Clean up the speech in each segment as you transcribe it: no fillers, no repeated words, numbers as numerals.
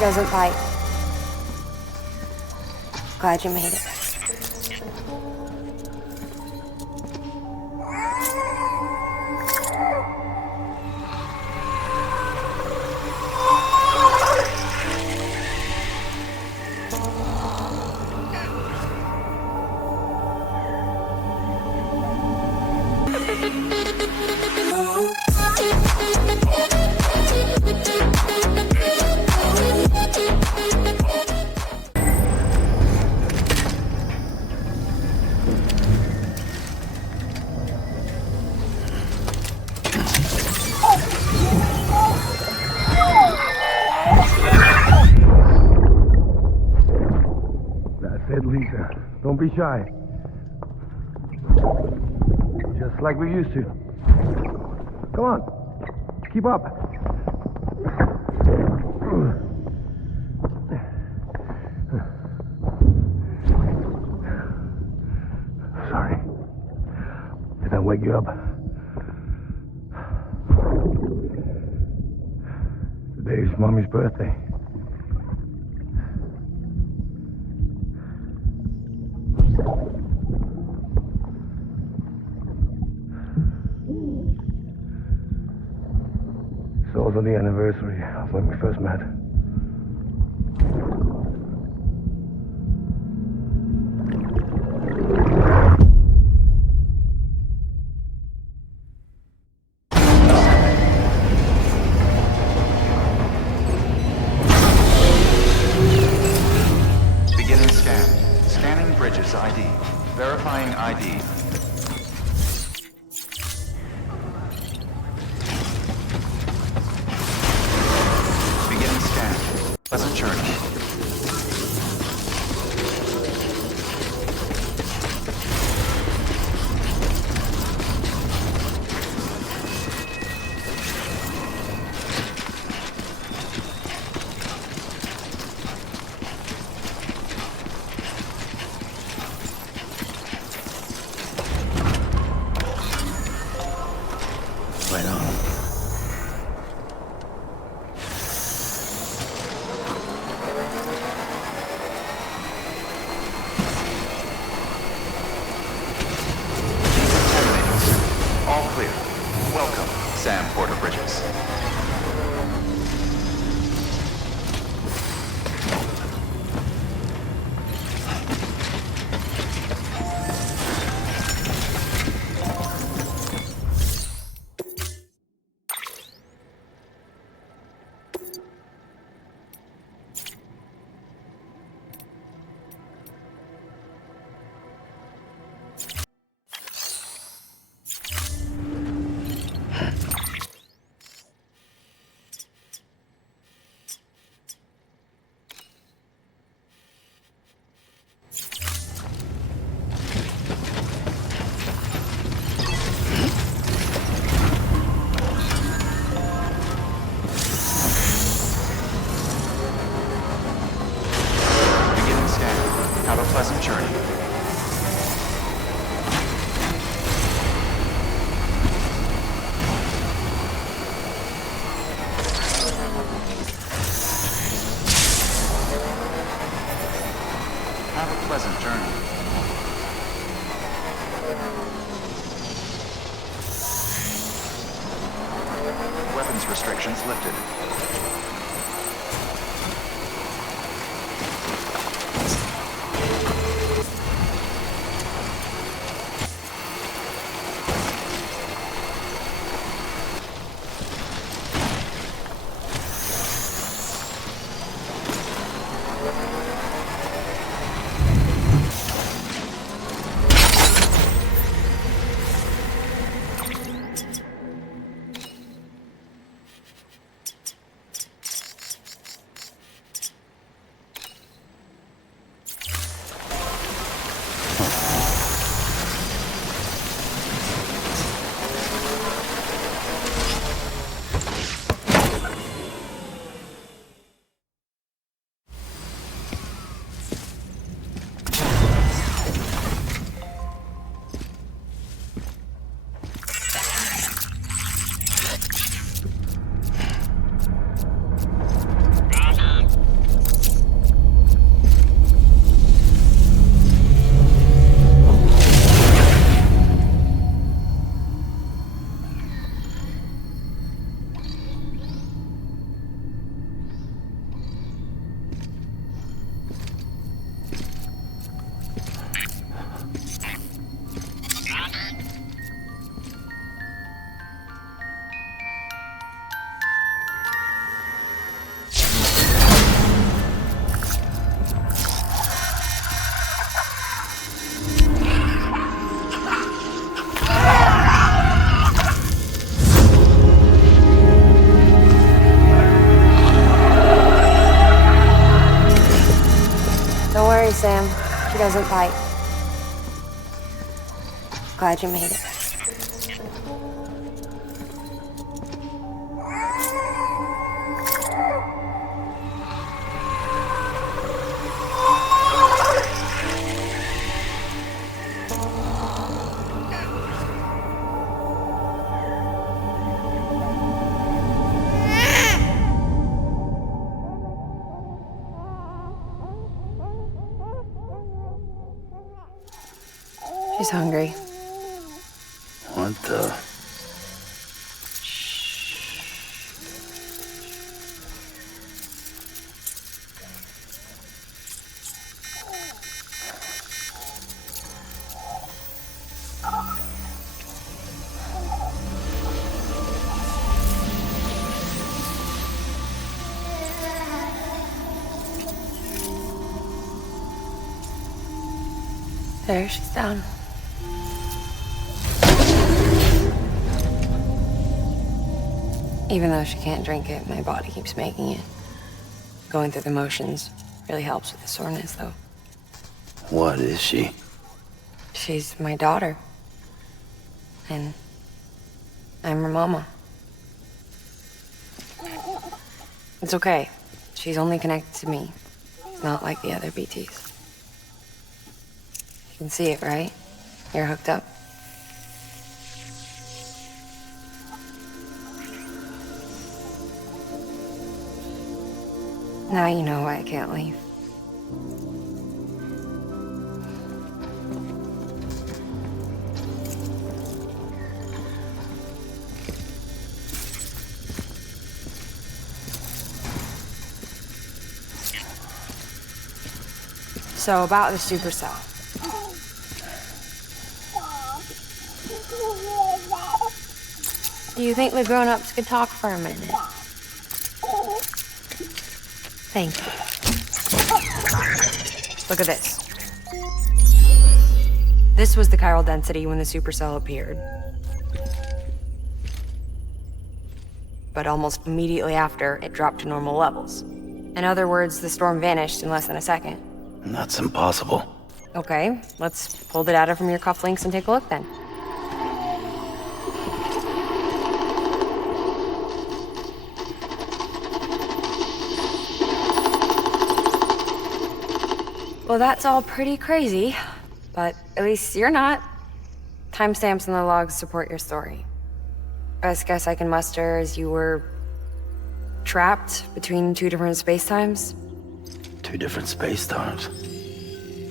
doesn't bite. Glad you made it. Lisa, don't be shy. Just like we used to. Come on, keep up. Sorry. Did I wake you up? Today's Mommy's birthday. It's also the anniversary of when we first met. Beginning scan. Scanning bridges ID. Verifying ID. Pleasant journey. Right on. doesn't bite. Glad you made it. She's hungry. What the? There, she's down. Even though she can't drink it, my body keeps making it. Going through the motions really helps with the soreness, though. What is she? She's my daughter. And I'm her mama. It's okay. She's only connected to me. Not like the other BTs. You can see it, right? You're hooked up. Now you know why I can't leave. So about the supercell. Do you think the grown-ups could talk for a minute? Thank you. Look at this. This was the chiral density when the supercell appeared. But almost immediately after, it dropped to normal levels. In other words, the storm vanished in less than a second. That's impossible. Okay, let's pull the data from your cufflinks and take a look then. Well, that's all pretty crazy, but at least you're not. Timestamps in the logs support your story. Best guess I can muster is you were trapped between two different spacetimes. Two different space times.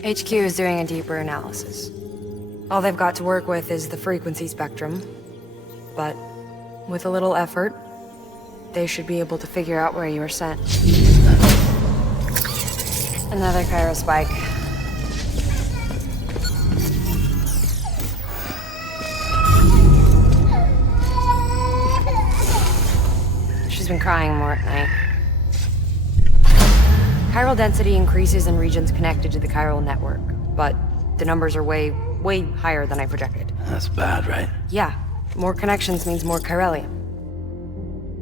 HQ is doing a deeper analysis. All they've got to work with is the frequency spectrum, but with a little effort, they should be able to figure out where you were sent. Another chiral spike. She's been crying more at night. Chiral density increases in regions connected to the chiral network, but the numbers are way higher than I projected. That's bad, right? Yeah, more connections means more chiralium.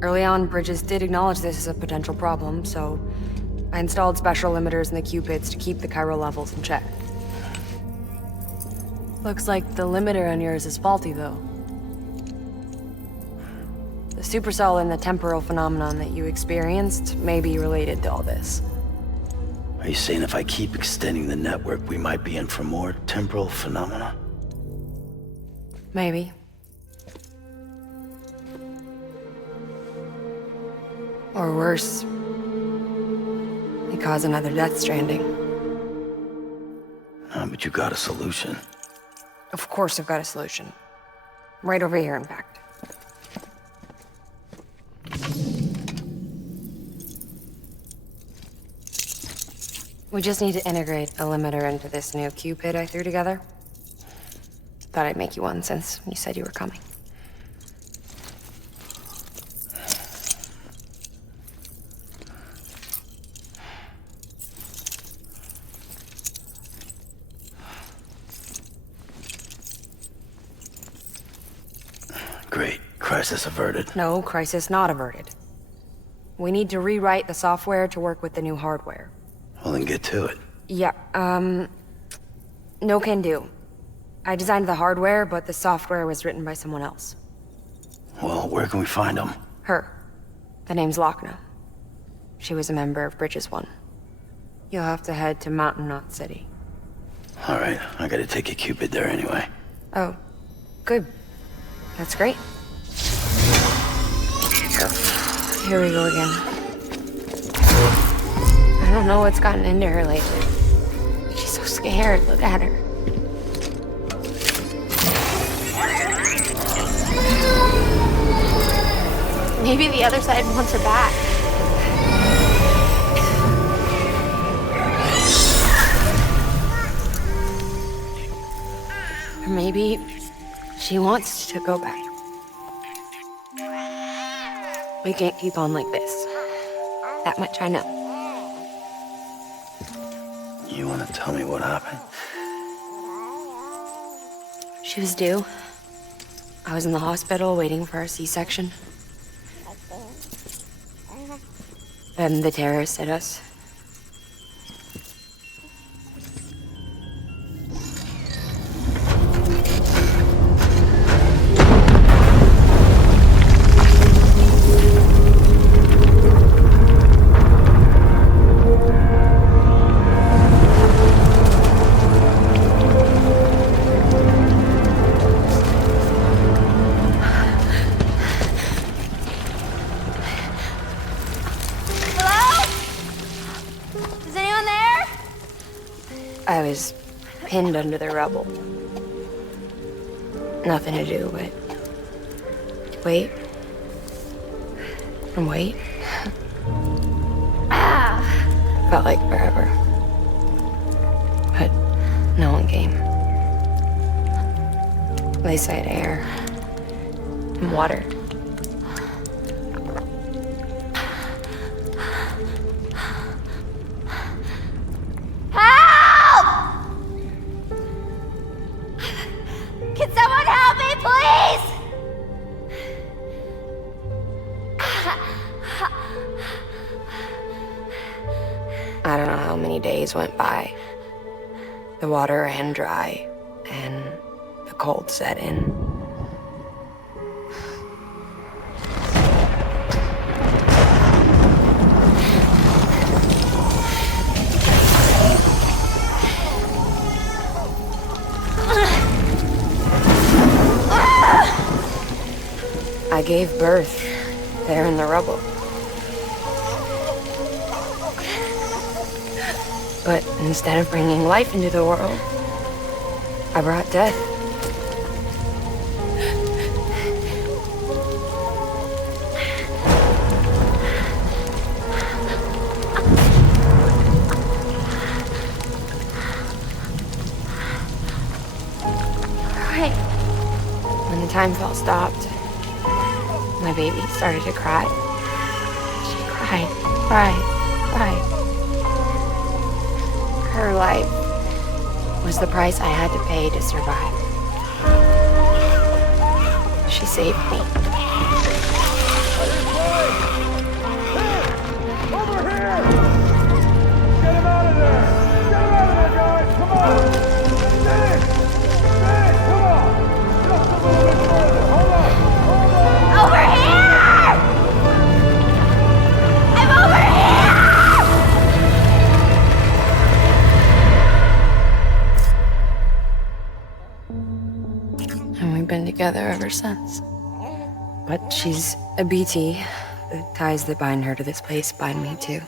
Early on, Bridges did acknowledge this as a potential problem, so I installed special limiters in the Cupids to keep the chiral levels in check. Looks like the limiter on yours is faulty, though. The supercell and the temporal phenomenon that you experienced may be related to all this. Are you saying if I keep extending the network, we might be in for more temporal phenomena? Maybe. Or worse, they cause another death stranding. But you got a solution. Of course I've got a solution. Right over here, in fact. We just need to integrate a limiter into this new Cupid I threw together. Thought I'd make you one since you said you were coming. Great. Crisis averted. No, crisis not averted. We need to rewrite the software to work with the new hardware. Well, then get to it. Yeah, No can do. I designed the hardware, but the software was written by someone else. Well, where can we find them? Her. The name's Lochna. She was a member of Bridges 1. You'll have to head to Mountain Knot City. Alright, I gotta take a Cupid there anyway. Oh, good. That's great. Here we go again. I don't know what's gotten into her lately. She's so scared. Look at her. Maybe the other side wants her back. Or maybe she wants to go back. We can't keep on like this. That much I know. You wanna tell me what happened? She was due. I was in the hospital waiting for a C-section. And the terrorists hit us. I was pinned under the rubble. Nothing to do but wait and wait. Felt like forever. But no one came. They said air and water. Can someone help me, please? I don't know how many days went by. The water ran dry, and the cold set in. I gave birth there in the rubble. But instead of bringing life into the world, I brought death. Right. When the time felt stopped, my baby started to cry. She cried, cried, cried. Her life was the price I had to pay to survive. She saved me. Over here! Get him out of there! Get him out of there, guys! Come on! Steady! Steady! Come on! Just a little bit further! Hold on! Hold on! Over here! I'm over here! And we've been together ever since. But she's a BT. The ties that bind her to this place bind me too.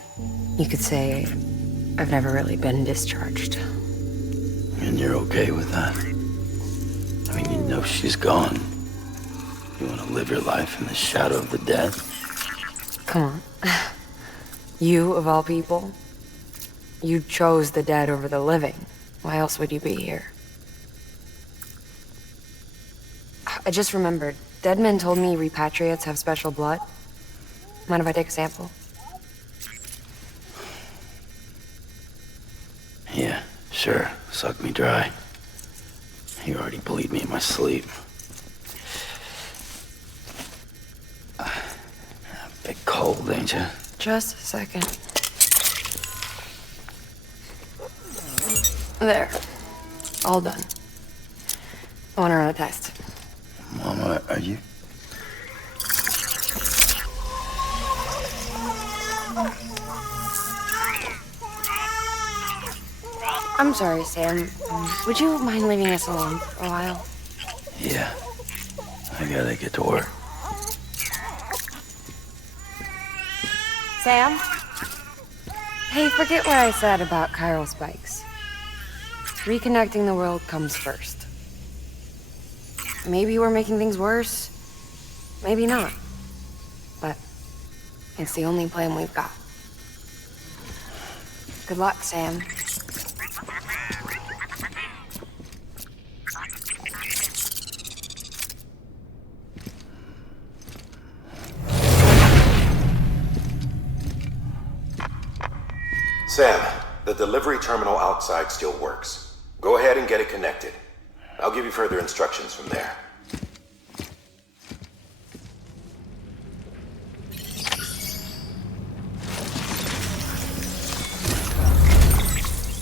You could say I've never really been discharged. And you're okay with that? I mean, you know she's gone. You want to live your life in the shadow of the dead? Come on. You, of all people, you chose the dead over the living. Why else would you be here? I just remembered. Deadman told me repatriates have special blood. Mind if I take a sample? Yeah, sure. Suck me dry. You already bleed me in my sleep. Bit cold, ain't you? Just a second. There. All done. I want to run a test. Mama, are you? I'm sorry, Sam. Would you mind leaving us alone for a while? Yeah. I gotta get to work. Sam? Hey, forget what I said about chiral spikes. Reconnecting the world comes first. Maybe we're making things worse. Maybe not. But it's the only plan we've got. Good luck, Sam. Sam, the delivery terminal outside still works. Go ahead and get it connected. I'll give you further instructions from there.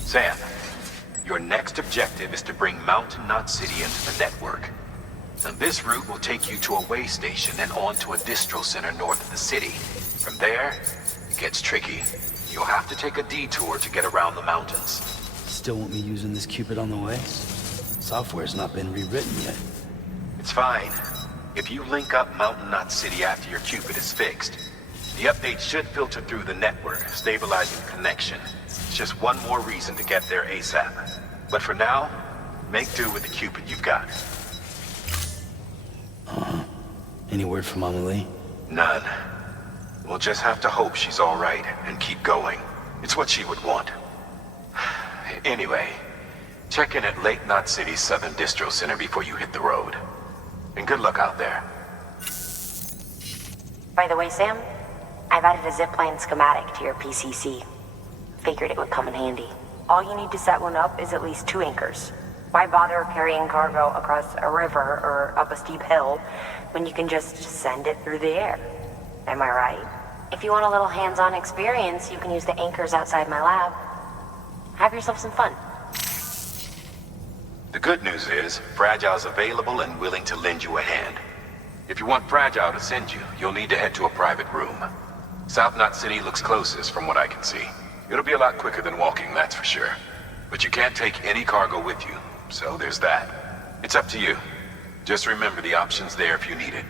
Sam, your next objective is to bring Mountain Knot City into the network. And this route will take you to a way station and on to a distro center north of the city. From there, it gets tricky. You'll have to take a detour to get around the mountains. Still want me using this Cupid on the way? Software's not been rewritten yet. It's fine. If you link up Mountain Knot City after your Cupid is fixed, the update should filter through the network, stabilizing the connection. It's just one more reason to get there ASAP. But for now, make do with the Cupid you've got. Any word from Mama Lee? None. We'll just have to hope she's all right and keep going. It's what she would want. Anyway, check in at Lake Knot City's Southern Distro Center before you hit the road. And good luck out there. By the way, Sam, I've added a zipline schematic to your PCC. Figured it would come in handy. All you need to set one up is at least 2 anchors. Why bother carrying cargo across a river or up a steep hill when you can just send it through the air? Am I right? If you want a little hands-on experience, you can use the anchors outside my lab. Have yourself some fun. The good news is, Fragile's available and willing to lend you a hand. If you want Fragile to send you, you'll need to head to a private room. South Knot City looks closest from what I can see. It'll be a lot quicker than walking, that's for sure. But you can't take any cargo with you, so there's that. It's up to you. Just remember the option's there if you need it.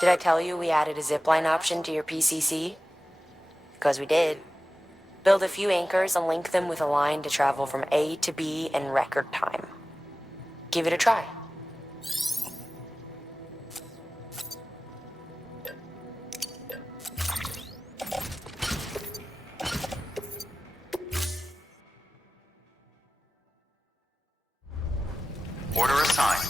Did I tell you we added a zipline option to your PCC? Because we did. Build a few anchors and link them with a line to travel from A to B in record time. Give it a try. Order assigned.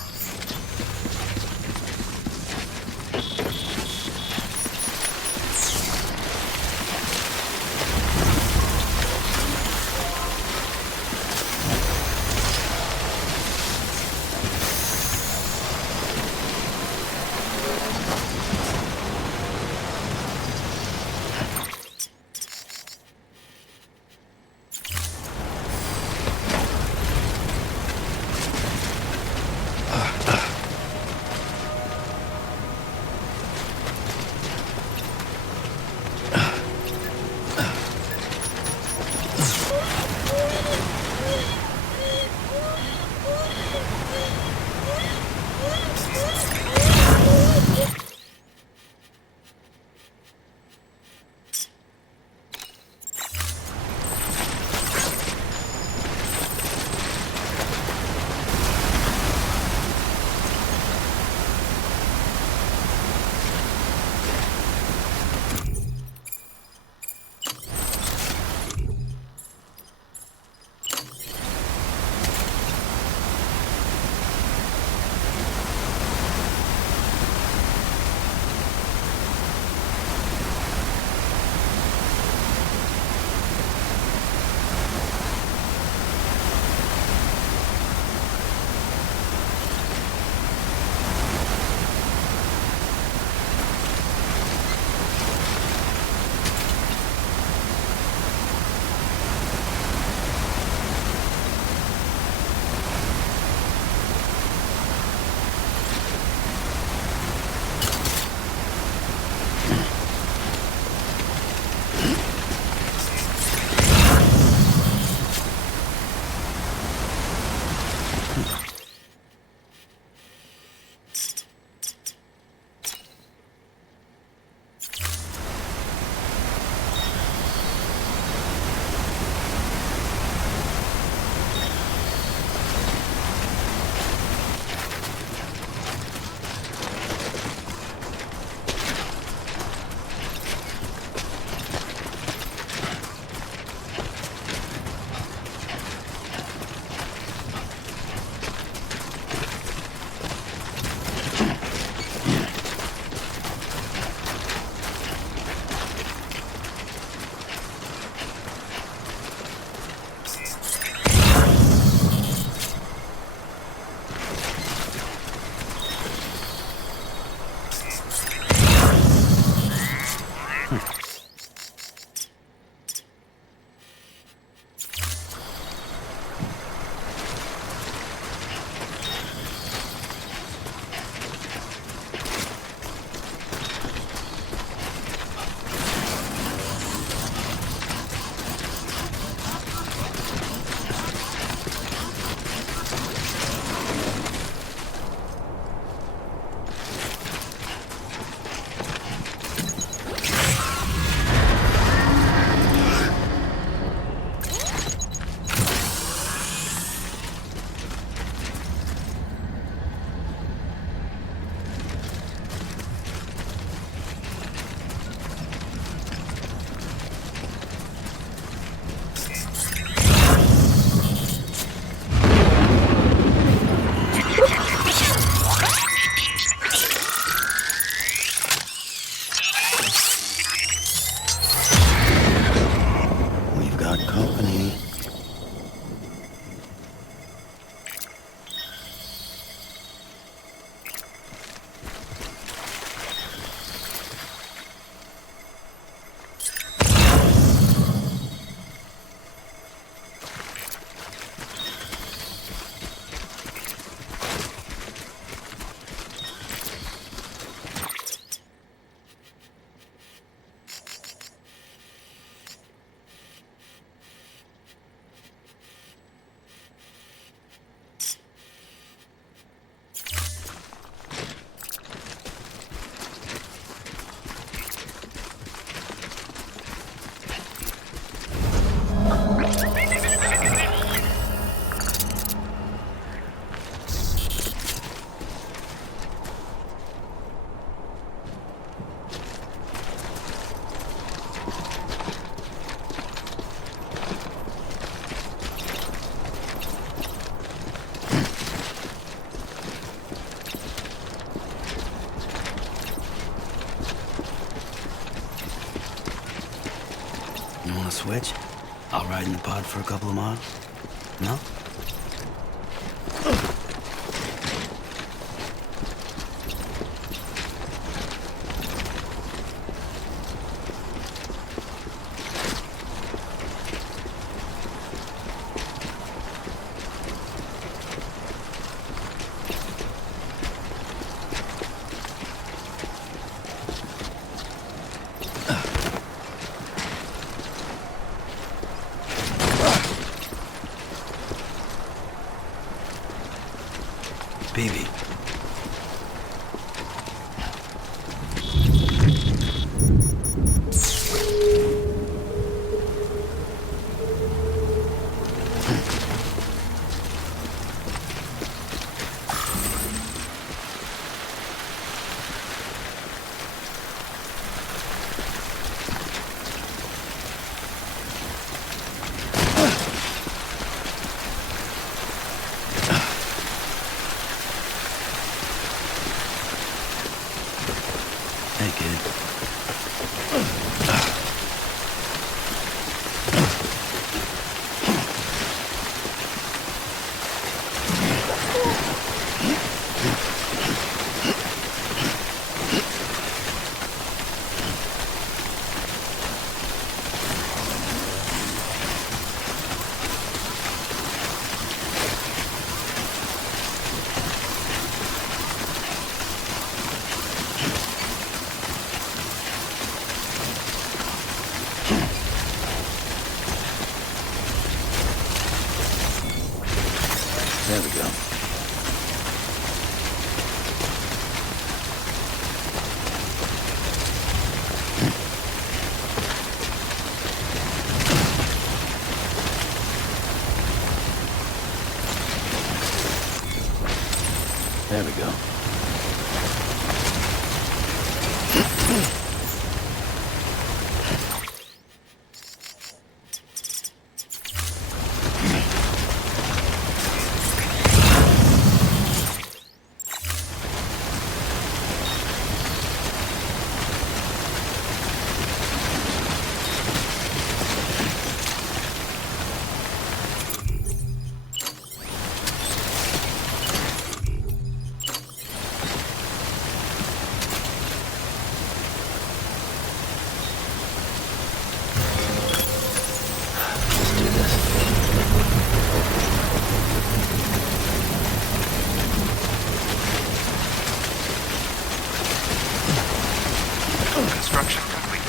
You wanna switch? I'll ride in the pod for a couple of miles. No? Baby. Hey, kid. There we go. There we go. Construction complete.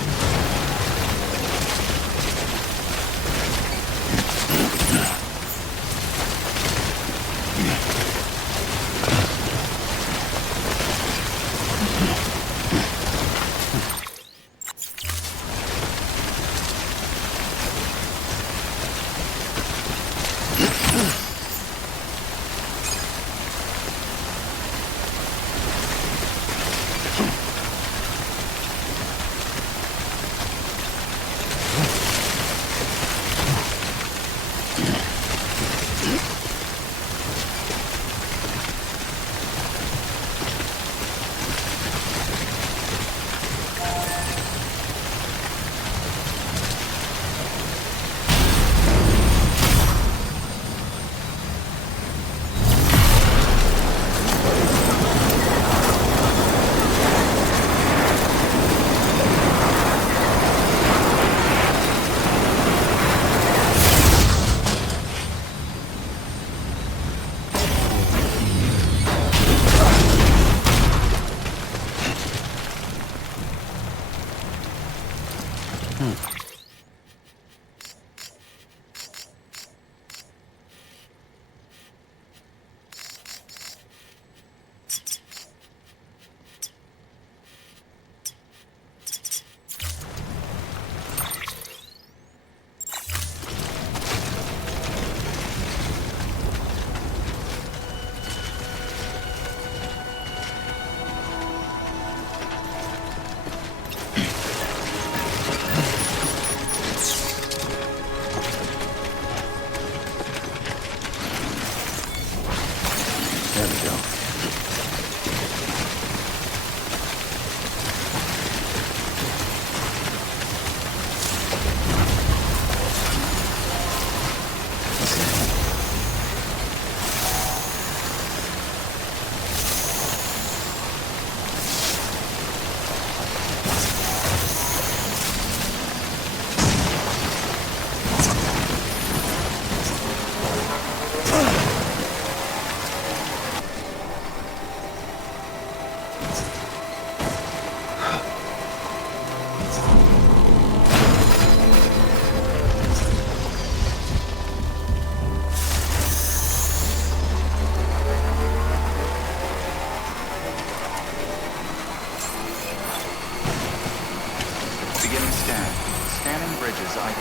ID.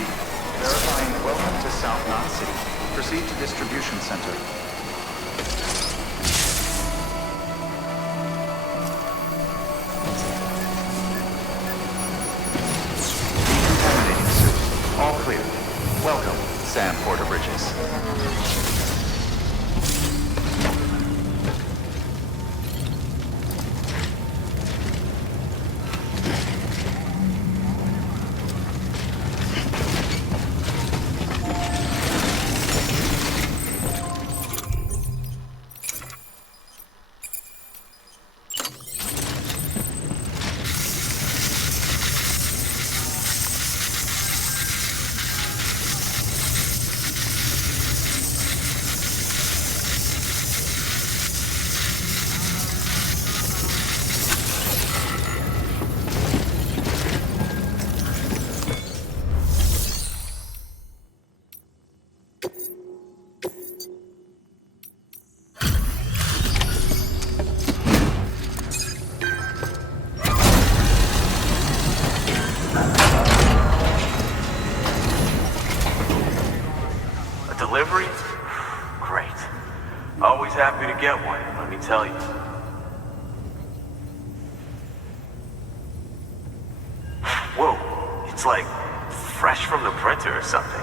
Verifying welcome to South Knot City. Proceed to distribution center. Decontaminating suit. All clear. Welcome, Sam Porter Bridges. Delivery? Great. Always happy to get one, let me tell you. Whoa, it's like fresh from the printer or something.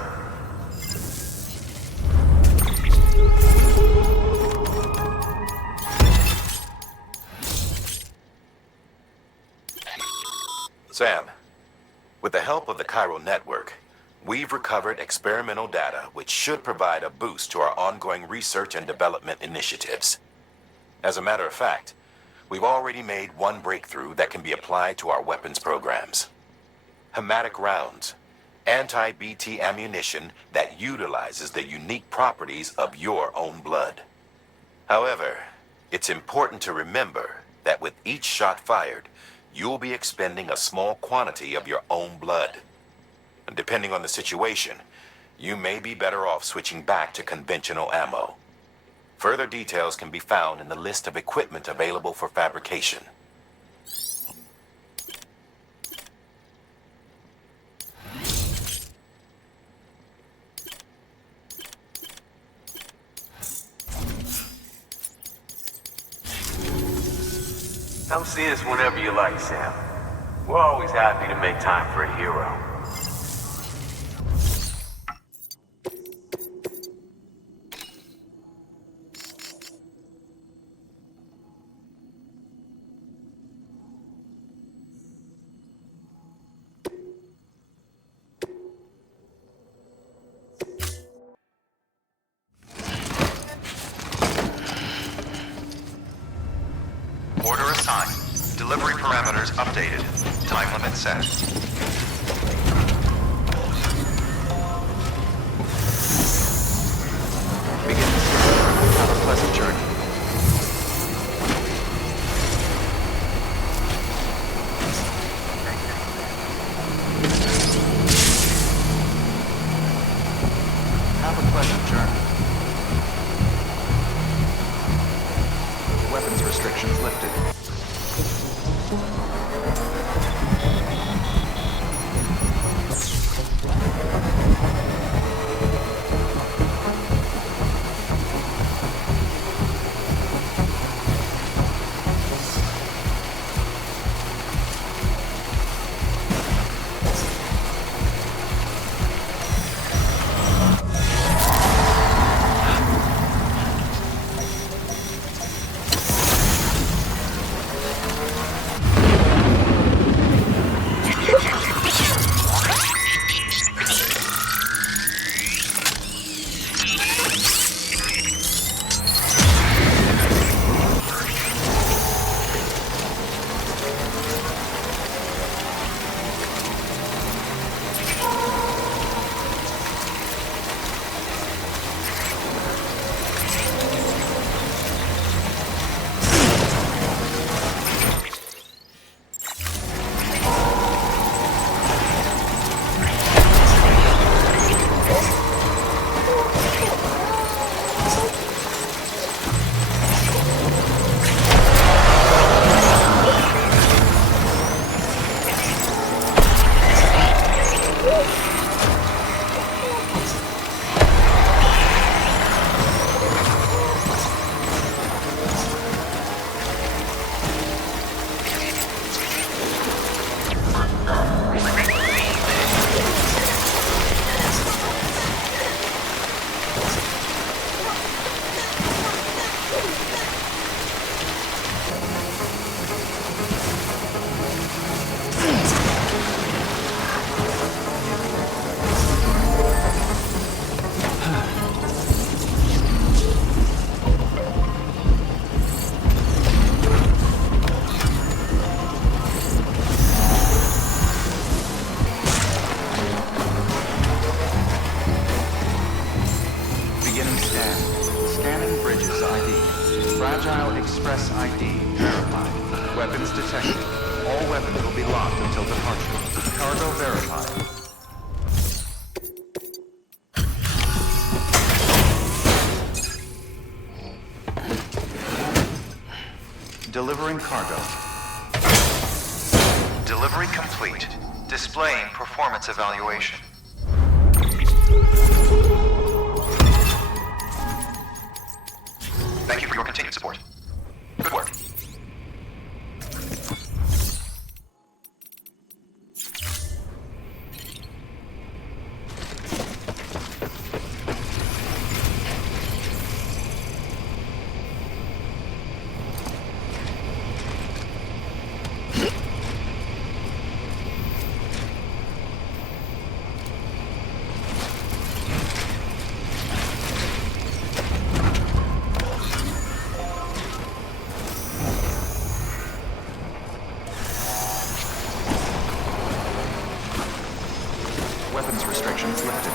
Sam, with the help of the Chiral Network, we've recovered experimental data which should provide a boost to our ongoing research and development initiatives. As a matter of fact, we've already made one breakthrough that can be applied to our weapons programs. Hematic rounds, anti-BT ammunition that utilizes the unique properties of your own blood. However, it's important to remember that with each shot fired, you'll be expending a small quantity of your own blood. And depending on the situation, you may be better off switching back to conventional ammo. Further details can be found in the list of equipment available for fabrication. Come see us whenever you like, Sam. We're always happy to make time for a hero. Order assigned. Delivery parameters updated. Time limit set. Begin the search. Have a pleasant journey. Have a pleasant journey. Weapons restrictions lifted. Delivering cargo. Delivery complete. Displaying performance evaluation. Thank you for your continued support. Good work. Weapons restrictions lifted.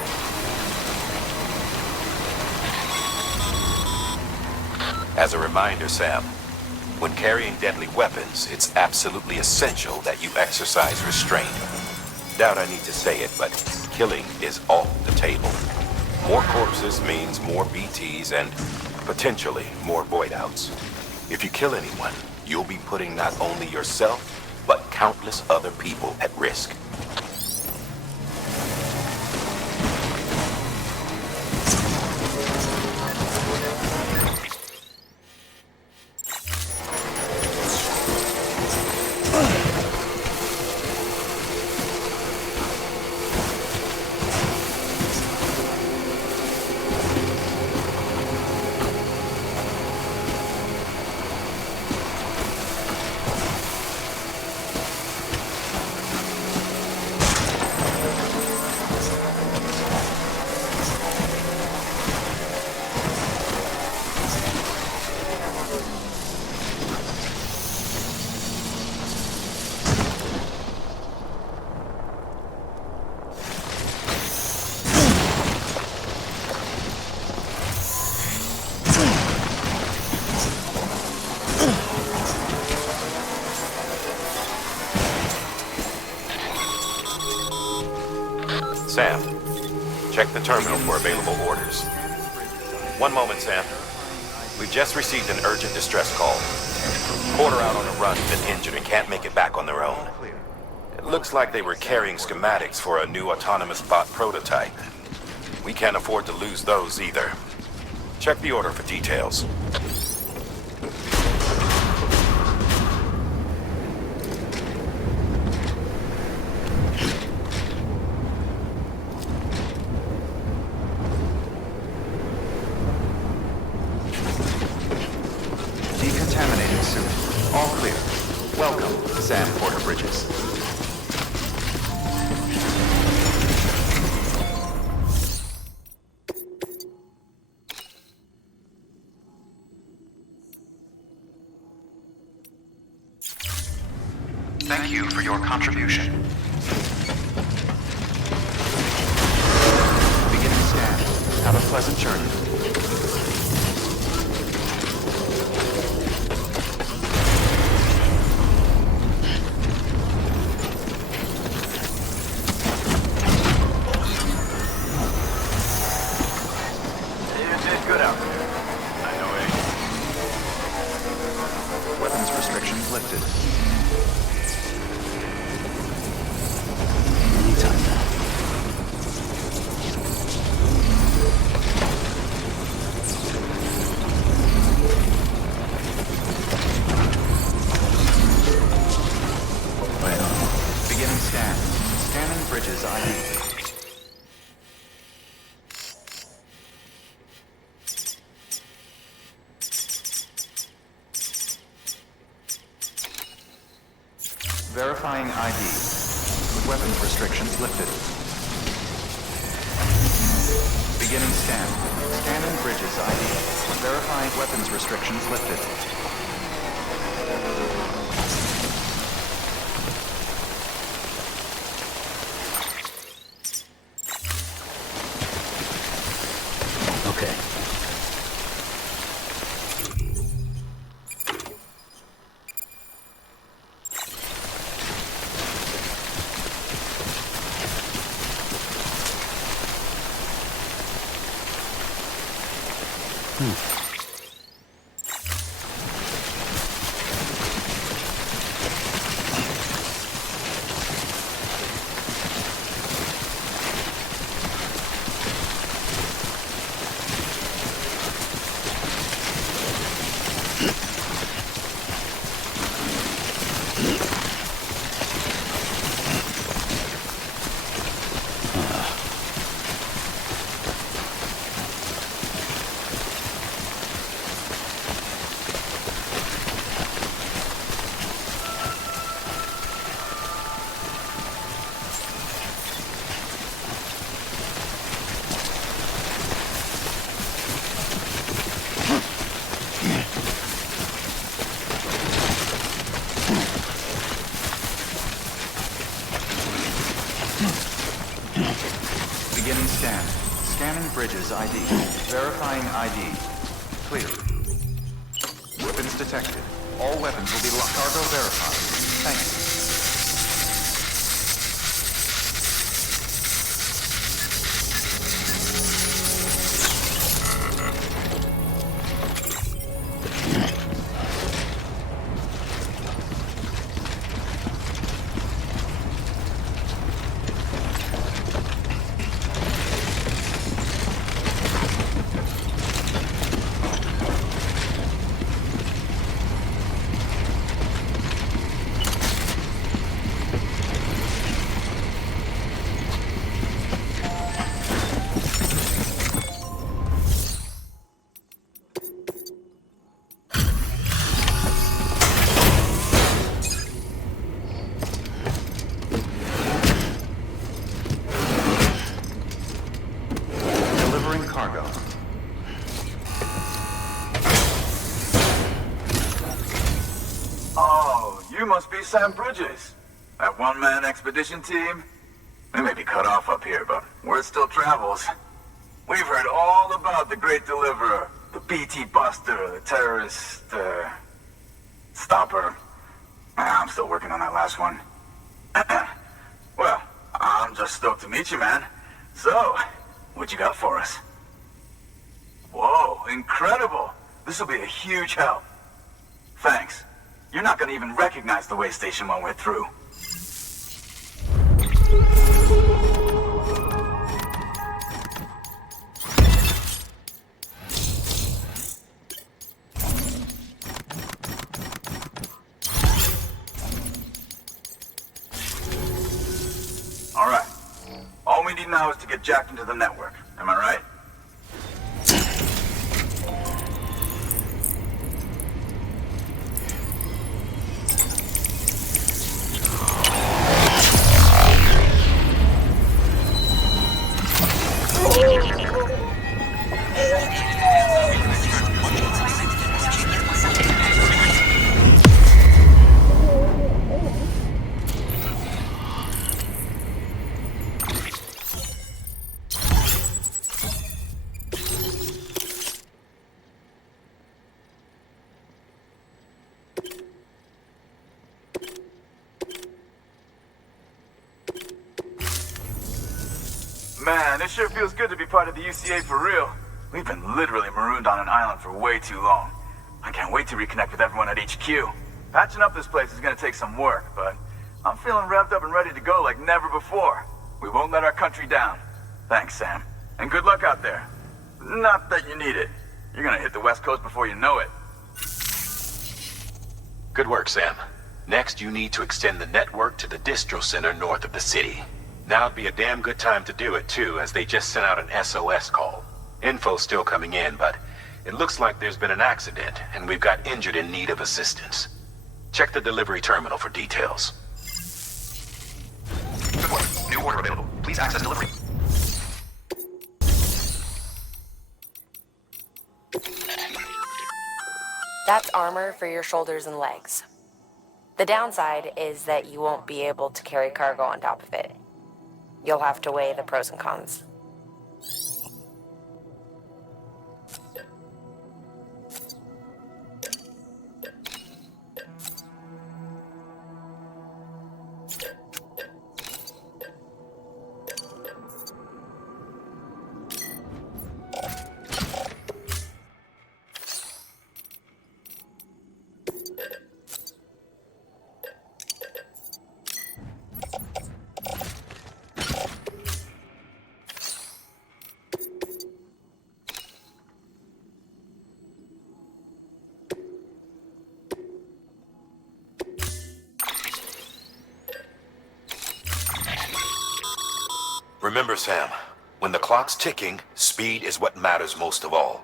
As a reminder, Sam, when carrying deadly weapons, it's absolutely essential that you exercise restraint. Doubt I need to say it, but killing is off the table. More corpses means more BTs and potentially more void-outs. If you kill anyone, you'll be putting not only yourself, but countless other people at risk. Sam, check the terminal for available orders. One moment, Sam. We've just received an urgent distress call. Porter out on a run has been injured and can't make it back on their own. It looks like they were carrying schematics for a new autonomous bot prototype. We can't afford to lose those either. Check the order for details. Decontaminating suit. All clear. Welcome, Sam Porter Bridges. Thank you for your contribution. Beginning scan. Have a pleasant journey. Good out there. I know it. Weapons restrictions lifted. Anytime now. Right on. Beginning scan. Scanning Bridges ID. Verifying ID. Weapons restrictions lifted. Beginning scan. Scanning Bridges ID. Verifying weapons restrictions lifted. Okay. scan. Scanning bridges ID. Verifying ID. Clear. Weapons detected. All weapons will be cargo verified. Thank you. You must be Sam Bridges. That one-man expedition team? They may be cut off up here, but word still travels. We've heard all about the Great Deliverer, the BT Buster, the terrorist, stopper. I'm still working on that last one. Well, I'm just stoked to meet you, man. So, what you got for us? Whoa, incredible. This will be a huge help. Thanks. You're not gonna even recognize the way station when we're through. All right. All we need now is to get jacked into the network. Am I right? Man, it sure feels good to be part of the UCA for real. We've been literally marooned on an island for way too long. I can't wait to reconnect with everyone at HQ. Patching up this place is gonna take some work, but I'm feeling revved up and ready to go like never before. We won't let our country down. Thanks, Sam. And good luck out there. Not that you need it. You're gonna hit the West Coast before you know it. Good work, Sam. Next, you need to extend the network to the distro center north of the city. Now'd be a damn good time to do it, too, as they just sent out an SOS call. Info's still coming in, but it looks like there's been an accident, and we've got injured in need of assistance. Check the delivery terminal for details. Good work. New order available. Please access delivery. That's armor for your shoulders and legs. The downside is that you won't be able to carry cargo on top of it. You'll have to weigh the pros and cons. Remember, Sam, when the clock's ticking, speed is what matters most of all.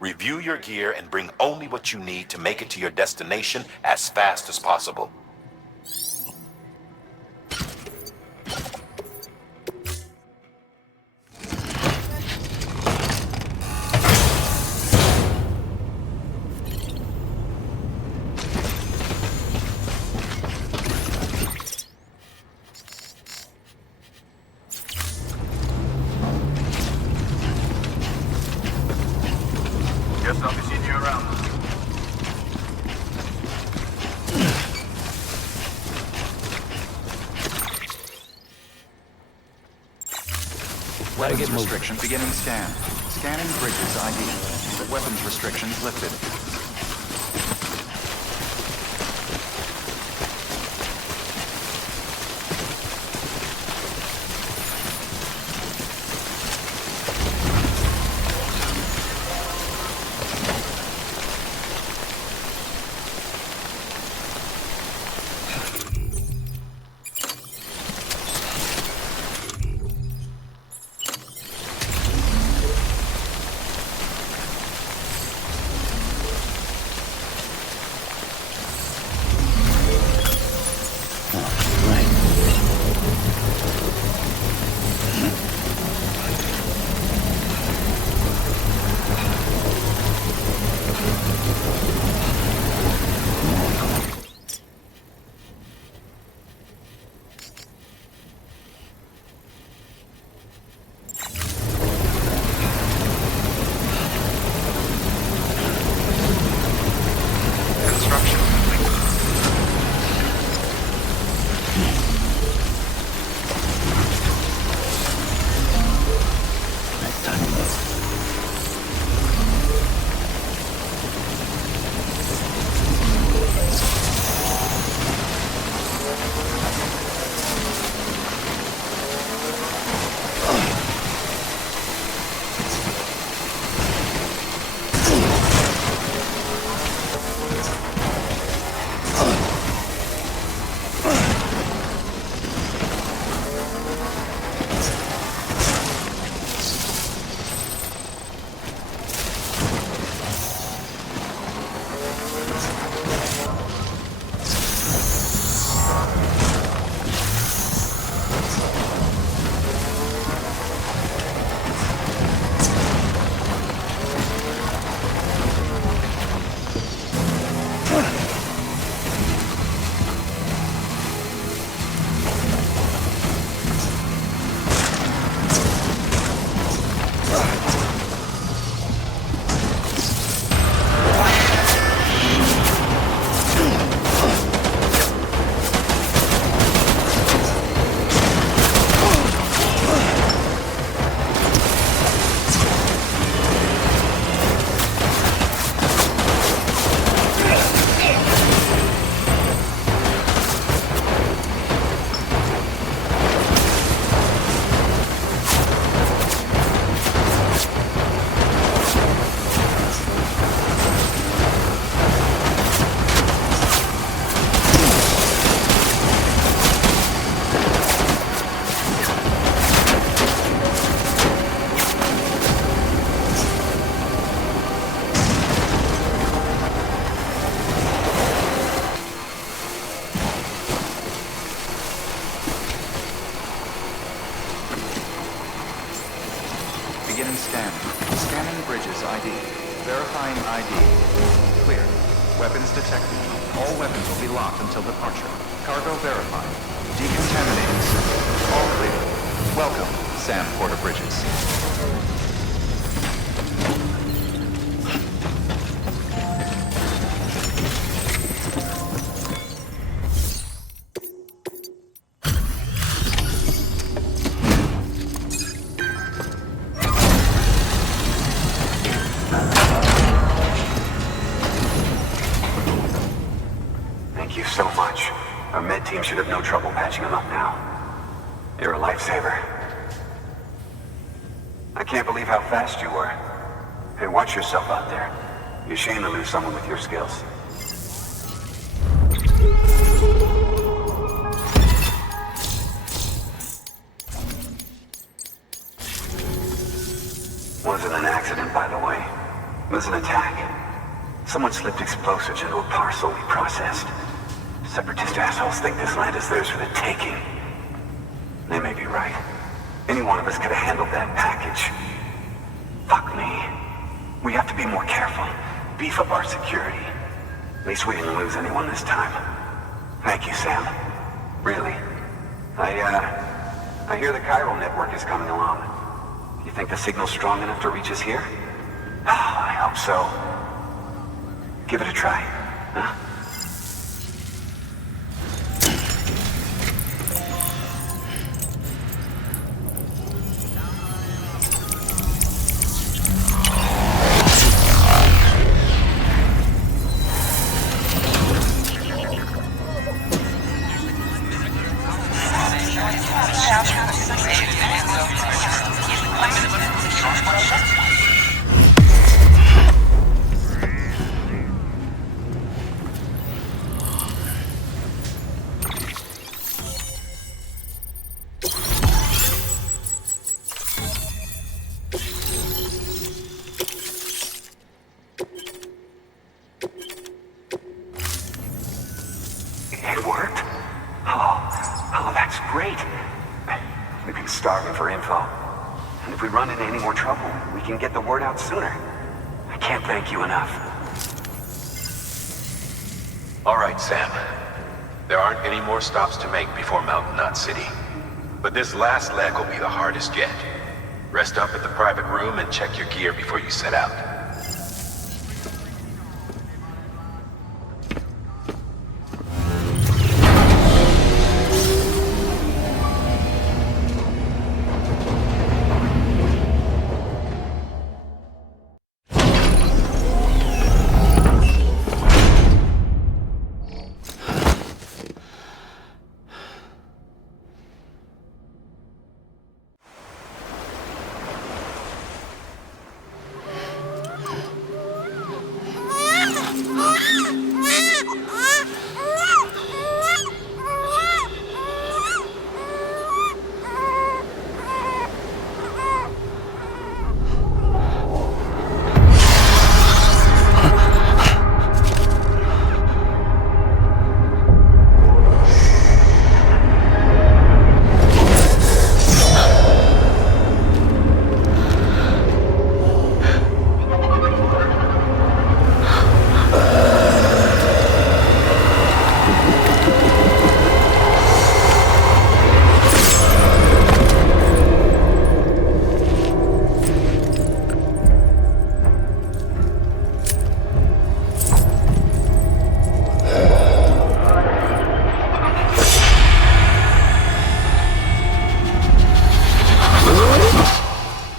Review your gear and bring only what you need to make it to your destination as fast as possible. Weapons restriction beginning scan. Scanning bridges ID. Weapons restrictions lifted. Scanning bridges ID. Verifying ID. Clear. Weapons detected. All weapons will be locked until departure. Cargo verified. Decontaminating system. All clear. Welcome, Sam Porter Bridges. Thank you so much. Our med team should have no trouble patching him up now. You're a lifesaver. I can't believe how fast you were. Hey, watch yourself out there. You're ashamed to lose someone with your skills. Wasn't an accident, by the way. It was an attack. Someone slipped explosives into a parcel we processed. Separatist assholes think this land is theirs for the taking. They may be right. Any one of us could have handled that package. Fuck me. We have to be more careful. Beef up our security. At least we didn't lose anyone this time. Thank you, Sam. Really. I hear the Chiral Network is coming along. You think the signal's strong enough to reach us here? I hope so. Give it a try, huh? info. And if we run into any more trouble, we can get the word out sooner. I can't thank you enough. All right, Sam. There aren't any more stops to make before Mountain Knot City. But this last leg will be the hardest yet. Rest up at the private room and check your gear before you set out.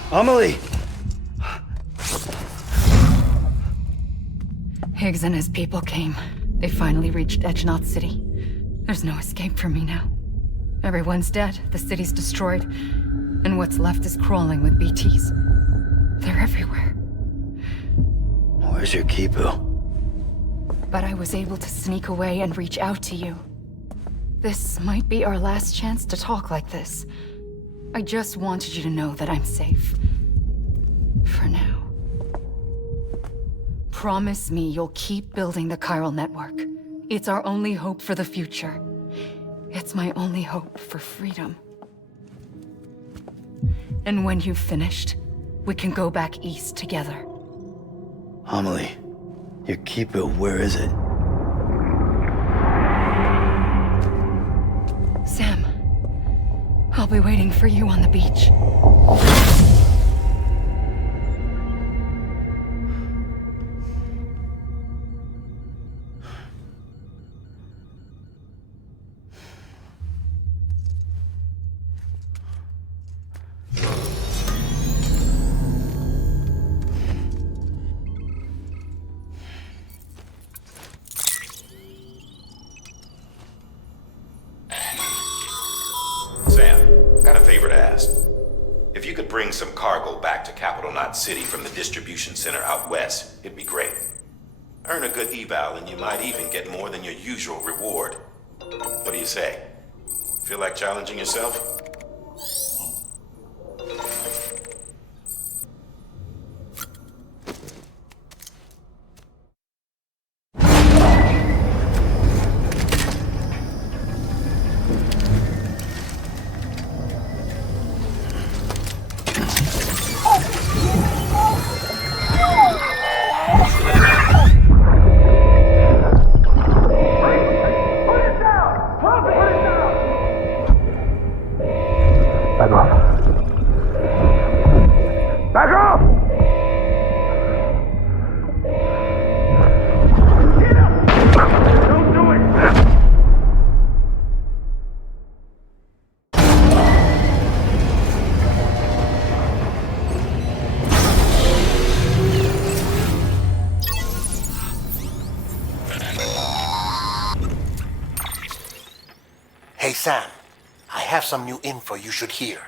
Amelie! Higgs and his people came. They finally reached Edge Knot City. There's no escape for me now. Everyone's dead, the city's destroyed, and what's left is crawling with BTs. They're everywhere. Where's your Kipu? But I was able to sneak away and reach out to you. This might be our last chance to talk like this. I just wanted you to know that I'm safe. For now. Promise me you'll keep building the Chiral Network. It's our only hope for the future. It's my only hope for freedom. And when you've finished, we can go back east together. Amelie, your Kipu, where is it? Sam, I'll be waiting for you on the beach. Bring some cargo back to Capital Knot City from the distribution center out west. It'd be great. Earn a good eval and you might even get more than your usual reward. What do you say? Feel like challenging yourself? Hey Sam, I have some new info you should hear.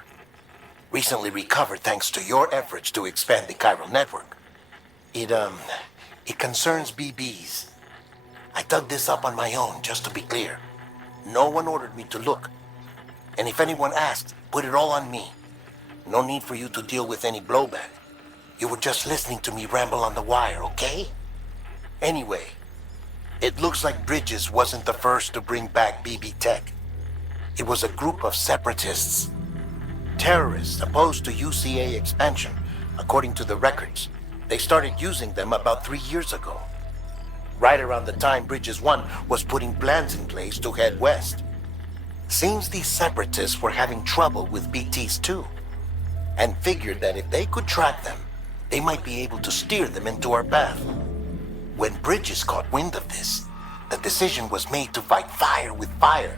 Recently recovered thanks to your efforts to expand the Chiral Network. It concerns BBs. I dug this up on my own, just to be clear. No one ordered me to look. And if anyone asked, put it all on me. No need for you to deal with any blowback. You were just listening to me ramble on the wire, okay? Anyway, it looks like Bridges wasn't the first to bring back BB Tech. It was a group of separatists. terrorists opposed to UCA expansion, according to the records. They started using them about 3 years ago. Right around the time Bridges 1 was putting plans in place to head west. Seems these separatists were having trouble with BTs too, and figured that if they could track them, they might be able to steer them into our path. When Bridges caught wind of this, the decision was made to fight fire with fire,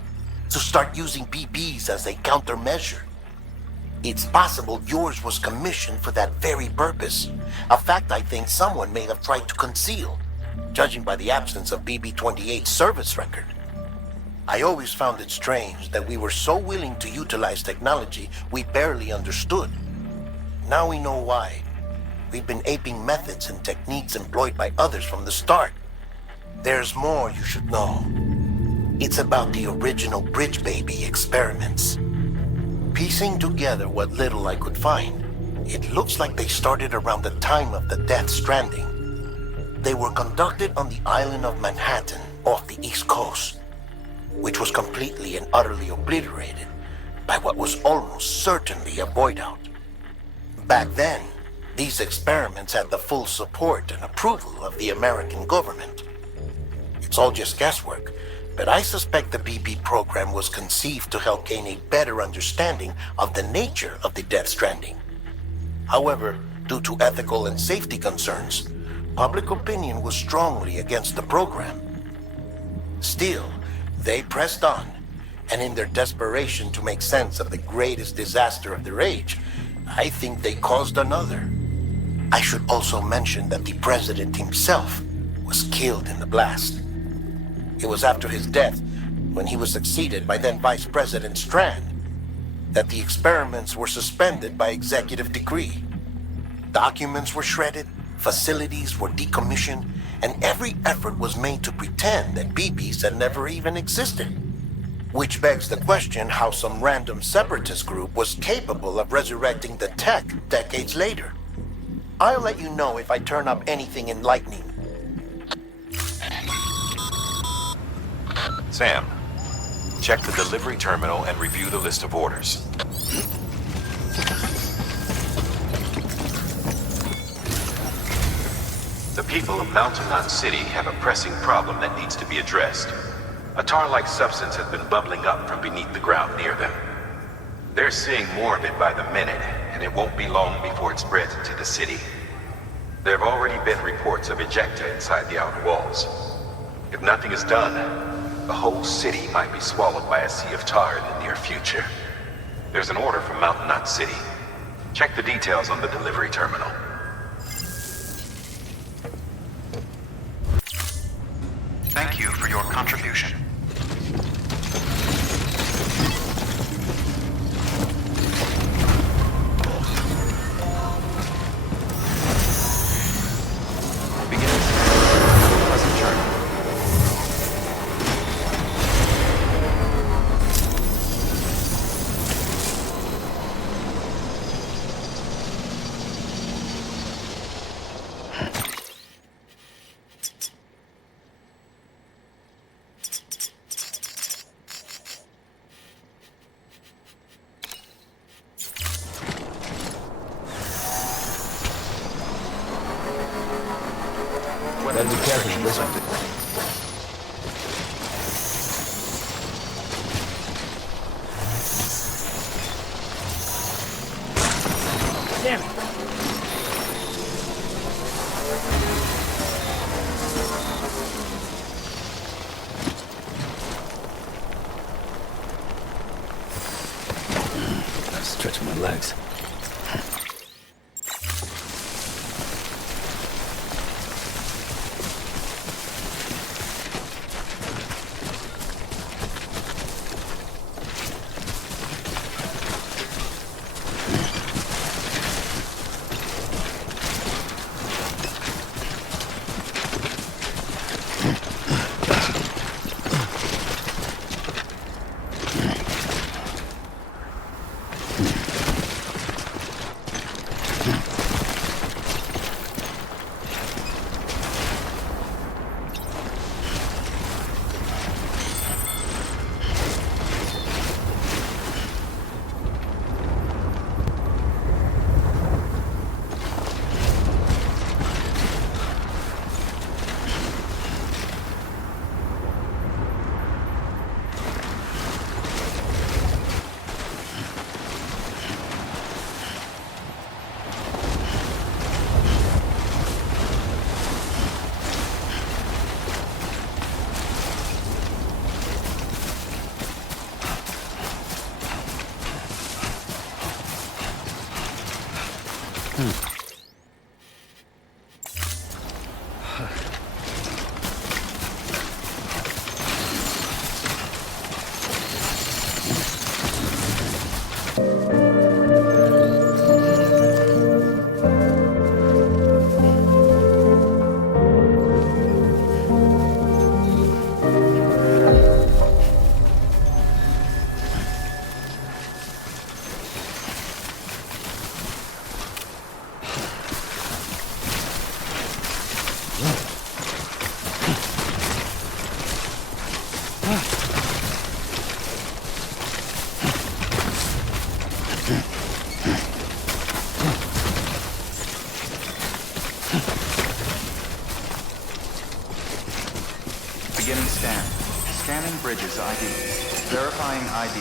to start using BBs as a countermeasure. It's possible yours was commissioned for that very purpose, a fact I think someone may have tried to conceal, judging by the absence of BB-28's service record. I always found it strange that we were so willing to utilize technology we barely understood. Now we know why. We've been aping methods and techniques employed by others from the start. There's more you should know. It's about the original Bridge Baby experiments. Piecing together what little I could find, it looks like they started around the time of the Death Stranding. They were conducted on the island of Manhattan off the East Coast, which was completely and utterly obliterated by what was almost certainly a void out. Back then, these experiments had the full support and approval of the American government. It's all just guesswork, but I suspect the BB program was conceived to help gain a better understanding of the nature of the Death Stranding. However, due to ethical and safety concerns, public opinion was strongly against the program. Still, they pressed on, and in their desperation to make sense of the greatest disaster of their age, I think they caused another. I should also mention that the president himself was killed in the blast. It was after his death, when he was succeeded by then Vice President Strand, that the experiments were suspended by executive decree. Documents were shredded, facilities were decommissioned, and every effort was made to pretend that BBs had never even existed. Which begs the question how some random separatist group was capable of resurrecting the tech decades later. I'll let you know if I turn up anything enlightening. Sam, check the delivery terminal and review the list of orders. The people of Mountain Knot City have a pressing problem that needs to be addressed. A tar-like substance has been bubbling up from beneath the ground near them. They're seeing more of it by the minute, and it won't be long before it spreads into the city. There have already been reports of ejecta inside the outer walls. If nothing is done, the whole city might be swallowed by a sea of tar in the near future. There's an order from Mountain Knot City. Check the details on the delivery terminal. Thank you for your contribution. Beginning pleasant journey. Let me carefully listen. Damn it! I'm stretching my legs. Beginning scan. Scanning bridges ID. Verifying ID.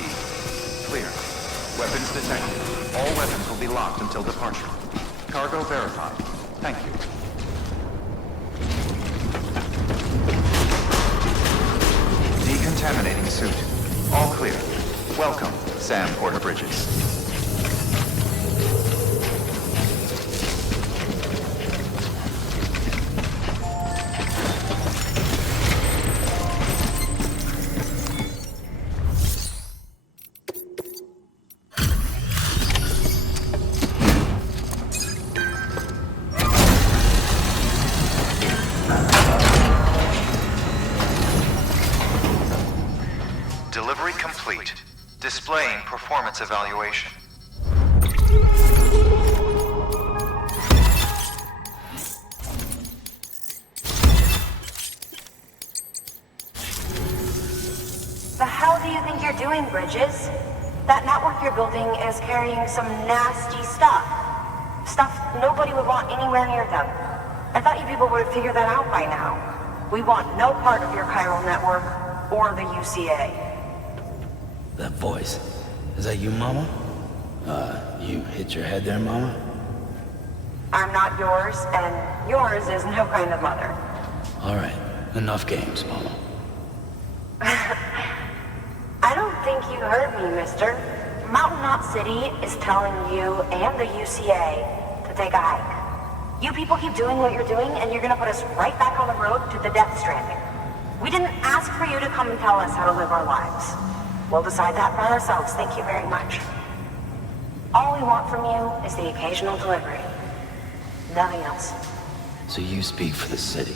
Clear. Weapons detected. All weapons will be locked until departure. Cargo verified. Thank you. Decontaminating suit. All clear. Welcome, Sam Porter-Bridges. Delivery complete. Displaying performance evaluation. The hell do you think you're doing, Bridges? That network you're building is carrying some nasty stuff. Stuff nobody would want anywhere near them. I thought you people would have figured that out by now. We want no part of your Chiral Network or the UCA. That voice. Is that you, Mama? You hit your head there, Mama? I'm not yours, and yours is no kind of mother. Alright, enough games, Mama. I don't think you heard me, mister. Mountain Knot City is telling you and the UCA to take a hike. You people keep doing what you're doing, and you're gonna put us right back on the road to the death stranding. We didn't ask for you to come and tell us how to live our lives. We'll decide that for ourselves, thank you very much. All we want from you is the occasional delivery. Nothing else. So you speak for the city?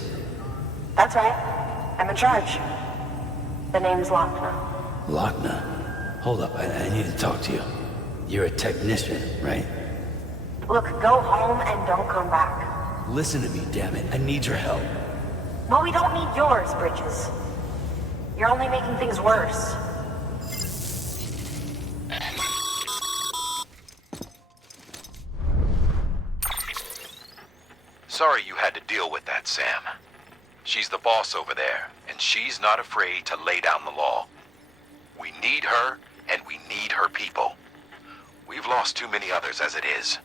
That's right. I'm in charge. The name's Lochner. Lochner? Hold up, I need to talk to you. You're a technician, right? Look, go home and don't come back. Listen to me, damn it. I need your help. Well, we don't need yours, Bridges. You're only making things worse. Sorry you had to deal with that, Sam. She's the boss over there, and she's not afraid to lay down the law. We need her, and we need her people. We've lost too many others as it is.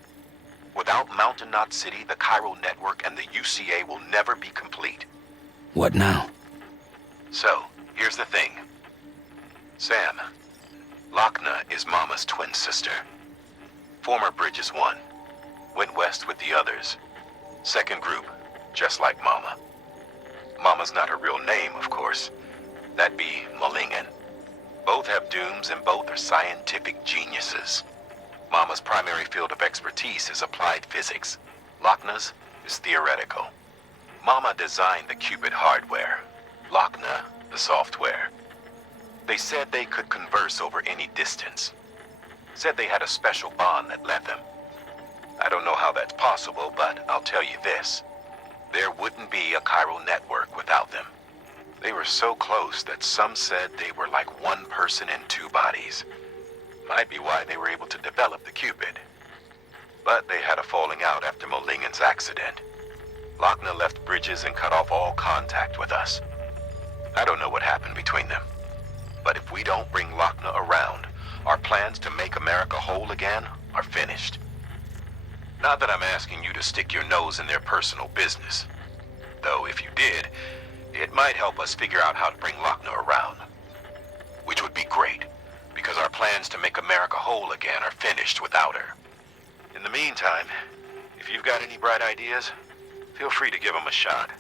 Without Mountain Knot City, the Chiral Network, and the UCA will never be complete. What now? So, here's the thing. Sam, Lochner is Mama's twin sister. Former Bridges 1. Went west with the others. Second group, just like Mama. Mama's not her real name, of course. That'd be Malingen. Both have dooms and both are scientific geniuses. Mama's primary field of expertise is applied physics. Lochner's is theoretical. Mama designed the Cupid hardware. Lochner, the software. They said they could converse over any distance. Said they had a special bond that led them. I don't know how that's possible, but I'll tell you this. There wouldn't be a Chiral Network without them. They were so close that some said they were like one person in two bodies. Might be why they were able to develop the Cupid. But they had a falling out after Molingen's accident. Lochner left Bridges and cut off all contact with us. I don't know what happened between them. But if we don't bring Lochner around, our plans to make America whole again are finished. Not that I'm asking you to stick your nose in their personal business. Though if you did, it might help us figure out how to bring Lochner around. Which would be great, because our plans to make America whole again are finished without her. In the meantime, If you've got any bright ideas, feel free to give them a shot.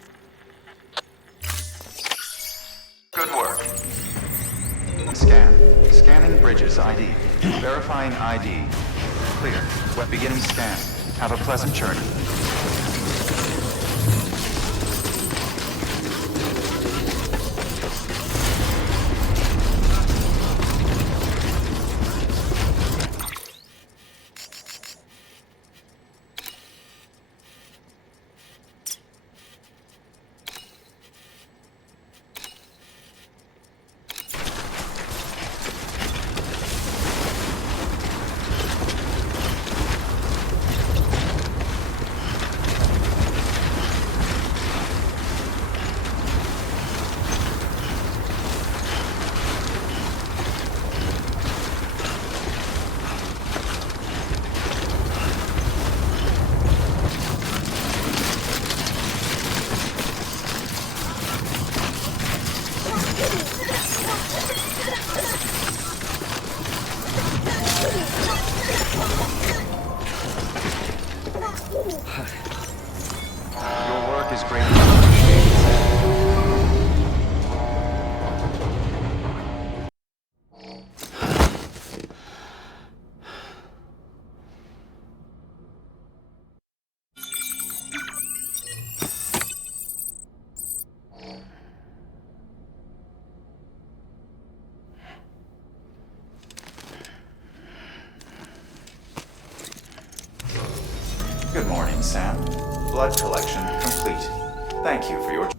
Good work. Scan. Scanning Bridges ID. Verifying ID. Clear. Beginning scan. Have a pleasant journey. Your work is greatly appreciated. Good morning, Sam. Blood collection complete. Thank you for your...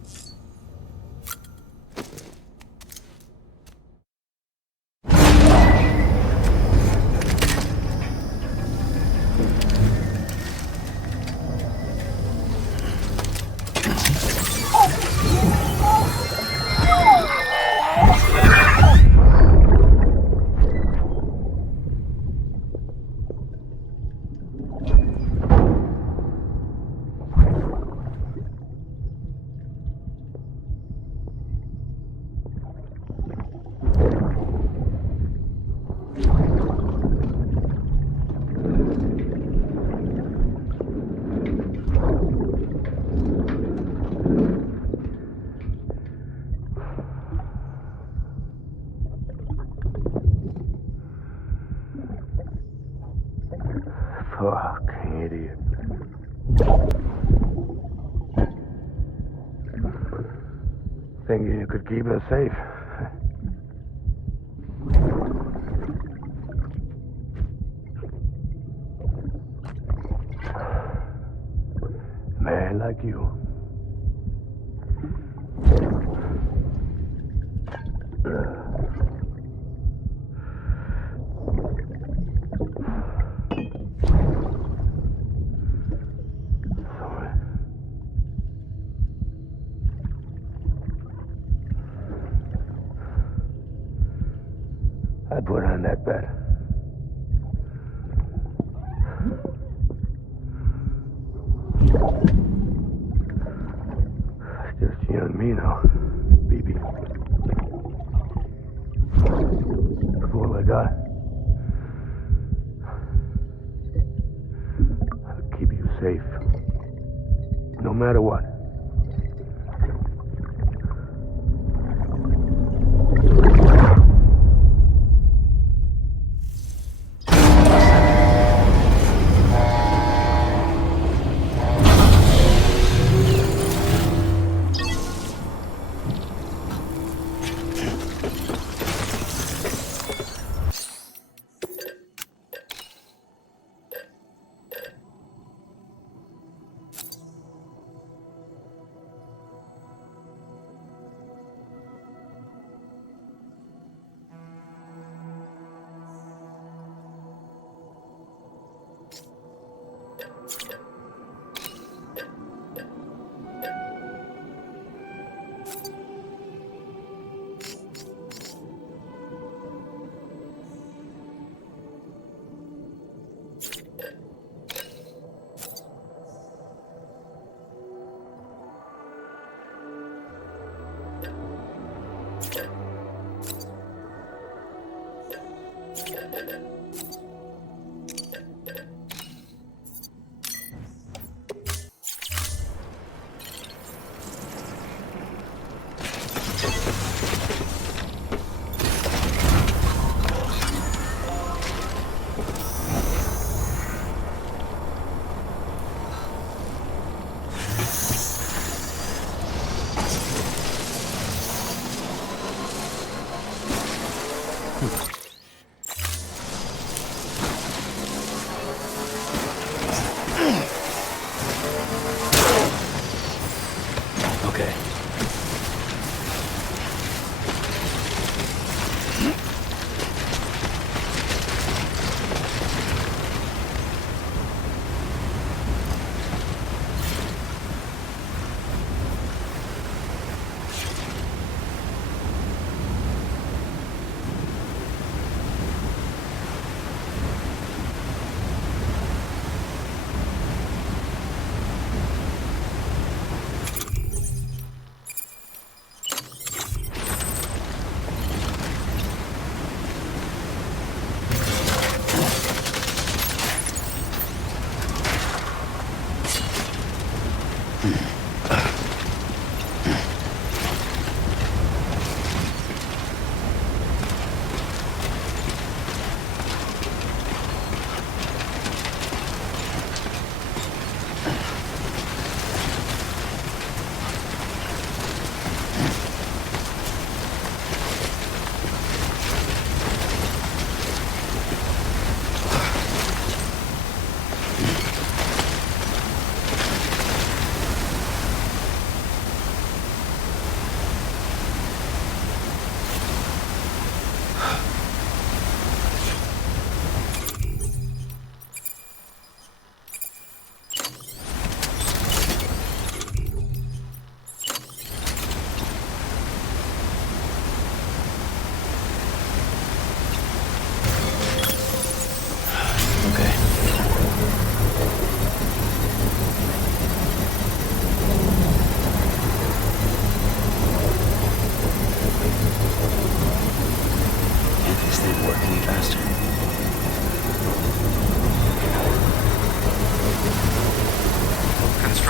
Fuck, idiot. Thinking you could keep us safe. Man like you. I put on that bet. It's just you and me now, baby. That's all I got. I'll keep you safe, no matter what.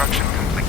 Construction complete.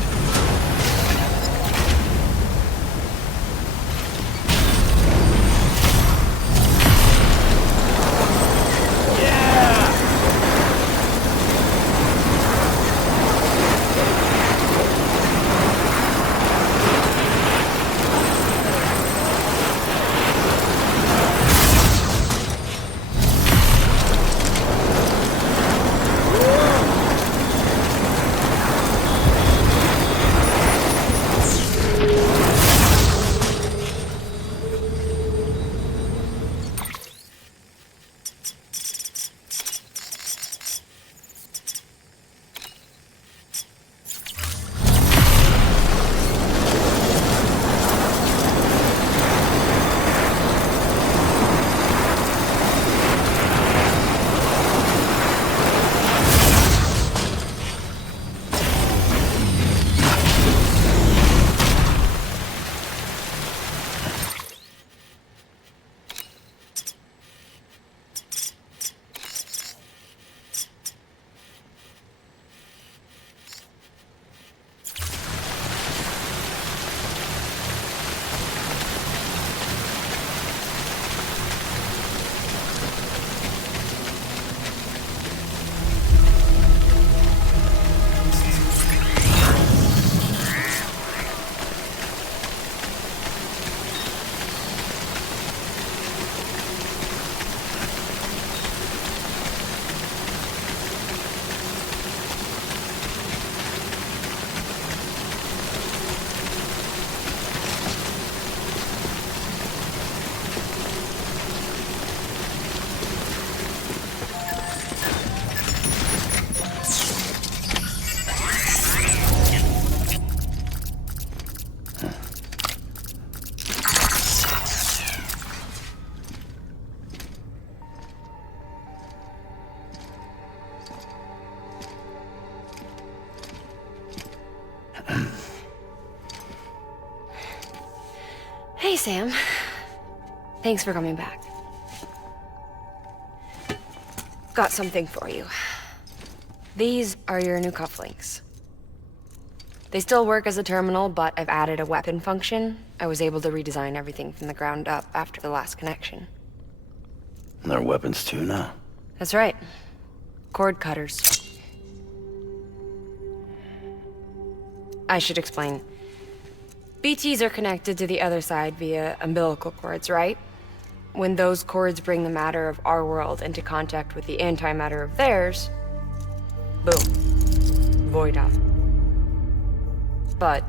Hey, Sam. Thanks for coming back. Got something for you. These are your new cufflinks. They still work as a terminal, but I've added a weapon function. I was able to redesign everything from the ground up after the last connection. And they're weapons too now. That's right. Cord cutters. I should explain. BTs are connected to the other side via umbilical cords, right? When those cords bring the matter of our world into contact with the antimatter of theirs, boom, void out. But,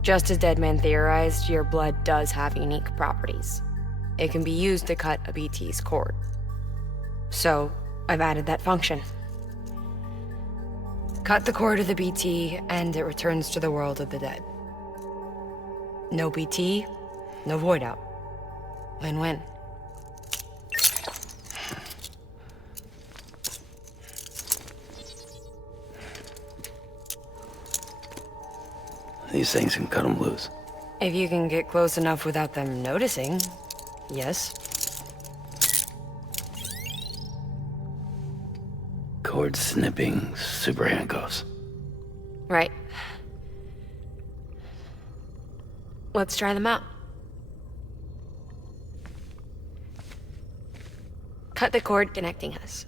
just as Deadman theorized, your blood does have unique properties. It can be used to cut a BT's cord. So, I've added that function. Cut the cord of the BT, and it returns to the world of the dead. No BT, no void out. Win-win. These things can cut them loose. If you can get close enough without them noticing, yes. Cord snipping super handcuffs. Right. Let's try them out. Cut the cord connecting us.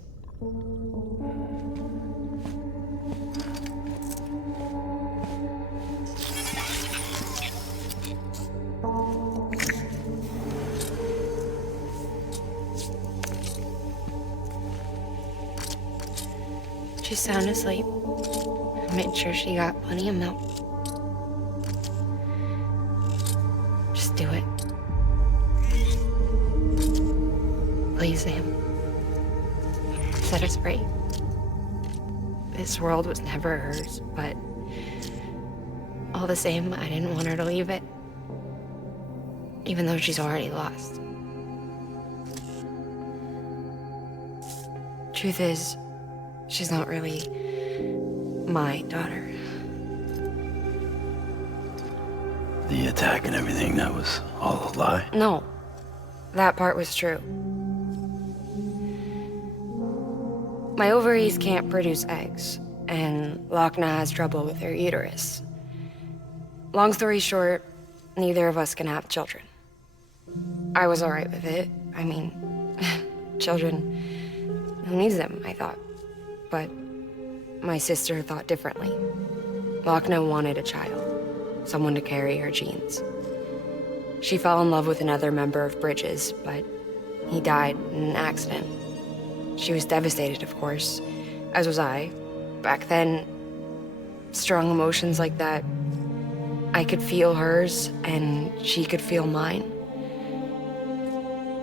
She's sound asleep. I made sure she got plenty of milk. Just do it. Please, Sam. Set us free. This world was never hers, but all the same, I didn't want her to leave it. Even though she's already lost. Truth is, she's not really my daughter. The attack and everything, that was all a lie? No, that part was true. My ovaries can't produce eggs, and Lochna has trouble with her uterus. Long story short, neither of us can have children. I was alright with it. I mean, children, who needs them, I thought. But my sister thought differently. Lochna wanted a child, someone to carry her genes. She fell in love with another member of Bridges, but he died in an accident. She was devastated, of course, as was I. Back then, strong emotions like that, I could feel hers, and she could feel mine.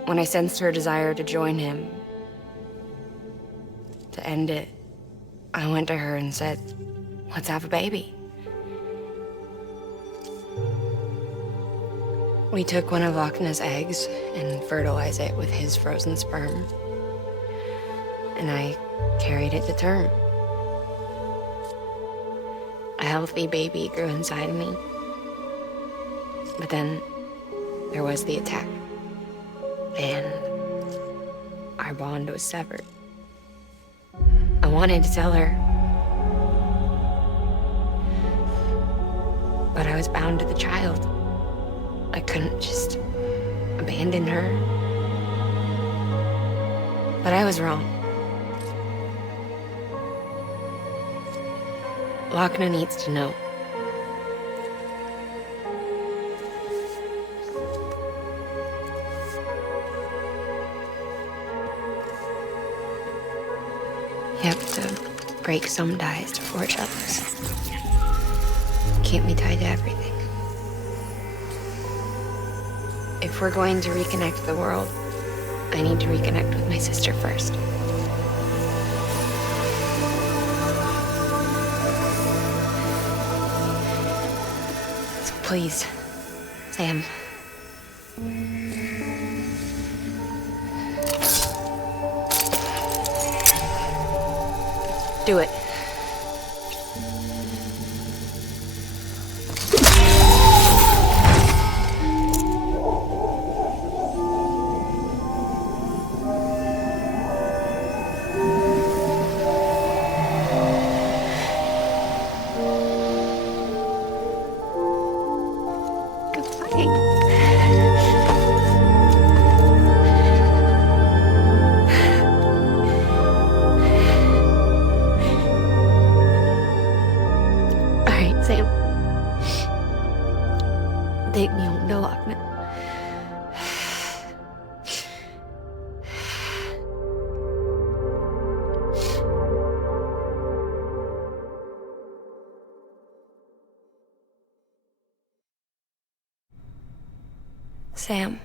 When I sensed her desire to join him, to end it, I went to her and said, let's have a baby. We took one of Lochna's eggs and fertilized it with his frozen sperm. And I carried it to term. A healthy baby grew inside of me. But then there was the attack. And our bond was severed. I wanted to tell her. But I was bound to the child. I couldn't just abandon her. But I was wrong. Lochna needs to know. You have to break some ties to forge others. Keep me tied to everything. If we're going to reconnect the world, I need to reconnect with my sister first. So please, Sam. Do it. Take me home to Lochna. Sam,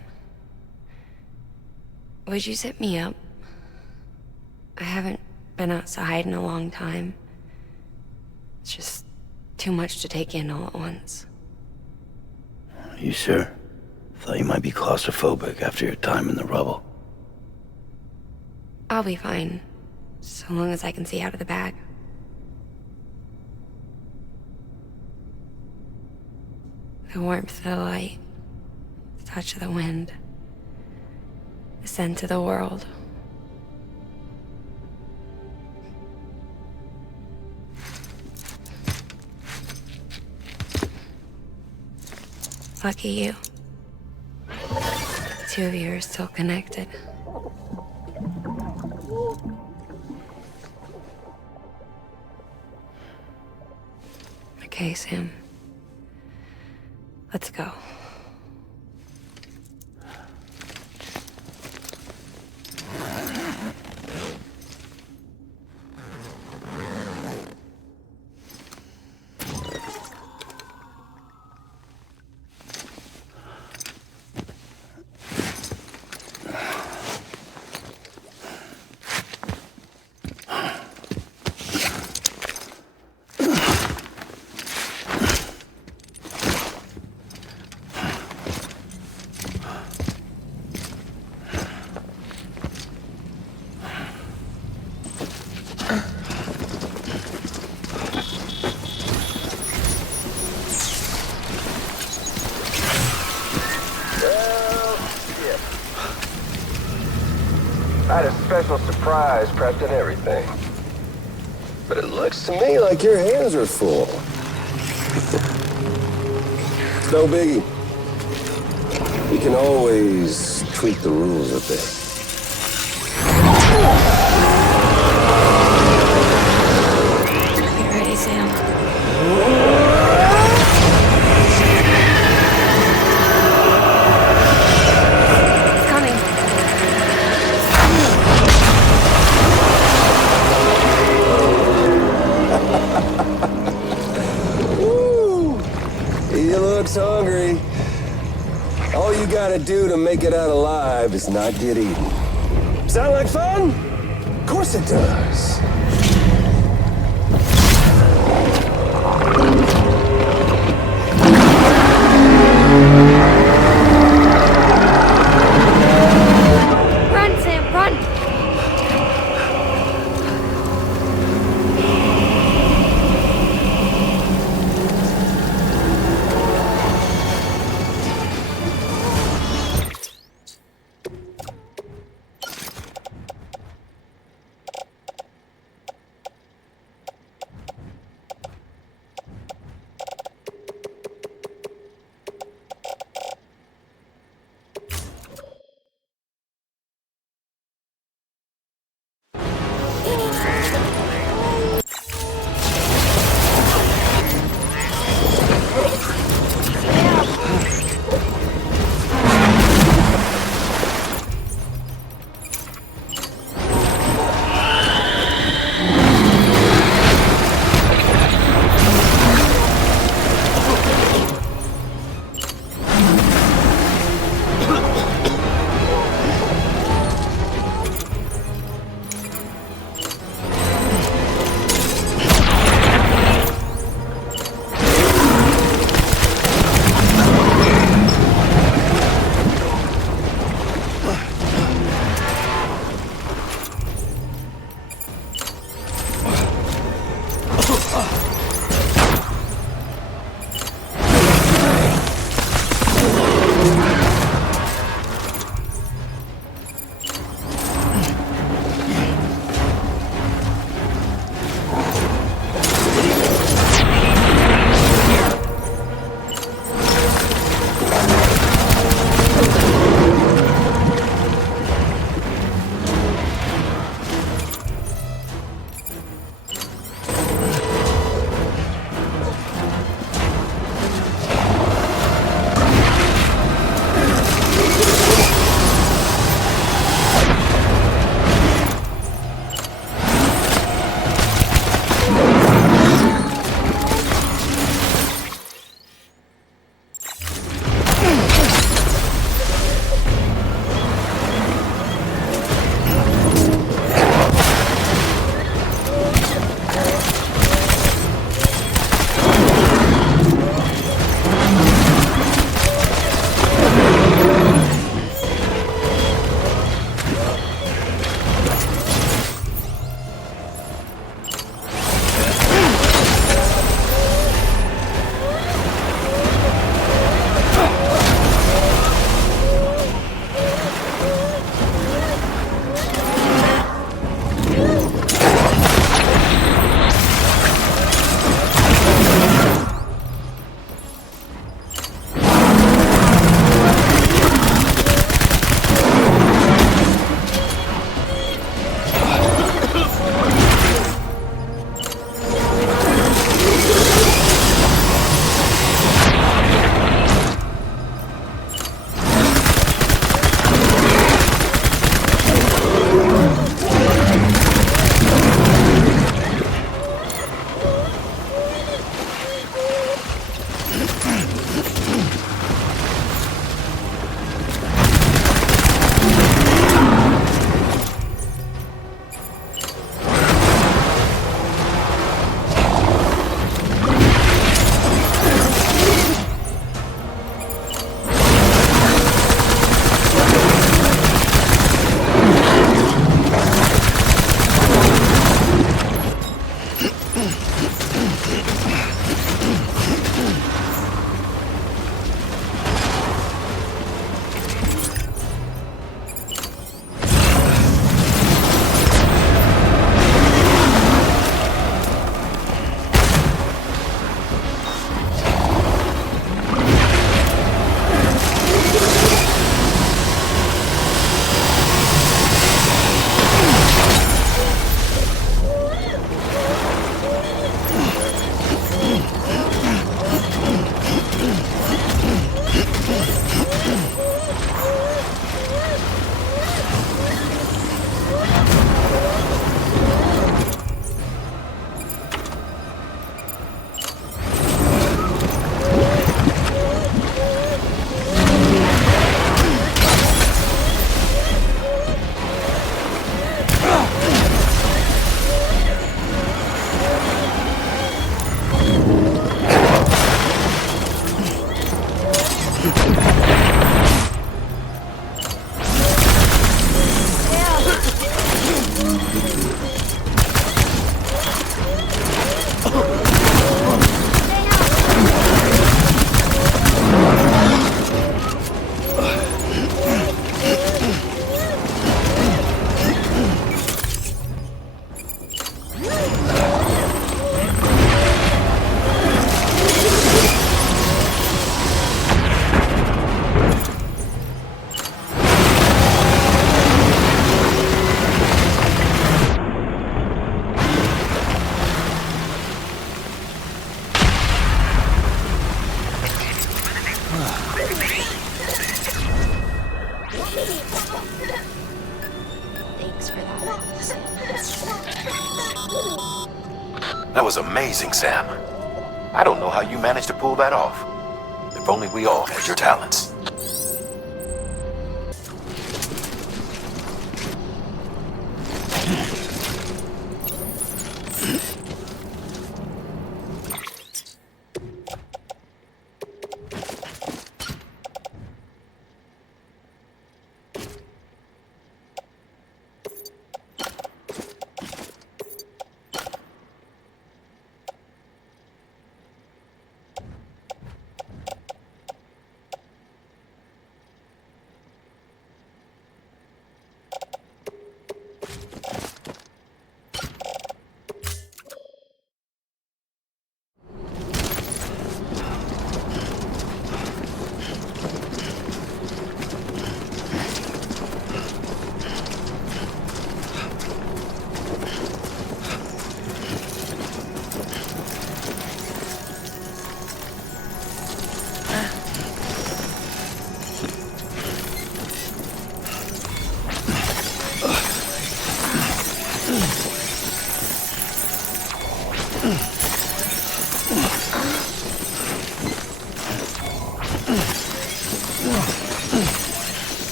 would you sit me up? I haven't been outside in a long time. It's just too much to take in all at once. You sure? Thought you might be claustrophobic after your time in the rubble. I'll be fine, so long as I can see out of the bag. The warmth of the light, the touch of the wind, the scent of the world. Lucky you. The two of you are still connected. Okay, Sam. Let's go. I had a special surprise prepped and everything. but it looks to me like your hands are full. It's no biggie. We can always tweak the rules a bit. Get ready, Sam. It's coming. Woo! He looks hungry. All you gotta do to make it out alive is not get eaten. Sound like fun? Of course it does. Run, Sam, run! That was amazing, Sam. I don't know how you managed to pull that off. If only we all had your talents.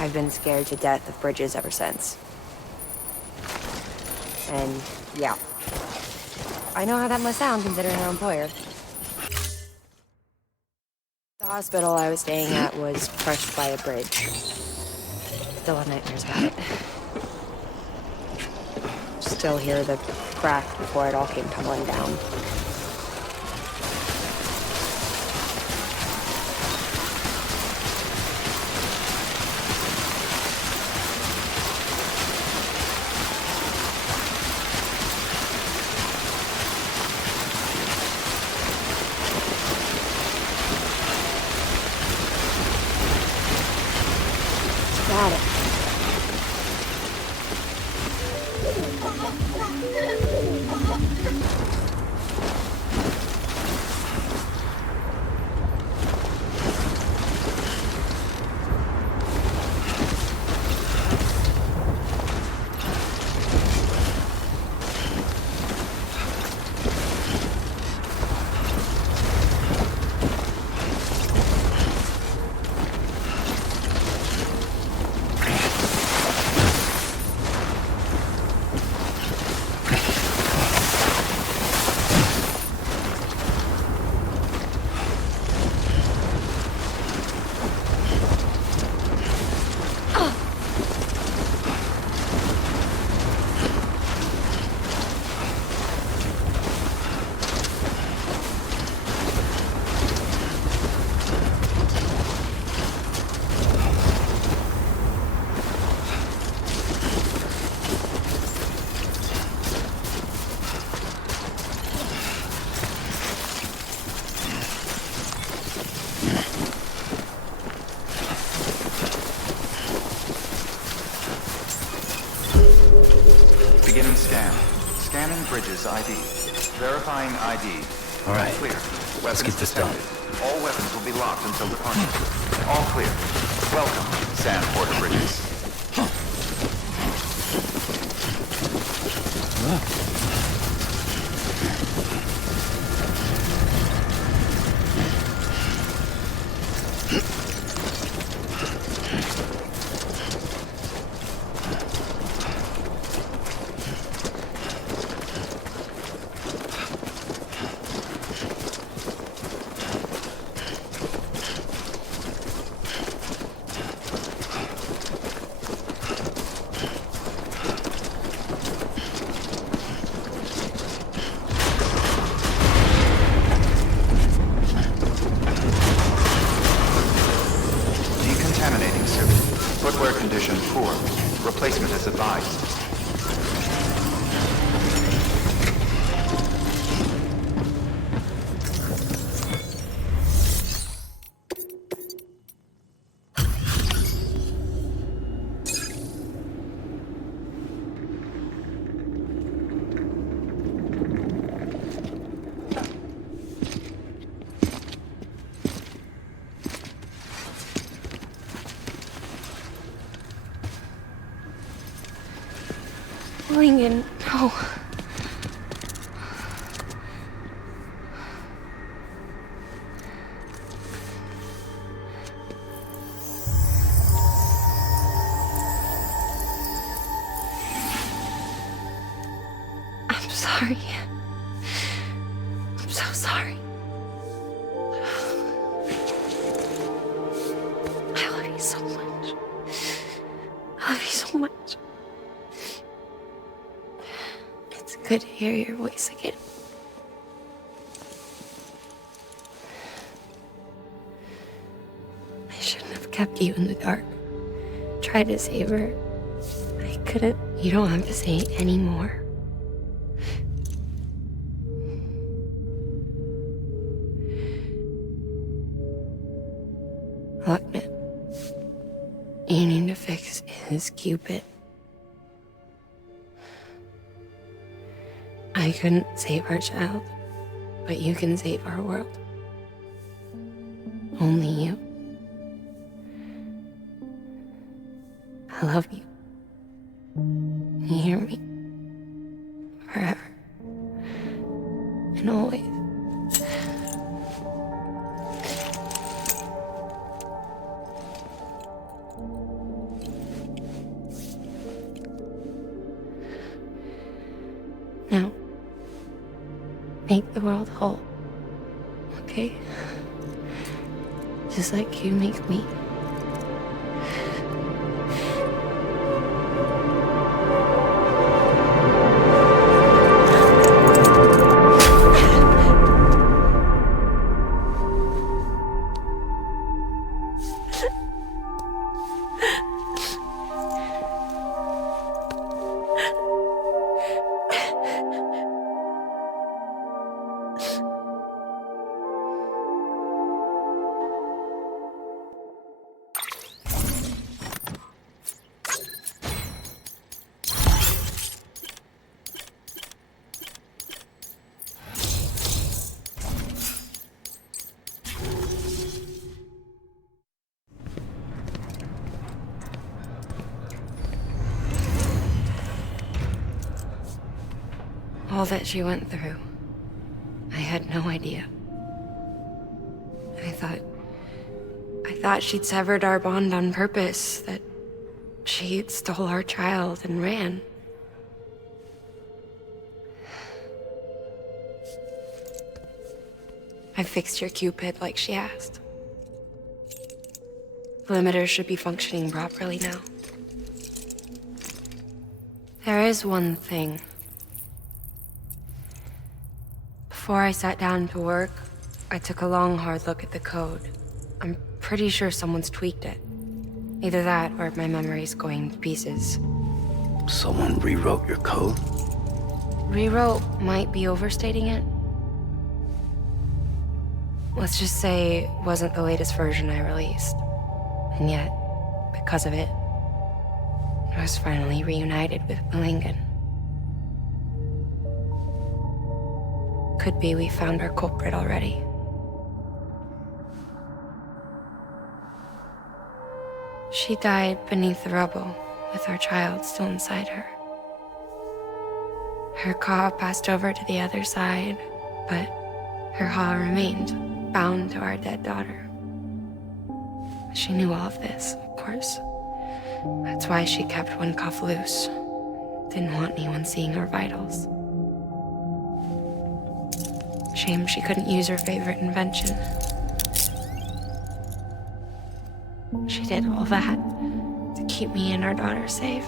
I've been scared to death of bridges ever since. And, yeah. I know how that must sound considering our employer. The hospital I was staying at was crushed by a bridge. Still have nightmares about it. Still hear the crack before it all came tumbling down. Got it. Scan. Scanning Bridges ID. Verifying ID. All right. Clear. Let's get this done. All weapons will be locked until departure. All clear. Welcome, Sam Porter Bridges. Decontaminating suit. Footwear condition poor. Replacement is advised. Lincoln, no. I'm sorry. I'm so sorry. I love you so much. I love you so much. It's good to hear your voice again. I shouldn't have kept you in the dark. Tried to save her. I couldn't. You don't have to say it anymore. Look, man. You need to fix his Cupid. I couldn't save our child, but you can save our world. Only you. I love you. You hear me? Forever. And always. Now, make the world whole, okay? Just like you make me. All that she went through, I had no idea. I thought she'd severed our bond on purpose, that she stole our child and ran. I fixed your Cupid like she asked. The limiter should be functioning properly now. There is one thing. Before I sat down to work, I took a long, hard look at the code. I'm pretty sure someone's tweaked it. Either that, or my memory's going to pieces. Someone rewrote your code? Rewrote might be overstating it. Let's just say it wasn't the latest version I released. And yet, because of it, I was finally reunited with Lincoln. Could be we found our culprit already. She died beneath the rubble, with our child still inside her. Her Ka passed over to the other side, but her Ha remained, bound to our dead daughter. She knew all of this, of course. That's why she kept one cuff loose. Didn't want anyone seeing her vitals. Shame she couldn't use her favorite invention. She did all that to keep me and our daughter safe.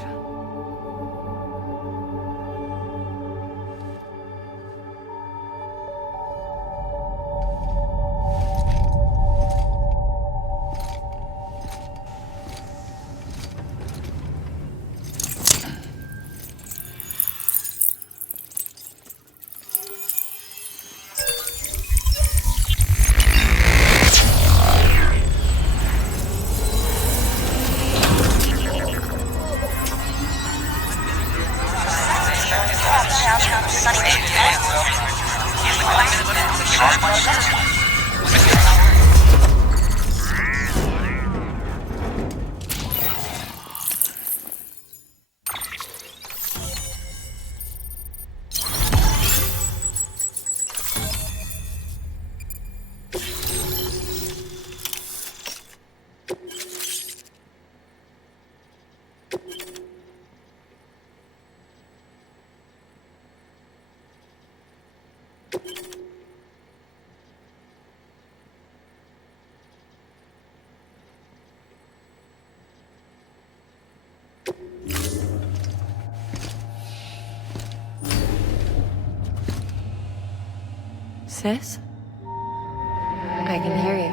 Sis? I can hear you.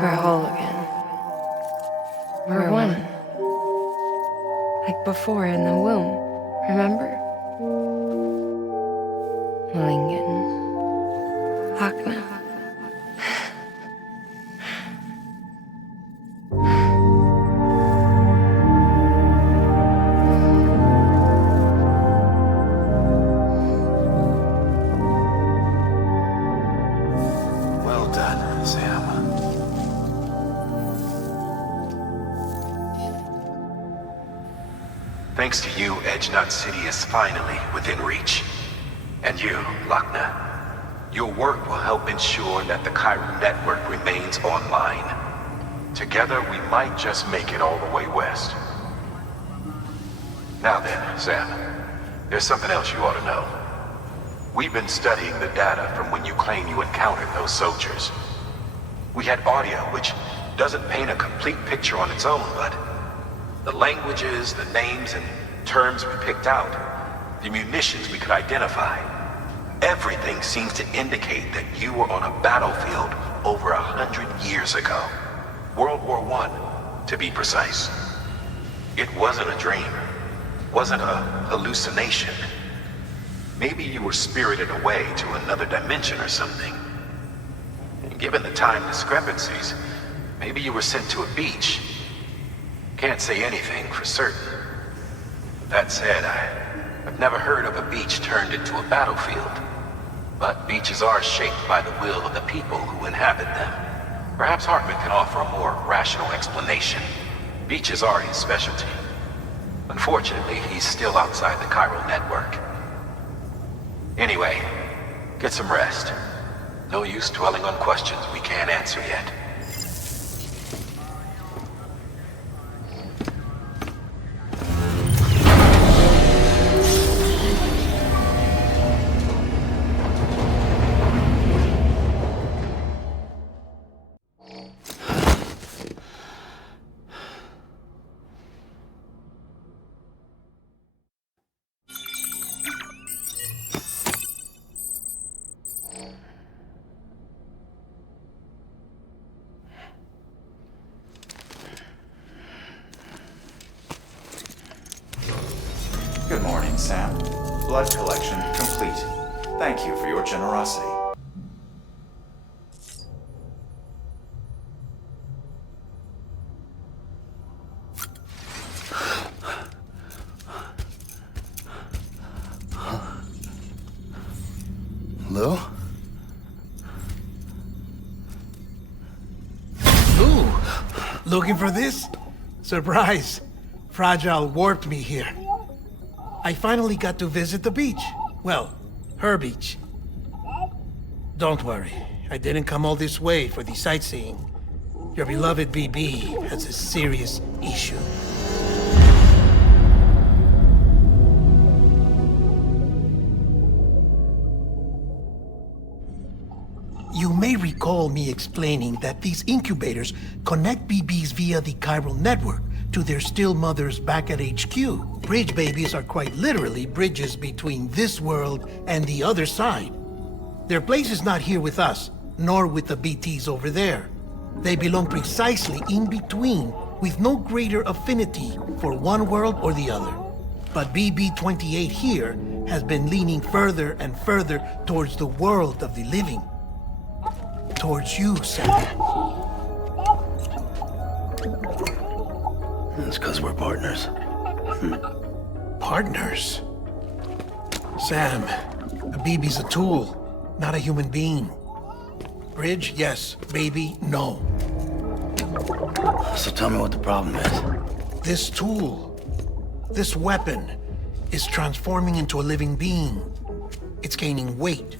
We're whole again. We're one. Like before in the womb, remember? Lingen. Hakna. Thanks to you, Edgenut City is finally within reach. And you, Lochner, your work will help ensure that the Chiral Network remains online. Together, we might just make it all the way west. Now then, Sam, there's something else you ought to know. We've been studying the data from when you claim you encountered those soldiers. We had audio which doesn't paint a complete picture on its own, but the languages, the names, and terms we picked out, the munitions we could identify, everything seems to indicate that you were on a battlefield over 100 years ago. World War I, to be precise. It wasn't a dream. Wasn't a hallucination. Maybe you were spirited away to another dimension or something. And given the time discrepancies, maybe you were sent to a beach. Can't say anything for certain. That said, I've never heard of a beach turned into a battlefield. But beaches are shaped by the will of the people who inhabit them. Perhaps Hartman can offer a more rational explanation. Beaches are his specialty. Unfortunately, he's still outside the Chiral Network. Anyway, get some rest. No use dwelling on questions we can't answer yet. Good morning, Sam. Blood collection complete. Thank you for your generosity. Looking for this? Surprise! Fragile warped me here. I finally got to visit the beach. Well, her beach. Don't worry, I didn't come all this way for the sightseeing. Your beloved BB has a serious issue. You may recall me explaining that these incubators connect BBs via the Chiral Network to their still mothers back at HQ. Bridge babies are quite literally bridges between this world and the other side. Their place is not here with us, nor with the BTs over there. They belong precisely in between, with no greater affinity for one world or the other. But BB-28 here has been leaning further and further towards the world of the living. Towards you, Sam. That's because we're partners. Partners? Sam, a BB's a tool, not a human being. Bridge, yes. Baby, no. So tell me what the problem is. This tool, this weapon, is transforming into a living being. It's gaining weight.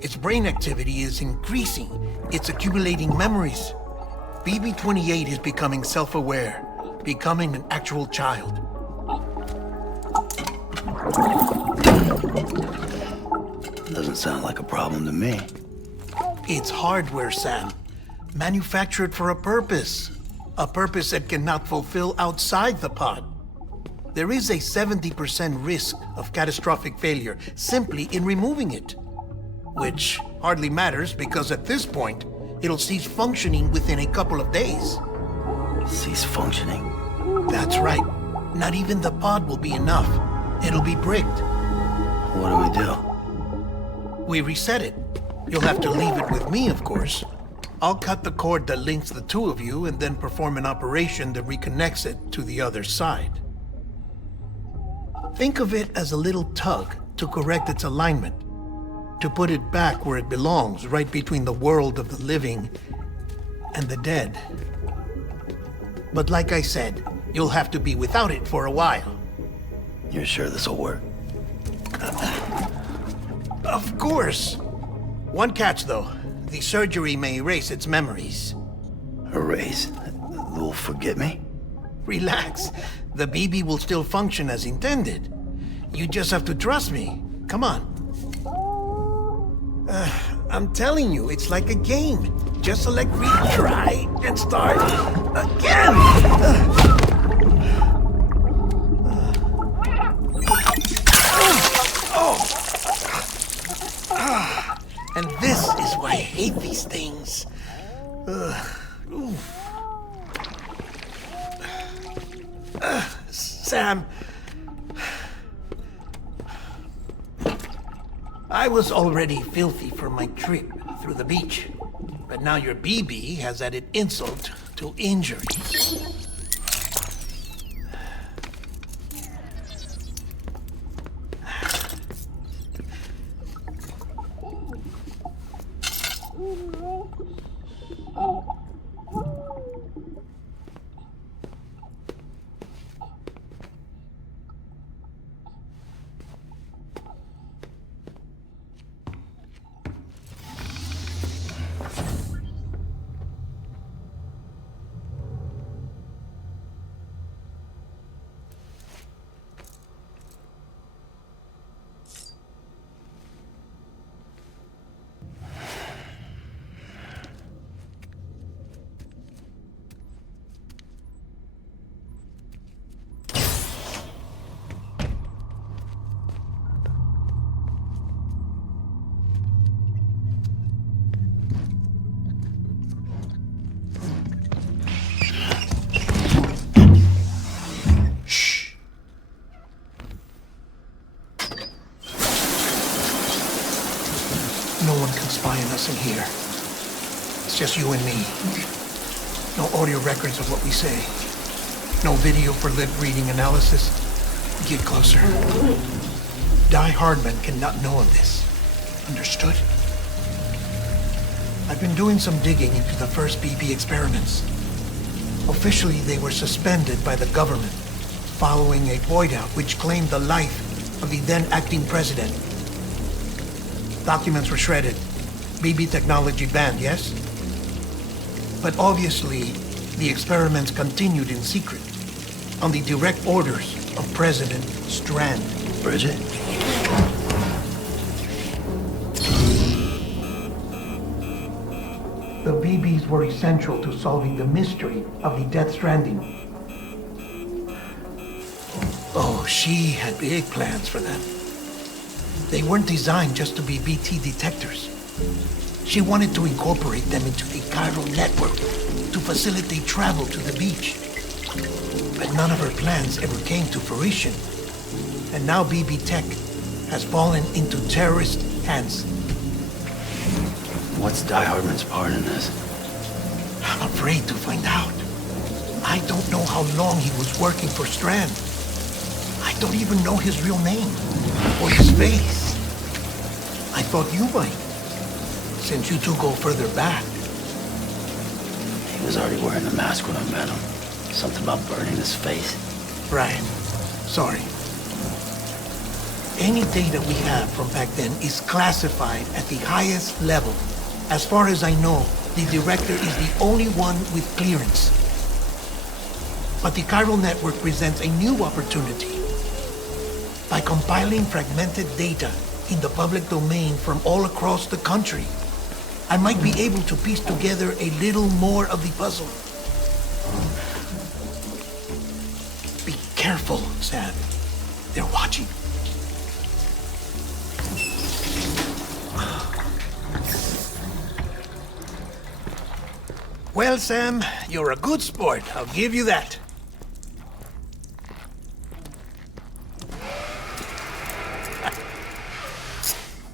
Its brain activity is increasing. It's accumulating memories. BB-28 is becoming self-aware, becoming an actual child. Doesn't sound like a problem to me. It's hardware, Sam. Manufactured for a purpose. A purpose it cannot fulfill outside the pod. There is a 70% risk of catastrophic failure simply in removing it. Which hardly matters because at this point, it'll cease functioning within a couple of days. Cease functioning? That's right. Not even the pod will be enough. It'll be bricked. What do we do? We reset it. You'll have to leave it with me, of course. I'll cut the cord that links the two of you and then perform an operation that reconnects it to the other side. Think of it as a little tug to correct its alignment. To put it back where it belongs, right between the world of the living and the dead. But like I said, you'll have to be without it for a while. You're sure this'll work? Of course! One catch, though. The surgery may erase its memories. Erase? They'll forget me? Relax. The BB will still function as intended. You just have to trust me. Come on. I'm telling you, it's like a game. Just select retry and start again! And this is why I hate these things. Sam, I was already filthy from my trip through the beach, but now your BB has added insult to injury. In here. It's just you and me. No audio records of what we say. No video for lip-reading analysis. Get closer. Die Hardman cannot know of this. Understood? I've been doing some digging into the first BB experiments. Officially, they were suspended by the government, following a void-out which claimed the life of the then acting president. Documents were shredded. BB technology banned, yes? But obviously, the experiments continued in secret, on the direct orders of President Strand. Bridget? The BBs were essential to solving the mystery of the Death Stranding. Oh, she had big plans for them. They weren't designed just to be BT detectors. She wanted to incorporate them into the Chiral Network to facilitate travel to the beach. But none of her plans ever came to fruition. And now BB Tech has fallen into terrorist hands. What's Die Hardman's part in this? I'm afraid to find out. I don't know how long he was working for Strand. I don't even know his real name or his face. I thought you might, since you two go further back. He was already wearing the mask when I met him. Something about burning his face. Right. Sorry. Any data we have from back then is classified at the highest level. As far as I know, the director is the only one with clearance. But the Chiral Network presents a new opportunity. By compiling fragmented data in the public domain from all across the country, I might be able to piece together a little more of the puzzle. Be careful, Sam. They're watching. Well, Sam, you're a good sport. I'll give you that.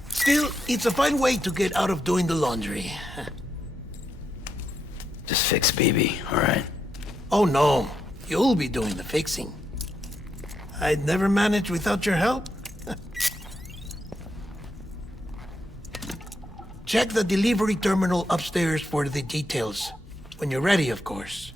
Still, it's a fine way to get out of doing the laundry. Just fix BB, all right? Oh, no. You'll be doing the fixing. I'd never manage without your help. Check the delivery terminal upstairs for the details. When you're ready, of course.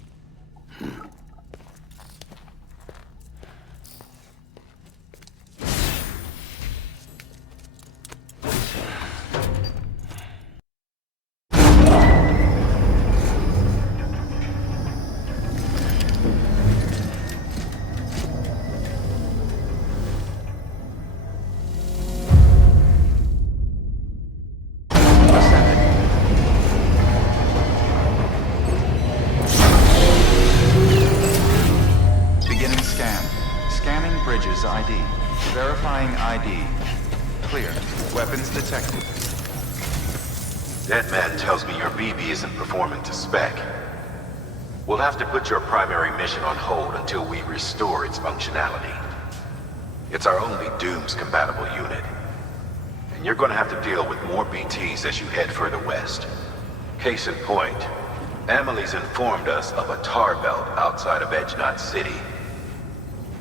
ID. Verifying ID. Clear. Weapons detected. Deadman tells me your BB isn't performing to spec. We'll have to put your primary mission on hold until we restore its functionality. It's our only Dooms-compatible unit. And you're gonna have to deal with more BTs as you head further west. Case in point, Amelie's informed us of a tar belt outside of Edgenot City.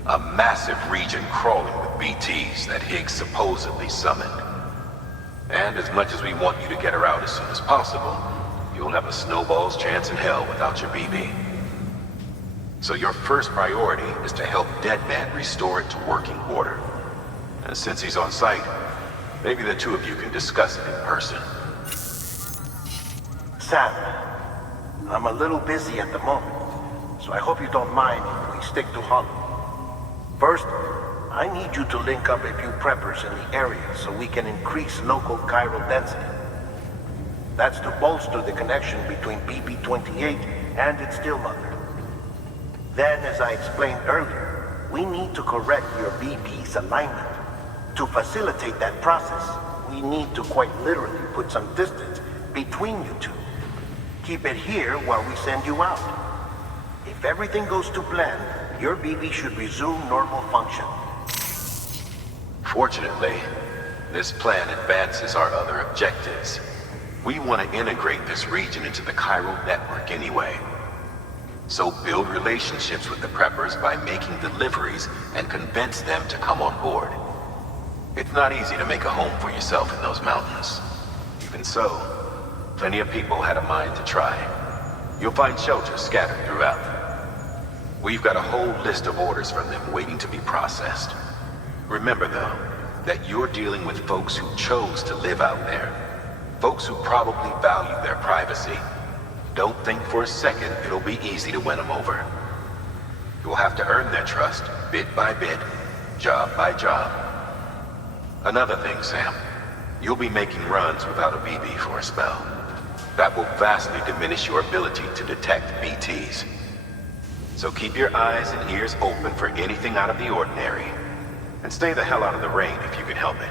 A massive region crawling with BTs that Higgs supposedly summoned. And as much as we want you to get her out as soon as possible, you'll have a snowball's chance in hell without your BB. So your first priority is to help Deadman restore it to working order. And since he's on site, maybe the two of you can discuss it in person. Sam, I'm a little busy at the moment, so I hope you don't mind if we stick to Hollow. First, I need you to link up a few preppers in the area so we can increase local chiral density. That's to bolster the connection between BB-28 and its still mother. Then, as I explained earlier, we need to correct your BB's alignment. To facilitate that process, we need to quite literally put some distance between you two. Keep it here while we send you out. If everything goes to plan, your BB should resume normal function. Fortunately, this plan advances our other objectives. We want to integrate this region into the Chiral Network anyway. So build relationships with the preppers by making deliveries and convince them to come on board. It's not easy to make a home for yourself in those mountains. Even so, plenty of people had a mind to try. You'll find shelters scattered throughout. We've got a whole list of orders from them waiting to be processed. Remember, though, that you're dealing with folks who chose to live out there. Folks who probably value their privacy. Don't think for a second it'll be easy to win them over. You'll have to earn their trust, bit by bit, job by job. Another thing, Sam. You'll be making runs without a BB for a spell. That will vastly diminish your ability to detect BTs. So keep your eyes and ears open for anything out of the ordinary. And stay the hell out of the rain if you can help it.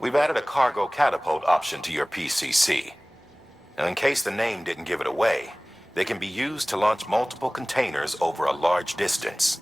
We've added a cargo catapult option to your PCC. Now, in case the name didn't give it away, they can be used to launch multiple containers over a large distance.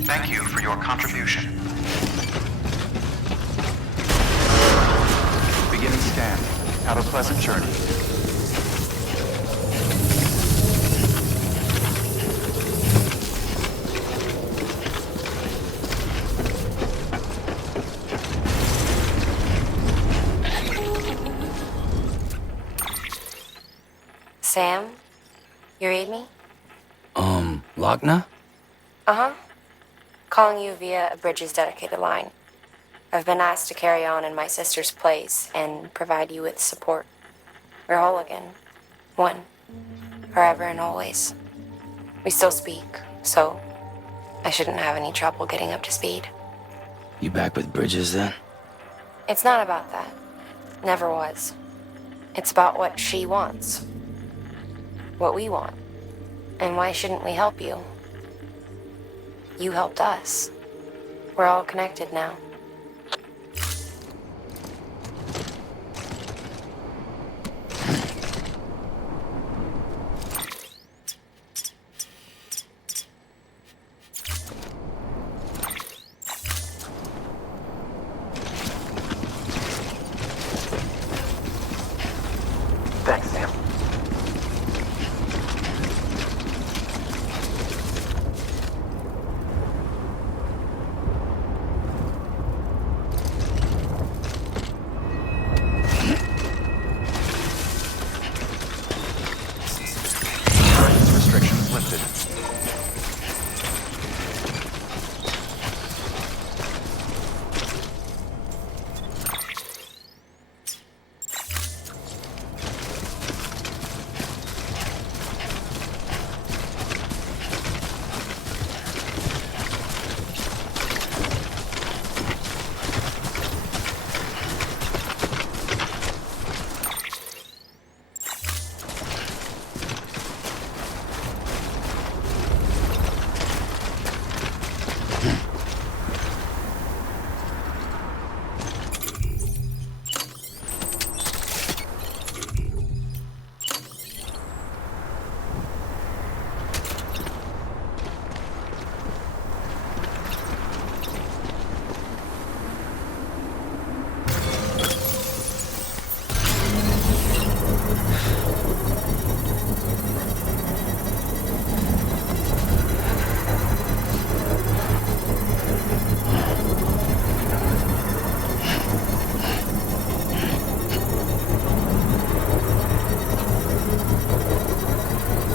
Thank you for your contribution. Beginning scan. Have a pleasant journey. Sam? You read me? Lochna? Uh-huh. Calling you via a Bridges dedicated line. I've been asked to carry on in my sister's place and provide you with support. We're whole again. One. Forever and always. We still speak, so I shouldn't have any trouble getting up to speed. You back with Bridges then? It's not about that. Never was. It's about what she wants. What we want. And why shouldn't we help you? You helped us. We're all connected now. Thanks, Sam. Restrictions lifted.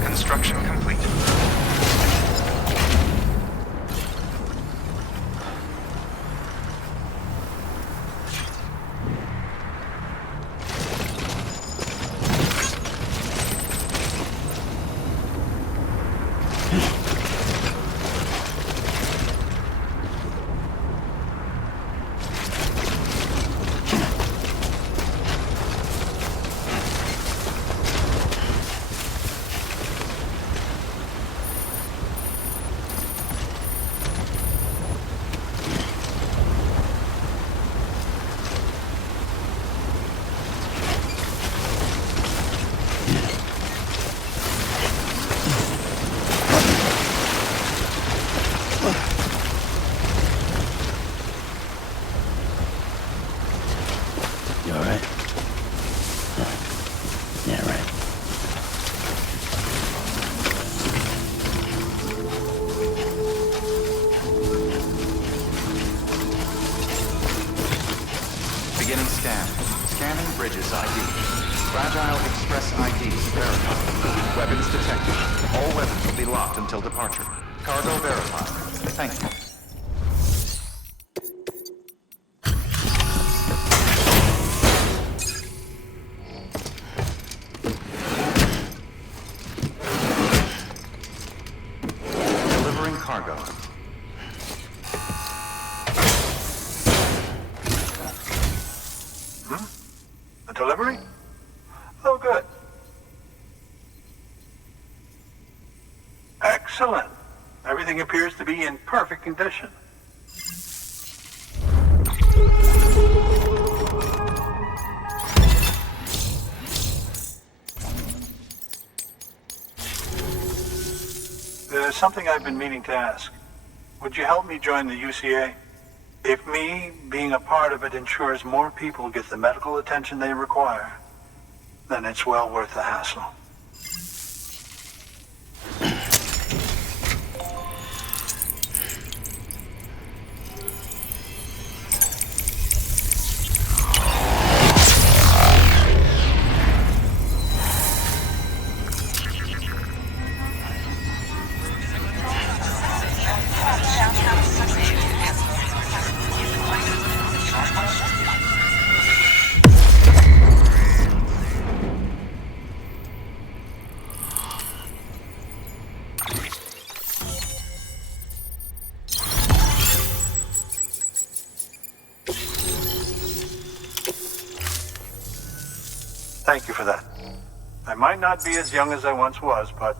Construction complete. ID. Fragile Express ID verified. Weapons detected. All weapons will be locked until departure. Cargo verified. Thank you. Delivering cargo. A delivery? Oh, good. Excellent. Everything appears to be in perfect condition. There's something I've been meaning to ask. Would you help me join the UCA? If me being a part of it ensures more people get the medical attention they require, then it's well worth the hassle. Thank you for that. I might not be as young as I once was, but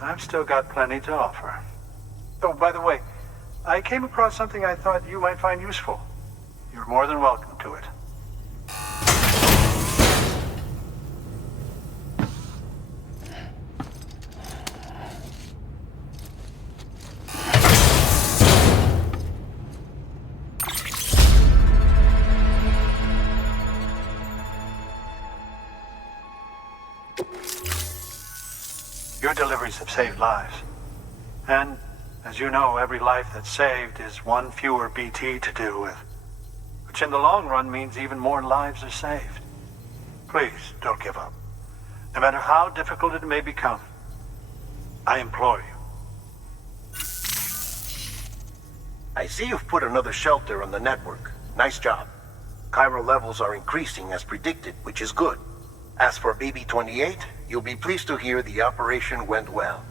I've still got plenty to offer. Oh, by the way, I came across something I thought you might find useful. You're more than welcome to it. Your deliveries have saved lives. And, as you know, every life that's saved is one fewer BT to deal with. Which in the long run means even more lives are saved. Please, don't give up. No matter how difficult it may become, I implore you. I see you've put another shelter on the network. Nice job. Chiral levels are increasing as predicted, which is good. As for BB-28, you'll be pleased to hear the operation went well.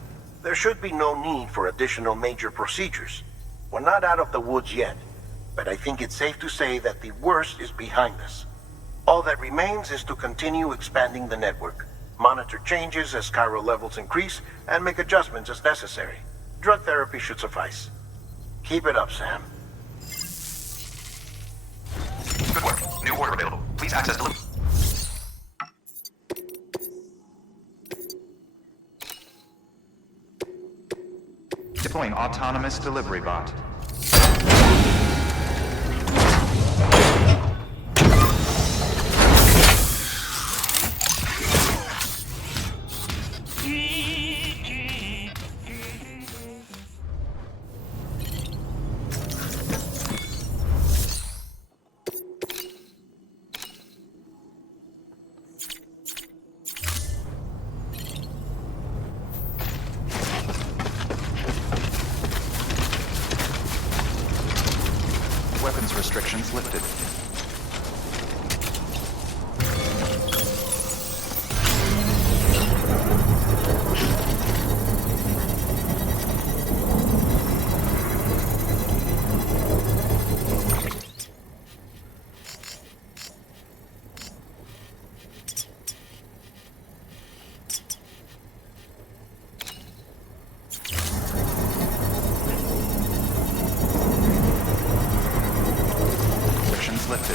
There should be no need for additional major procedures. We're not out of the woods yet, but I think it's safe to say that the worst is behind us. All that remains is to continue expanding the network, monitor changes as chiral levels increase, and make adjustments as necessary. Drug therapy should suffice. Keep it up, Sam. Good work. New order available. Please access delivery. Deploying autonomous delivery bot. Weapons restrictions lifted. Lifted.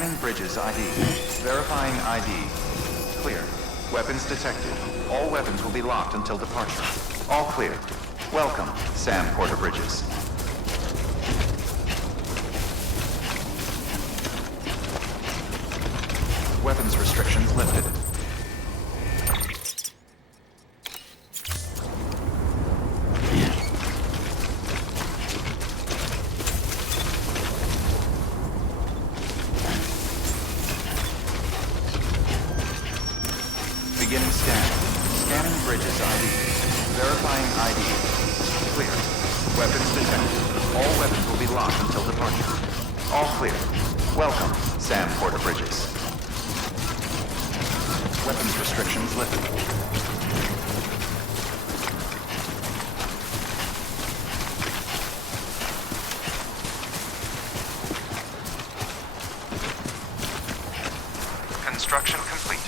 Scanning bridges ID. Verifying ID. Clear. Weapons detected. All weapons will be locked until departure. All clear. Welcome, Sam Porter Bridges. Weapons restrictions lifted. Beginning scan. Scanning bridges ID. Verifying ID. Clear. Weapons detected. All weapons will be locked until departure. All clear. Welcome, Sam Porter Bridges. Weapons restrictions lifted. Construction complete.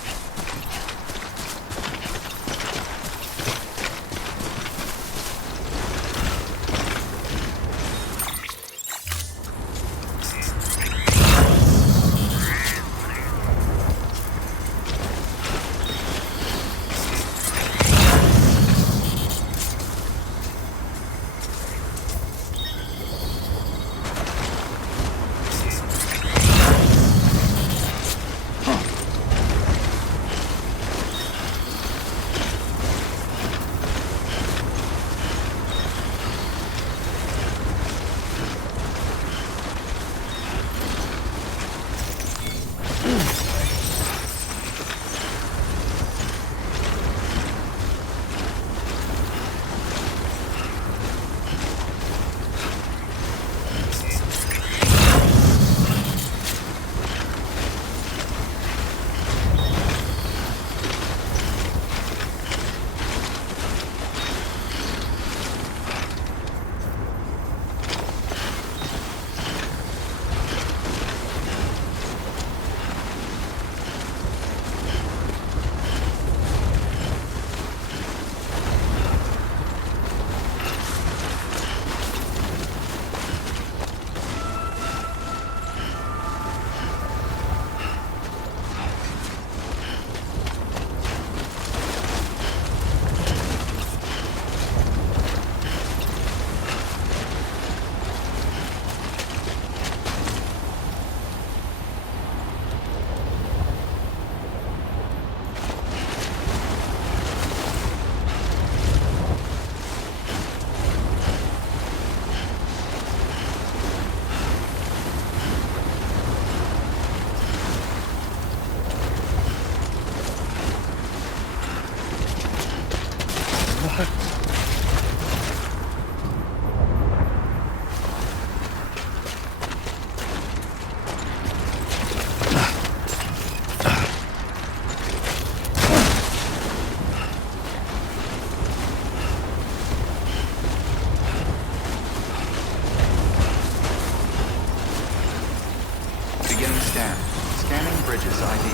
Scanning bridges ID.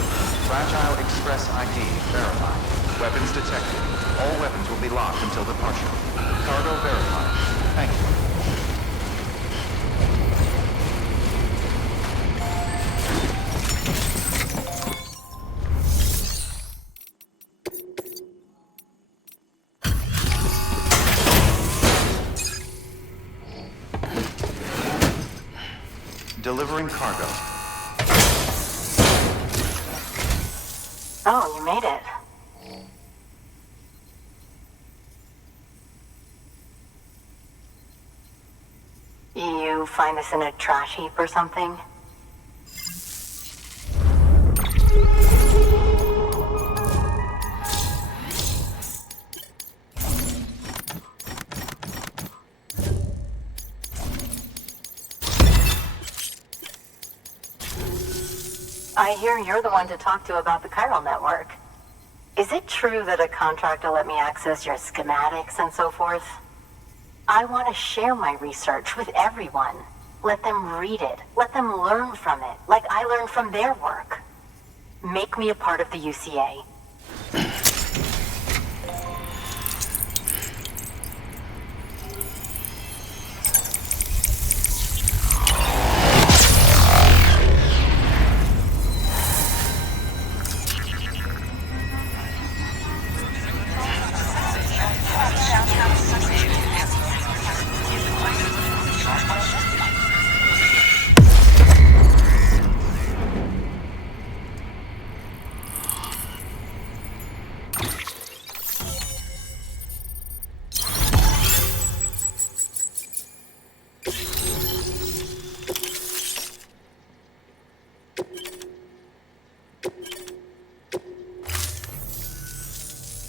Fragile Express ID verified. Weapons detected. All weapons will be locked until departure. Cargo verified. Thank you. Delivering cargo. Oh, you made it. You find this in a trash heap or something? I hear you're the one to talk to about the Chiral Network. Is it true that a contractor let me access your schematics and so forth? I want to share my research with everyone. Let them read it. Let them learn from it, like I learned from their work. Make me a part of the UCA.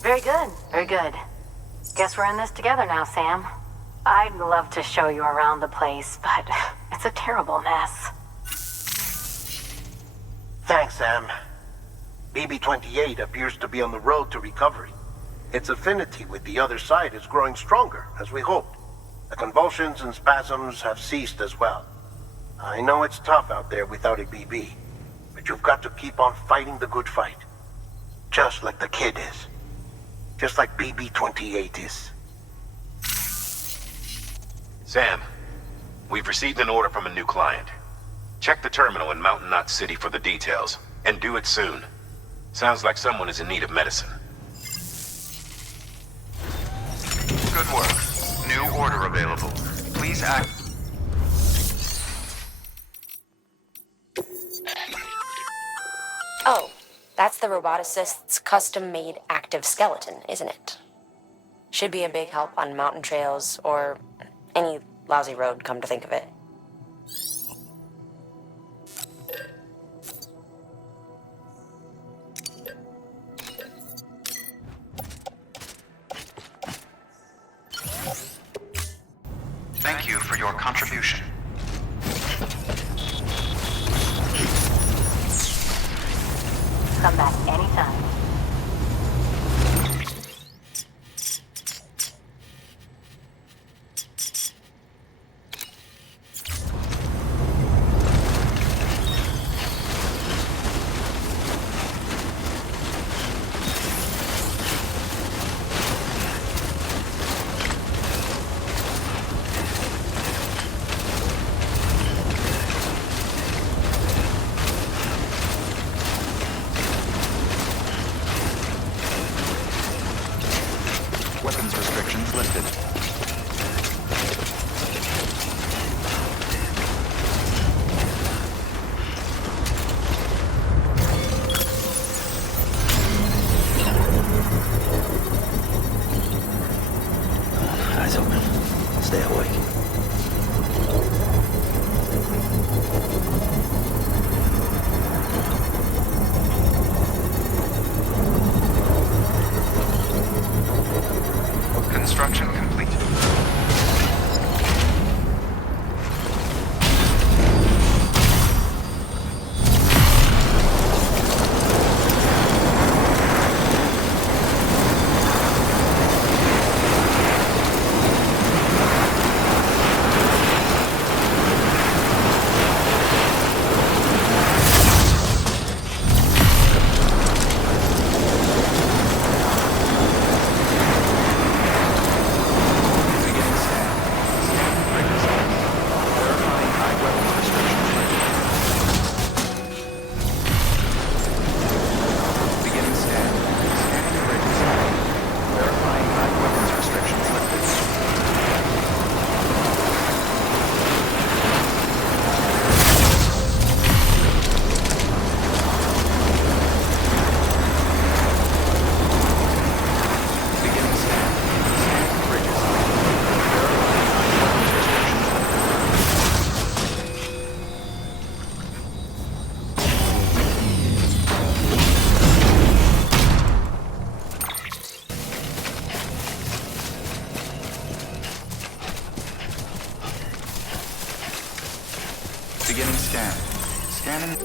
Very good, very good. Guess we're in this together now, Sam. I'd love to show you around the place, but it's a terrible mess. Thanks, Sam. BB-28 appears to be on the road to recovery. Its affinity with the other side is growing stronger, as we hoped. The convulsions and spasms have ceased as well. I know it's tough out there without a BB, but you've got to keep on fighting the good fight. Just like the kid is. Just like BB-28 is. Sam, we've received an order from a new client. Check the terminal in Mountain Knot City for the details, and do it soon. Sounds like someone is in need of medicine. Good work. New order available. Please act. Oh, that's the roboticist's custom-made active skeleton, isn't it? Should be a big help on mountain trails, or any lousy road, come to think of it. Thank you for your contribution. Come back anytime. Weapons restrictions lifted. Eyes open. Stay awake. Construction complete. Beginning scan. Scanning.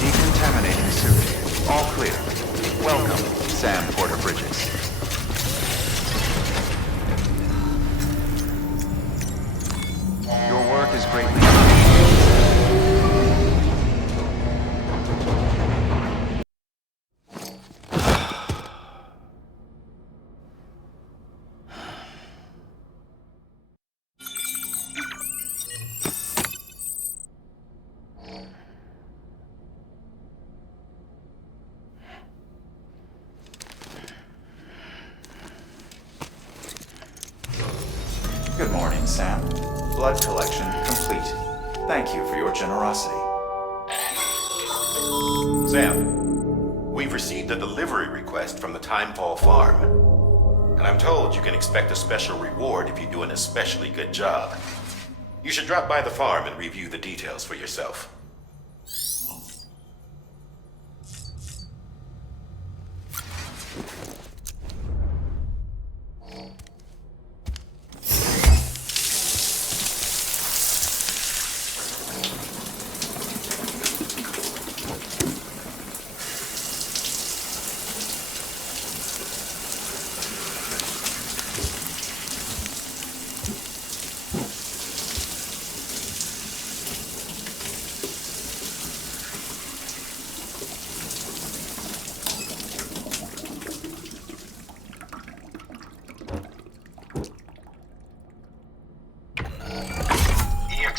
Decontaminating suit. All clear. Welcome, Sam Porter Bridges. Your work is greatly Good morning, Sam. Blood collection complete. Thank you for your generosity. Sam, we've received a delivery request from the Timefall Farm. And I'm told you can expect a special reward if you do an especially good job. You should drop by the farm and review the details for yourself.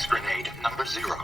Grenade number 0.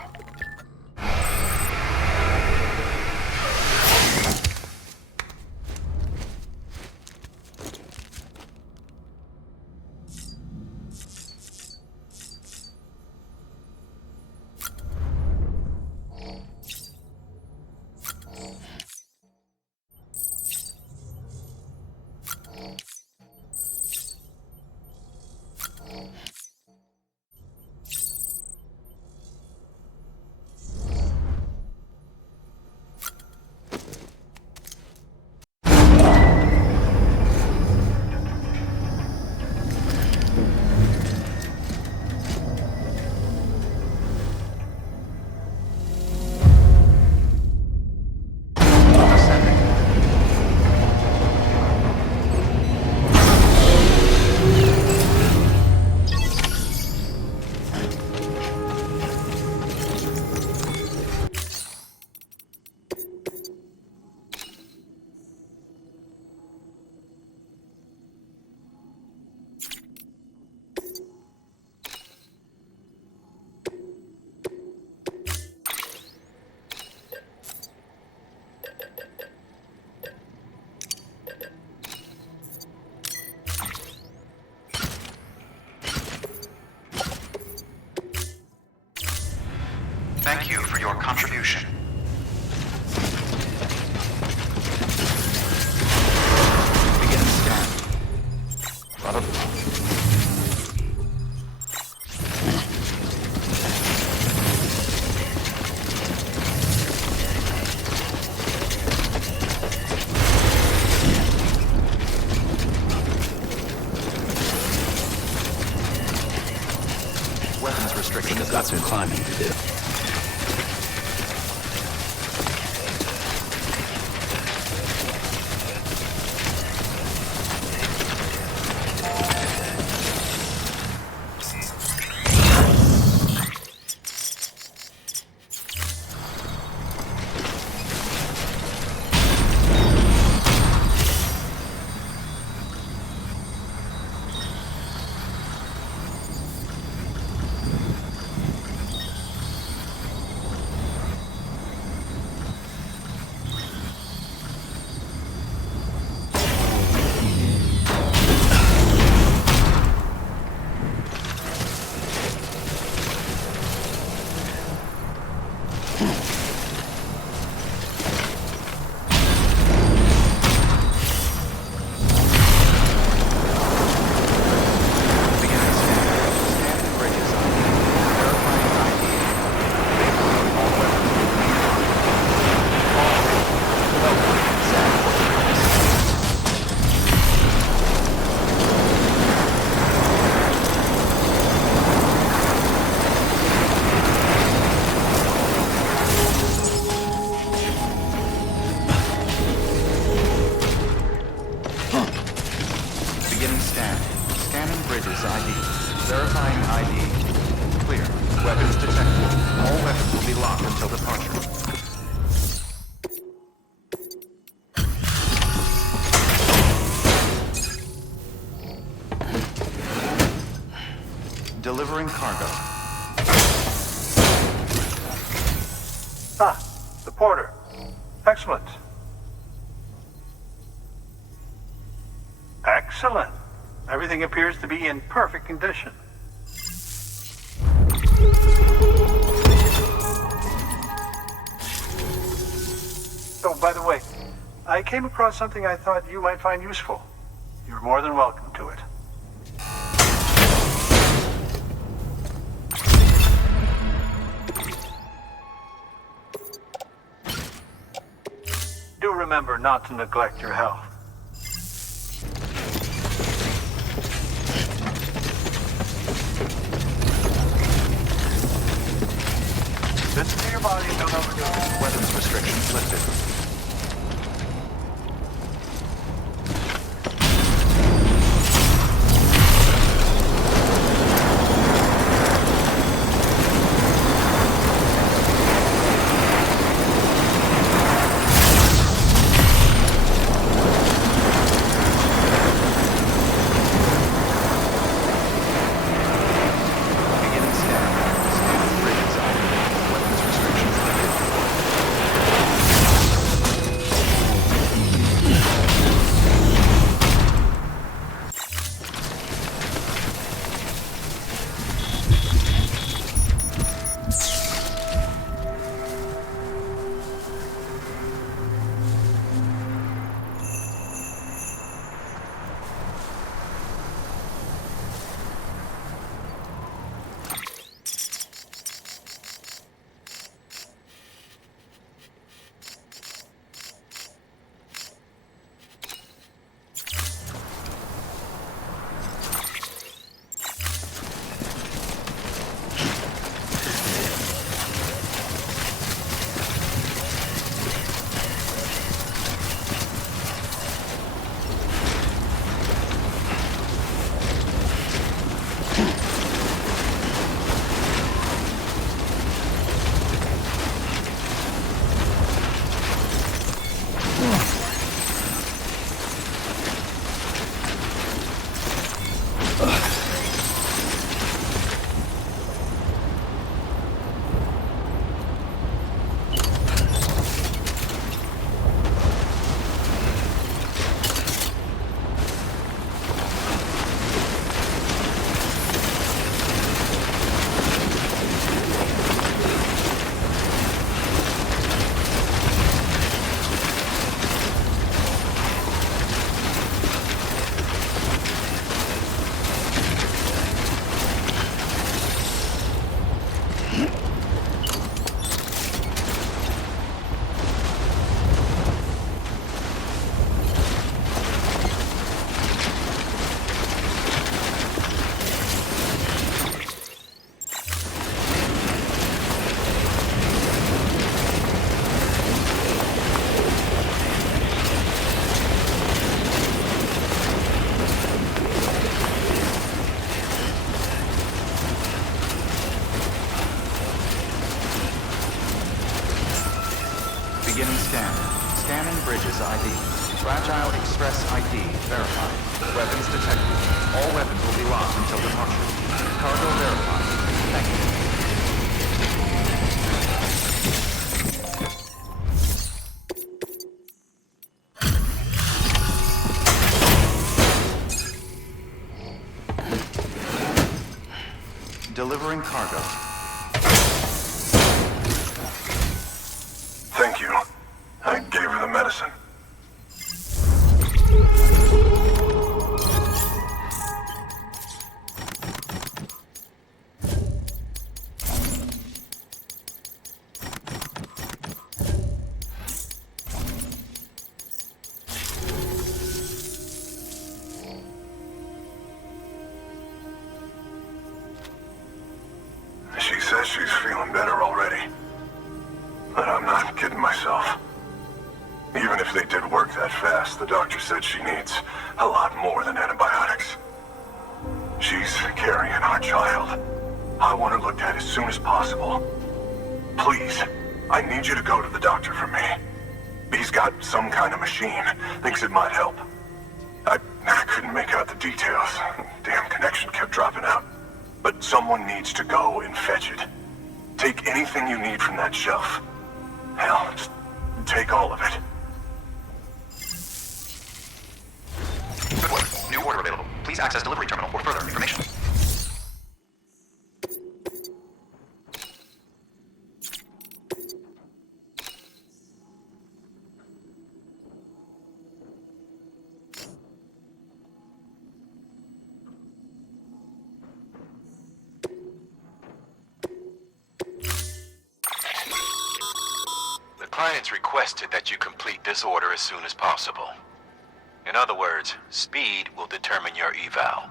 Thank you for your contribution. Begin scan. Weapons restricted. I've got some climbing to do. Delivering cargo. Ah, the porter. Excellent. Excellent. Everything appears to be in perfect condition. Oh, by the way, I came across something I thought you might find useful. You're more than welcome to it. remember not to neglect your health. Listen to your body, don't overdo it. Weapons restrictions lifted. Beginning scan. Scanning bridges ID. Fragile Express ID verified. Weapons detected. All weapons will be locked until departure. Cargo verified. Thank you. Delivering cargo. Thank you. I gave her the medicine. She says she's feeling better already. But I'm not kidding myself. Even if they did work that fast, the doctor said she needs a lot more than antibiotics. She's carrying our child. I want her looked at as soon as possible. Please, I need you to go to the doctor for me. He's got some kind of machine. Thinks it might help. I couldn't make out the details. Damn connection kept dropping out. But someone needs to go and fetch it. Take anything you need from that shelf. Hell, just take all of it. Good work. New order available. Please access delivery terminal for further information. client's requested that you complete this order as soon as possible. In other words, speed will determine your eval.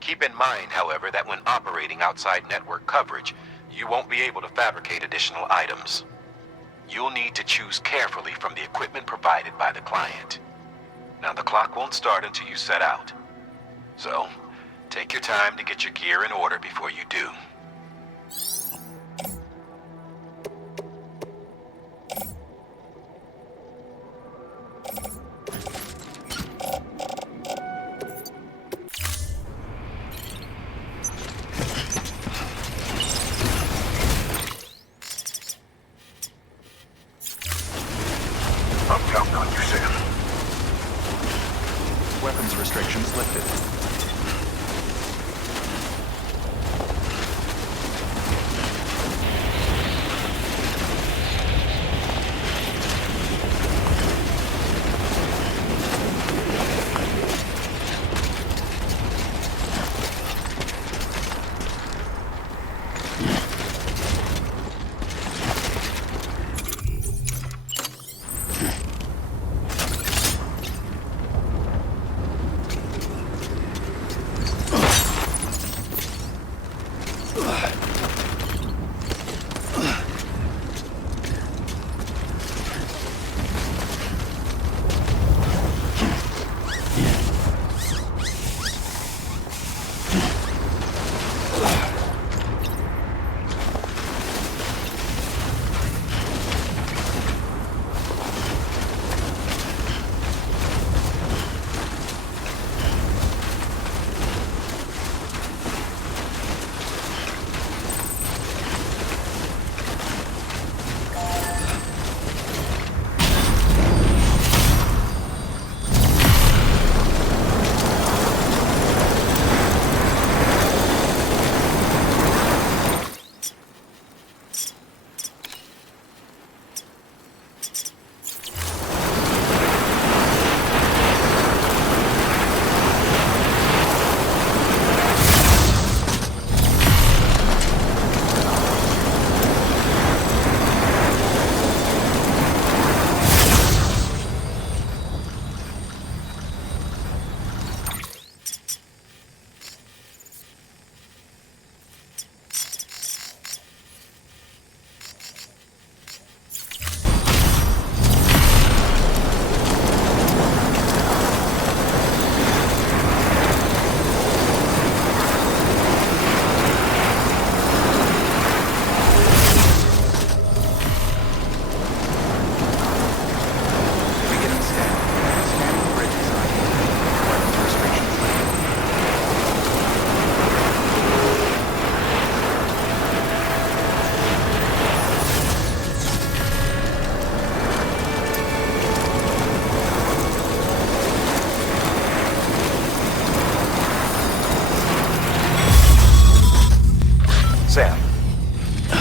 Keep in mind, however, that when operating outside network coverage, you won't be able to fabricate additional items. You'll need to choose carefully from the equipment provided by the client. Now, the clock won't start until you set out. So, take your time to get your gear in order before you do. I'm counting on you, Sam. Weapons restrictions lifted.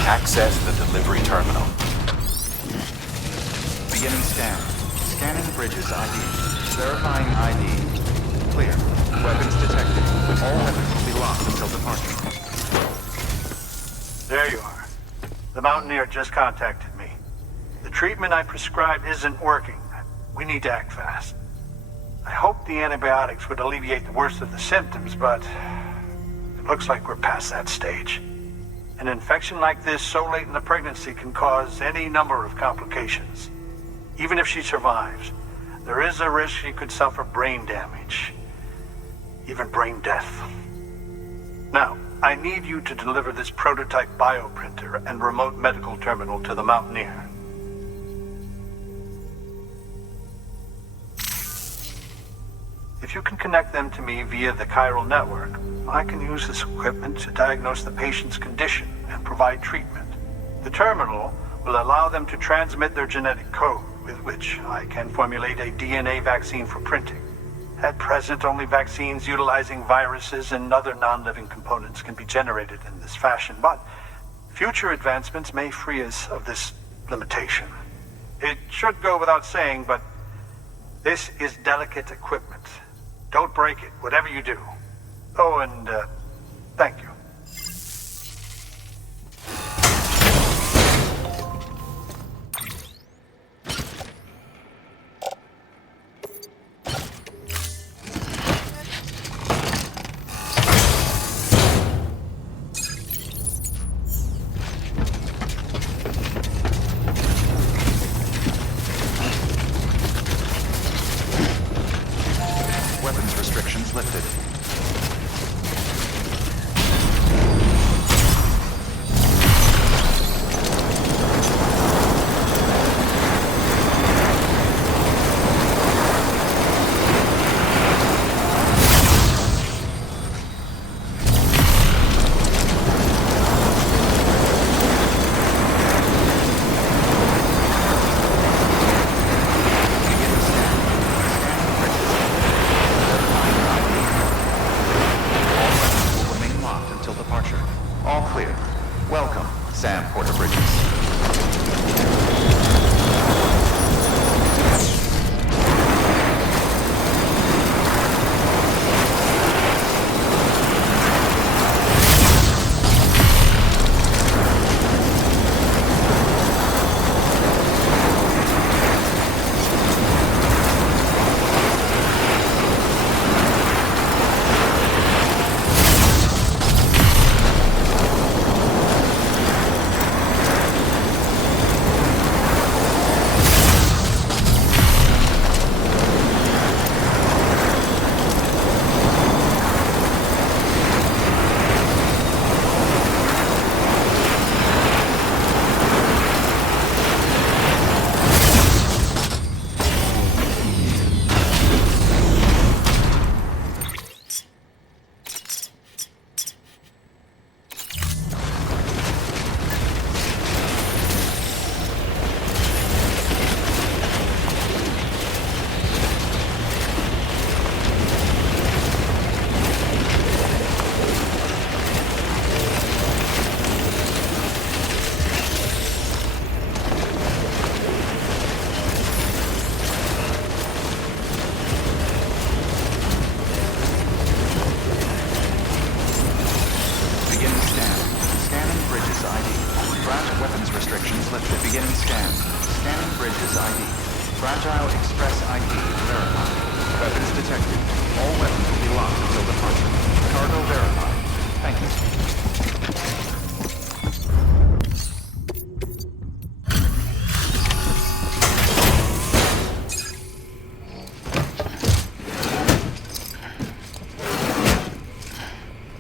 Access the delivery terminal. Beginning scan. Scanning bridges ID. Verifying ID. Clear. Weapons detected. All weapons will be locked until departure. There you are. The Mountaineer just contacted me. The treatment I prescribed isn't working. We need to act fast. I hoped the antibiotics would alleviate the worst of the symptoms, but it looks like we're past that stage. An infection like this so late in the pregnancy can cause any number of complications. Even if she survives, there is a risk she could suffer brain damage, even brain death. Now, I need you to deliver this prototype bioprinter and remote medical terminal to the Mountaineer. If you can connect them to me via the Chiral Network, I can use this equipment to diagnose the patient's condition and provide treatment. The terminal will allow them to transmit their genetic code, with which I can formulate a DNA vaccine for printing. At present, only vaccines utilizing viruses and other non-living components can be generated in this fashion, but future advancements may free us of this limitation. It should go without saying, but this is delicate equipment. Don't break it, whatever you do. Oh, and thank you. clear. Welcome, Sam Porter Bridges.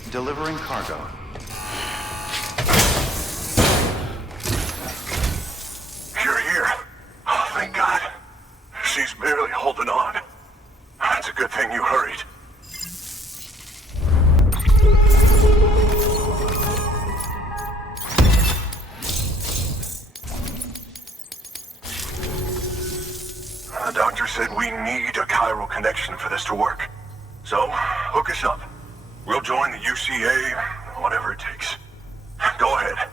Delivering cargo. You're here. Oh, thank God. She's barely holding on. It's a good thing you hurried. The doctor said we need a chiral connection for this to work. So, hook us up. We'll join the UCA, whatever it takes. Go ahead.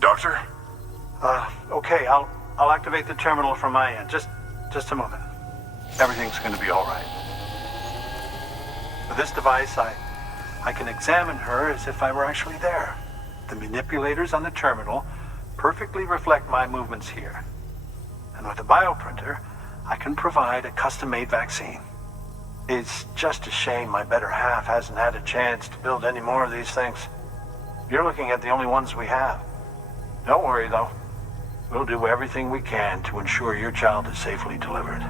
Doctor? Okay, I'll activate the terminal from my end. Just a moment. Everything's gonna be all right. With this device, I can examine her as if I were actually there. The manipulators on the terminal perfectly reflect my movements here. And with the bioprinter, I can provide a custom-made vaccine. It's just a shame my better half hasn't had a chance to build any more of these things. You're looking at the only ones we have. Don't worry, though. We'll do everything we can to ensure your child is safely delivered.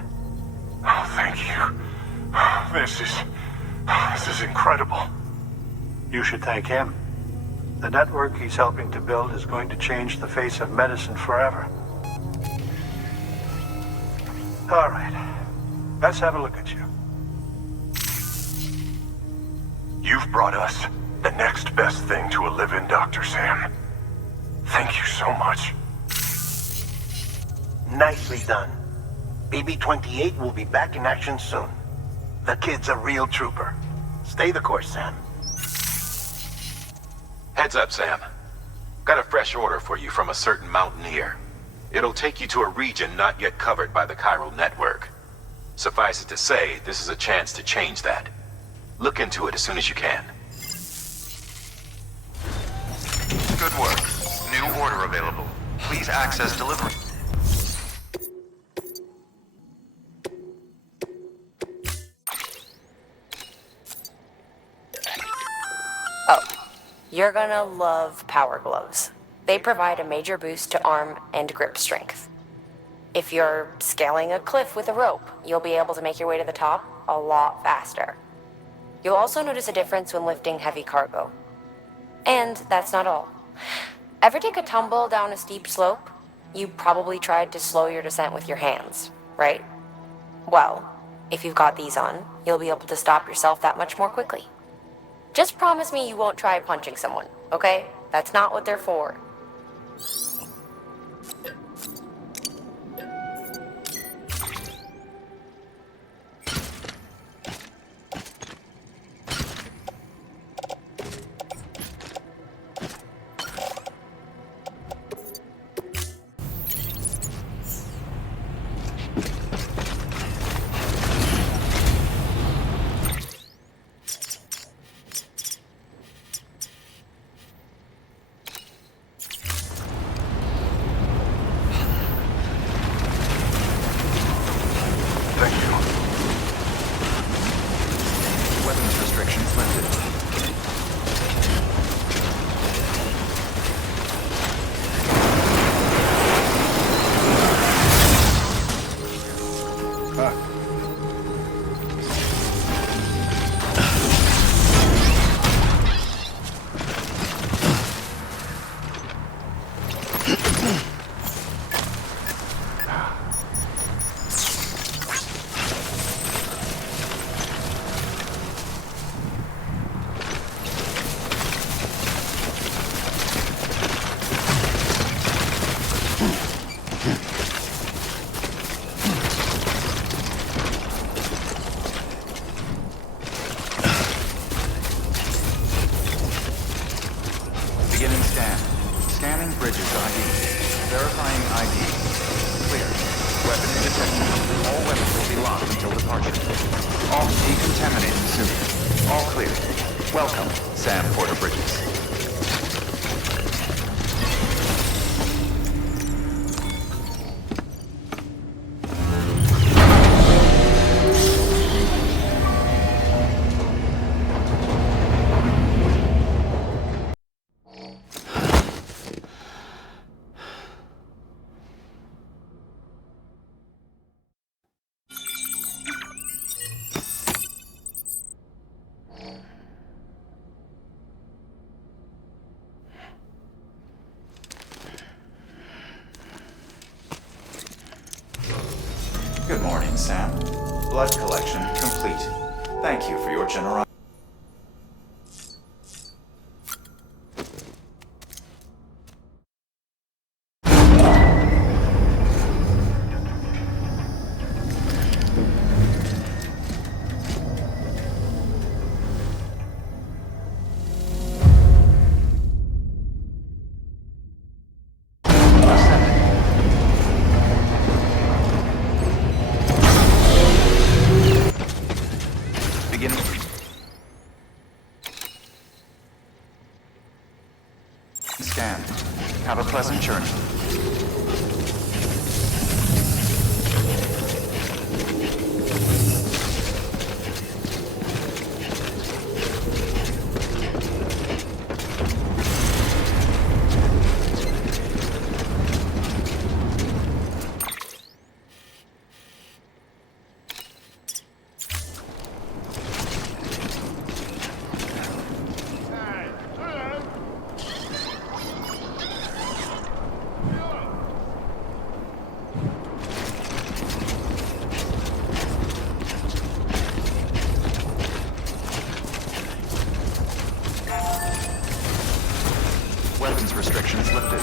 Oh, thank you. This is incredible. You should thank him. The network he's helping to build is going to change the face of medicine forever. All right. Let's have a look at you. You've brought us the next best thing to a live-in, Dr. Sam. Thank you so much. Nicely done. BB-28 will be back in action soon. The kid's a real trooper. Stay the course, Sam. Heads up, Sam. Got a fresh order for you from a certain mountaineer. It'll take you to a region not yet covered by the Chiral Network. Suffice it to say, this is a chance to change that. Look into it as soon as you can. Good work. New order available. Please access delivery. You're gonna love power gloves. They provide a major boost to arm and grip strength. If you're scaling a cliff with a rope, you'll be able to make your way to the top a lot faster. You'll also notice a difference when lifting heavy cargo. And that's not all. Ever take a tumble down a steep slope? You probably tried to slow your descent with your hands, right? Well, if you've got these on, you'll be able to stop yourself that much more quickly. Just promise me you won't try punching someone, okay? That's not what they're for. Good morning, Sam. Blood collection complete. Thank you for your generosity. Scan. Have a pleasant journey. Weapons restrictions lifted.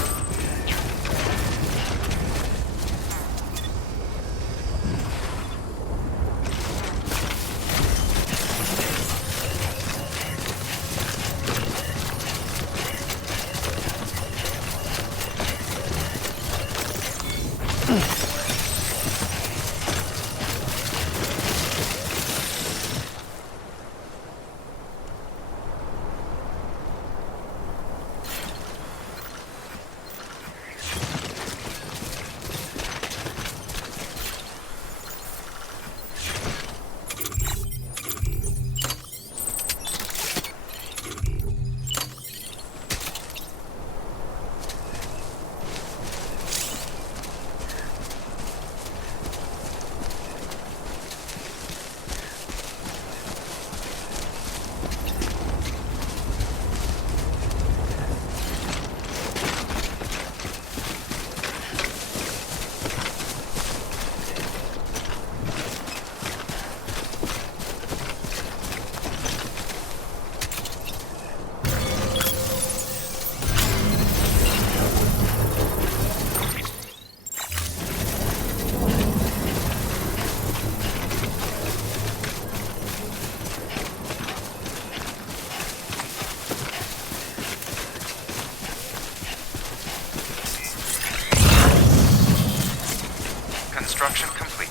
Construction complete.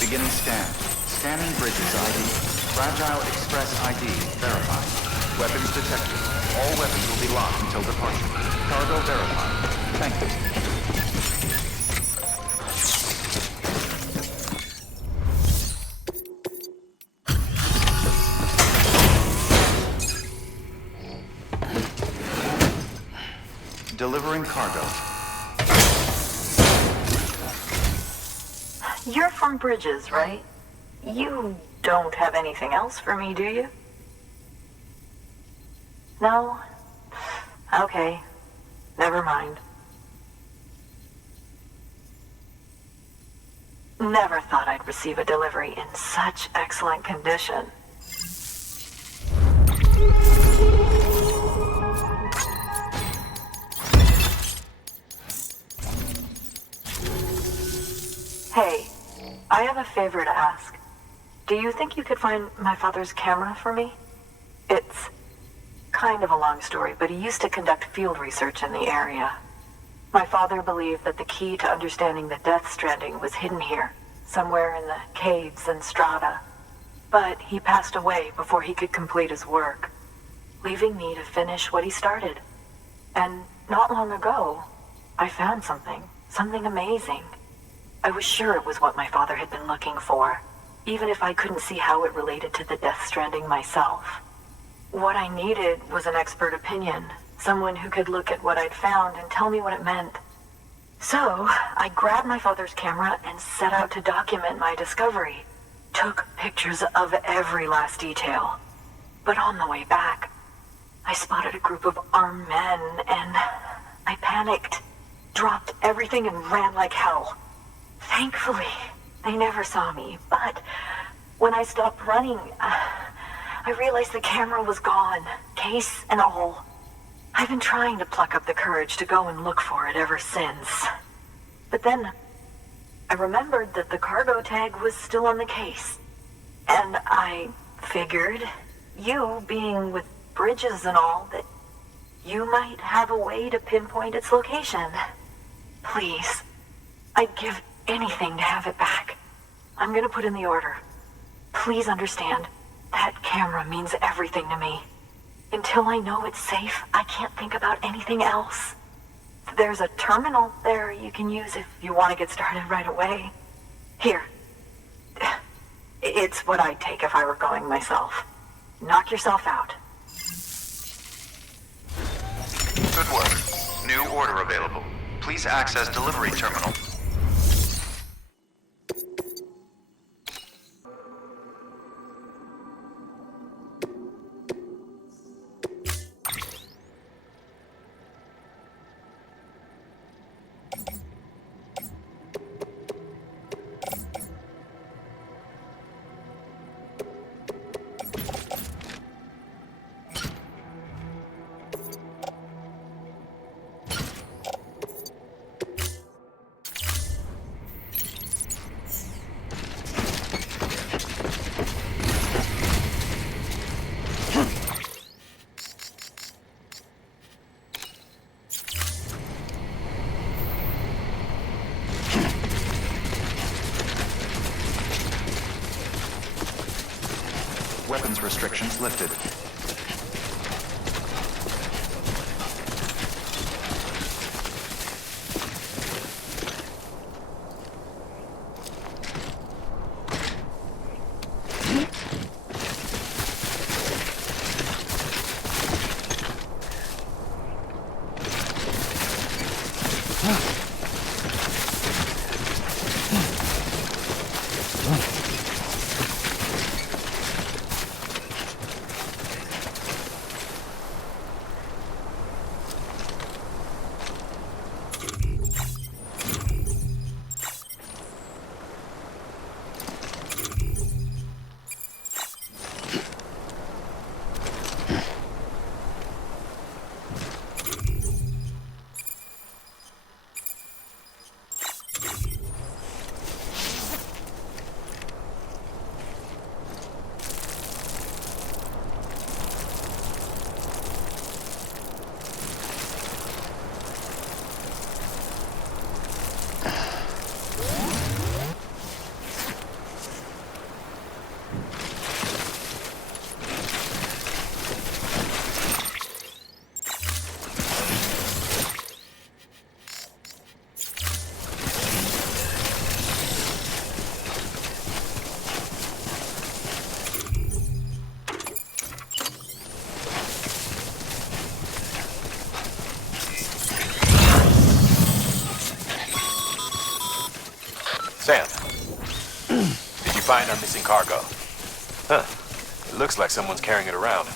Beginning scan. Scanning bridges ID. Fragile Express ID verified. Weapons detected. All weapons will be locked until departure. Cargo verified. Thank you. Delivering cargo. You're from Bridges, right? You don't have anything else for me, do you? No? Okay. Never mind. Never thought I'd receive a delivery in such excellent condition. Hey, I have a favor to ask. Do you think you could find my father's camera for me? It's kind of a long story, but he used to conduct field research in the area. My father believed that the key to understanding the Death Stranding was hidden here, somewhere in the caves and strata. But he passed away before he could complete his work, leaving me to finish what he started. And not long ago, I found something amazing. I was sure it was what my father had been looking for, even if I couldn't see how it related to the Death Stranding myself. What I needed was an expert opinion, someone who could look at what I'd found and tell me what it meant. So, I grabbed my father's camera and set out to document my discovery. Took pictures of every last detail. But on the way back, I spotted a group of armed men and I panicked, dropped everything and ran like hell. Thankfully, they never saw me, but when I stopped running, I realized the camera was gone, case and all. I've been trying to pluck up the courage to go and look for it ever since. But then, I remembered that the cargo tag was still on the case. And I figured, you being with Bridges and all, that you might have a way to pinpoint its location. Please, I'd give anything to have it back. I'm gonna put in the order. Please understand, that camera means everything to me. Until I know it's safe, I can't think about anything else. There's a terminal there you can use if you want to get started right away. Here. It's what I'd take if I were going myself. Knock yourself out. Good work. New order available. Please access delivery terminal. Weapons restrictions lifted. find our missing cargo? Huh. It looks like someone's carrying it around.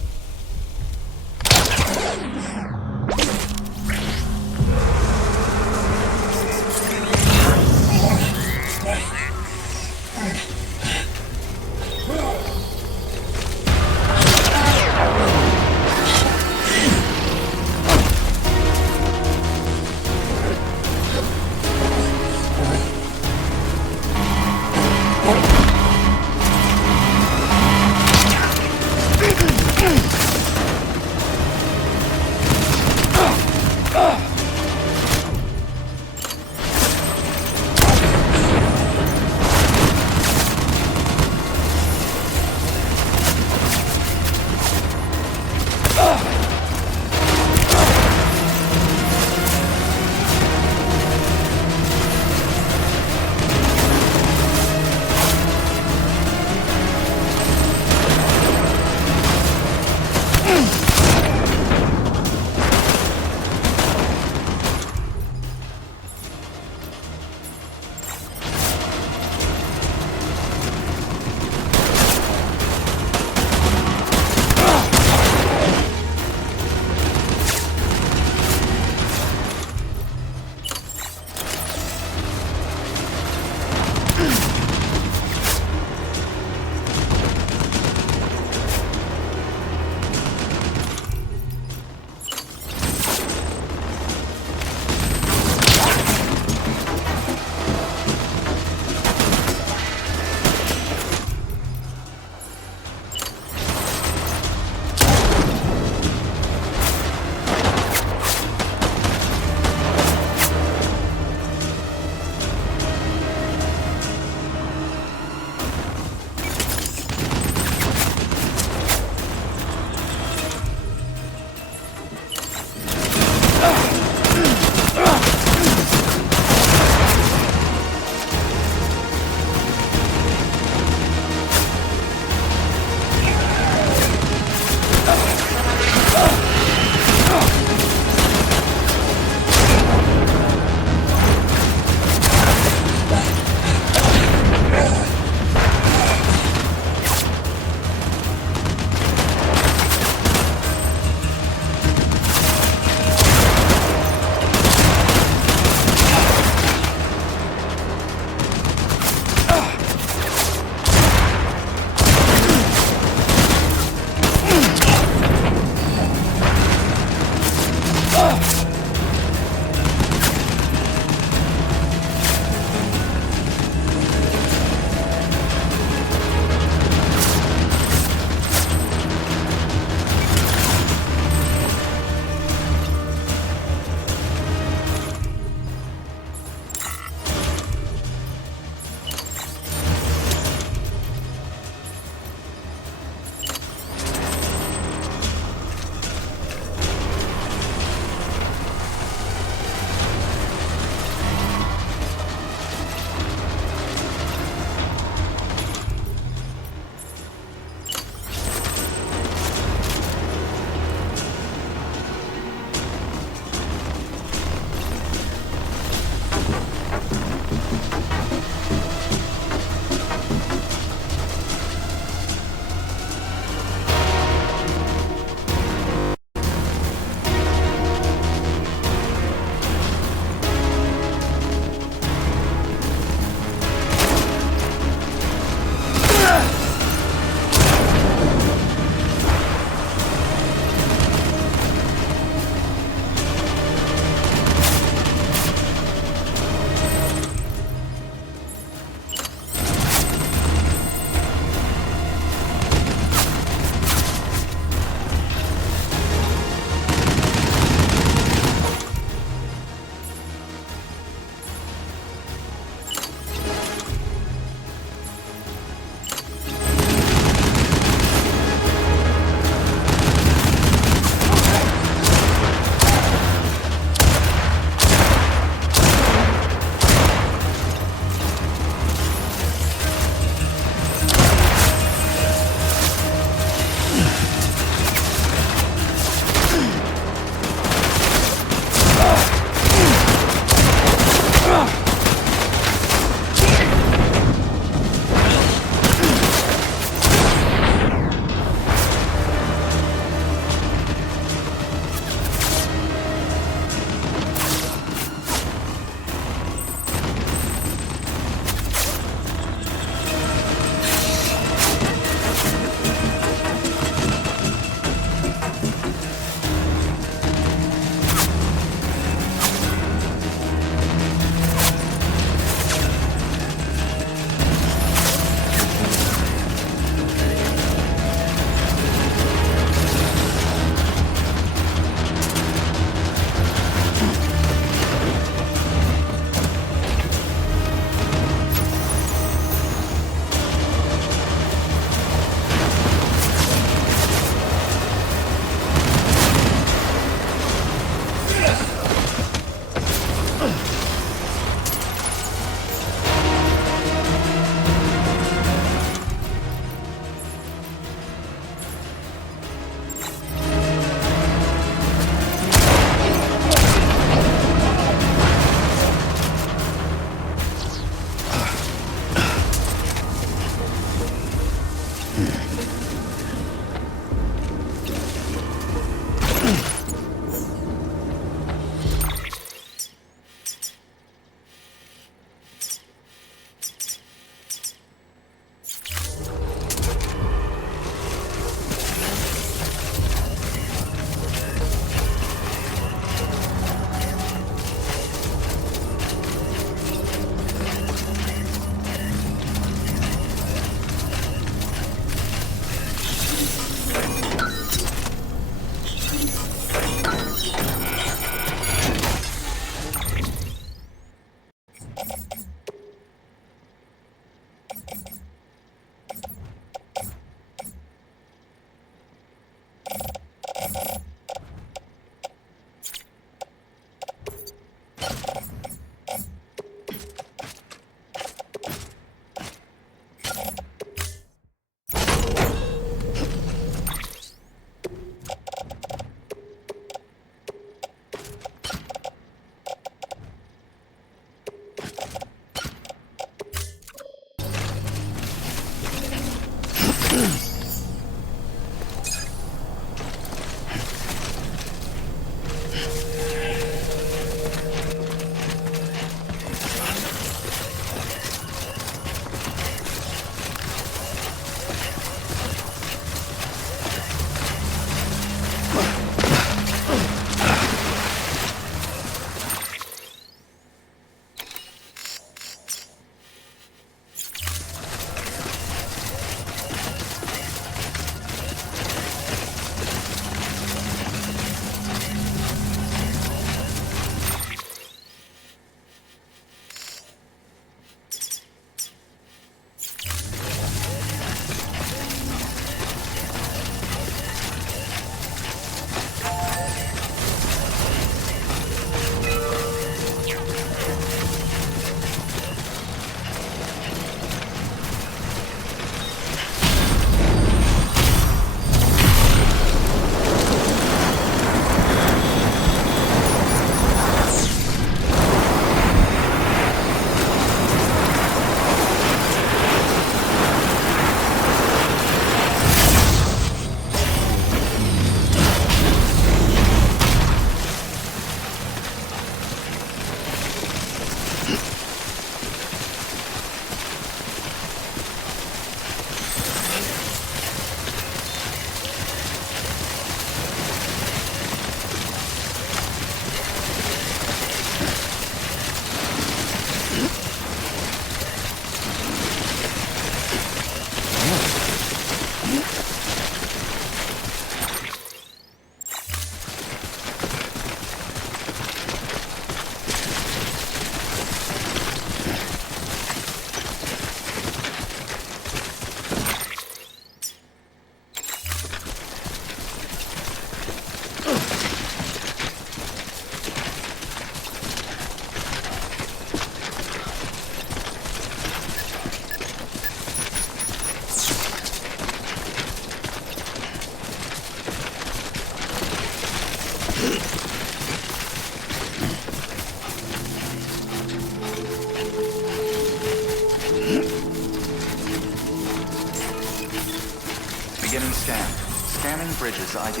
Beginning scan. Scanning bridges ID.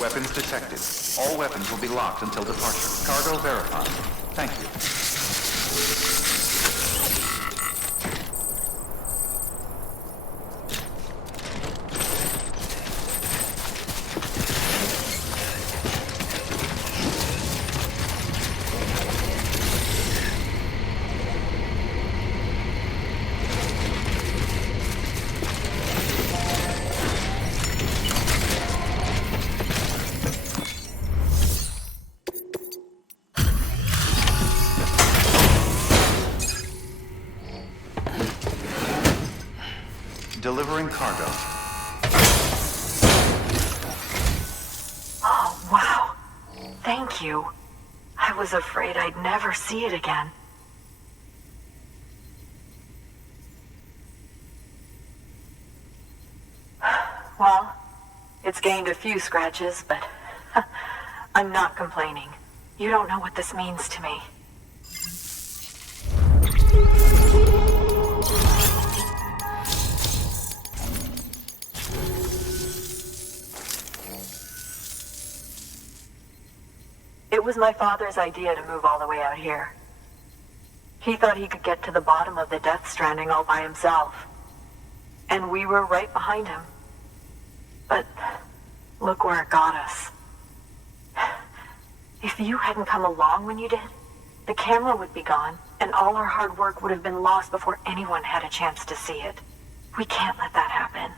Weapons detected. All weapons will be locked until departure. Cargo verified. Thank you. Delivering cargo. Oh, wow. Thank you. I was afraid I'd never see it again. Well, it's gained a few scratches, but I'm not complaining. You don't know what this means to me. It was my father's idea to move all the way out here. He thought he could get to the bottom of the Death Stranding all by himself. And we were right behind him. But look where it got us. If you hadn't come along when you did, the camera would be gone, and all our hard work would have been lost before anyone had a chance to see it. We can't let that happen.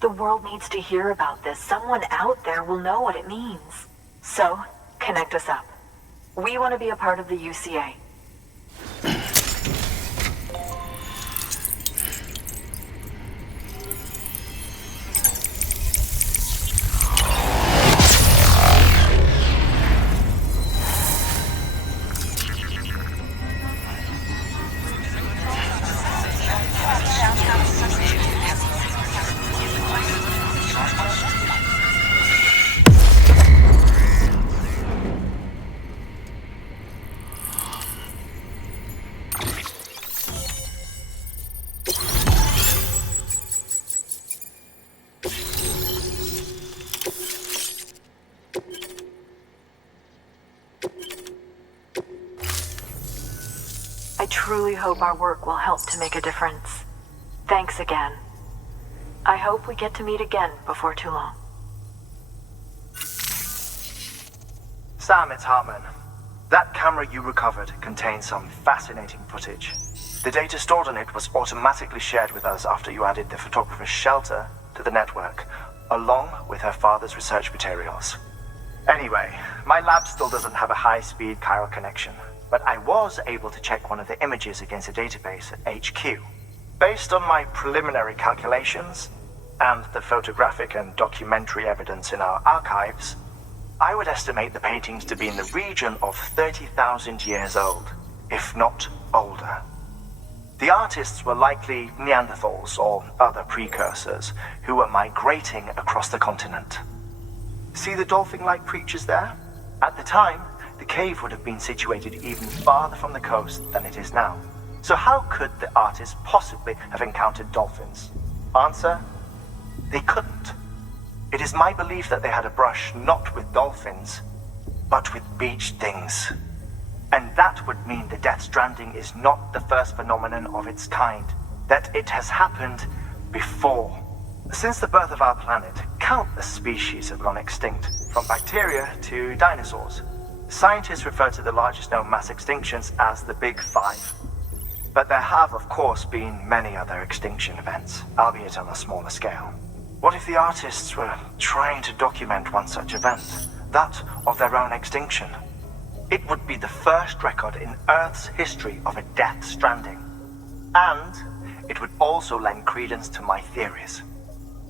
The world needs to hear about this. Someone out there will know what it means. So, connect us up. We want to be a part of the UCA. I truly hope our work will help to make a difference. Thanks again. I hope we get to meet again before too long. Sam, it's Hartman. That camera you recovered contains some fascinating footage. The data stored on it was automatically shared with us after you added the photographer's shelter to the network, along with her father's research materials. Anyway, my lab still doesn't have a high-speed chiral connection, but I was able to check one of the images against a database at HQ. Based on my preliminary calculations, and the photographic and documentary evidence in our archives, I would estimate the paintings to be in the region of 30,000 years old, if not older. The artists were likely Neanderthals or other precursors who were migrating across the continent. See the dolphin-like creatures there? At the time, the cave would have been situated even farther from the coast than it is now. So how could the artists possibly have encountered dolphins? Answer: they couldn't. It is my belief that they had a brush not with dolphins, but with beach things. And that would mean the Death Stranding is not the first phenomenon of its kind, that it has happened before. Since the birth of our planet, countless species have gone extinct, from bacteria to dinosaurs. Scientists refer to the largest known mass extinctions as the Big Five. But there have, of course, been many other extinction events, albeit on a smaller scale. What if the artists were trying to document one such event, that of their own extinction? It would be the first record in Earth's history of a Death Stranding. And it would also lend credence to my theories.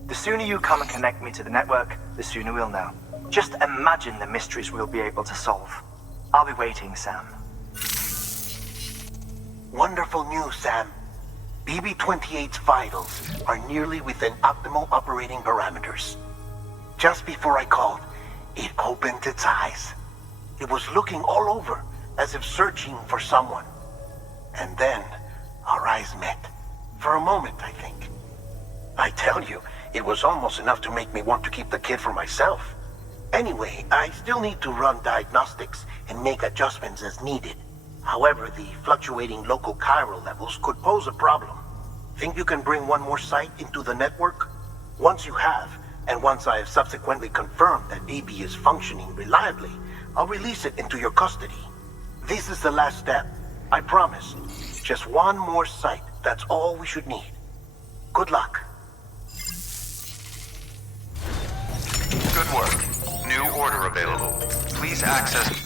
The sooner you come and connect me to the network, the sooner we'll know. Just imagine the mysteries we'll be able to solve. I'll be waiting, Sam. Wonderful news, Sam. BB-28's vitals are nearly within optimal operating parameters. Just before I called, it opened its eyes. It was looking all over, as if searching for someone. And then, our eyes met. For a moment, I think. I tell you, it was almost enough to make me want to keep the kid for myself. Anyway, I still need to run diagnostics and make adjustments as needed. However, the fluctuating local chiral levels could pose a problem. Think you can bring one more site into the network? Once you have, and once I have subsequently confirmed that AB is functioning reliably, I'll release it into your custody. This is the last step. I promise. Just one more site. That's all we should need. Good luck. Good work. New order available. Please access...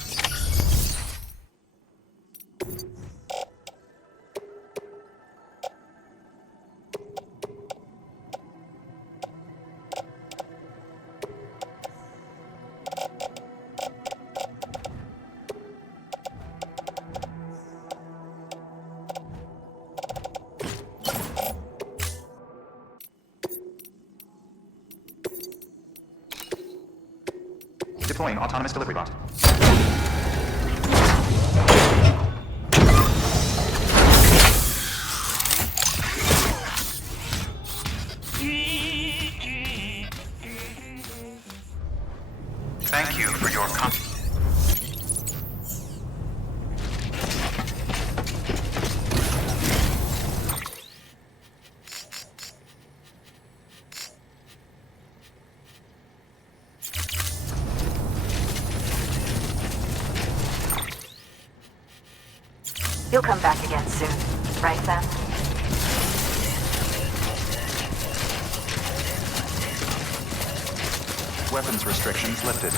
Deploying autonomous delivery bot. Thank you for your You'll come back again soon, right, Sam? weapons restrictions lifted.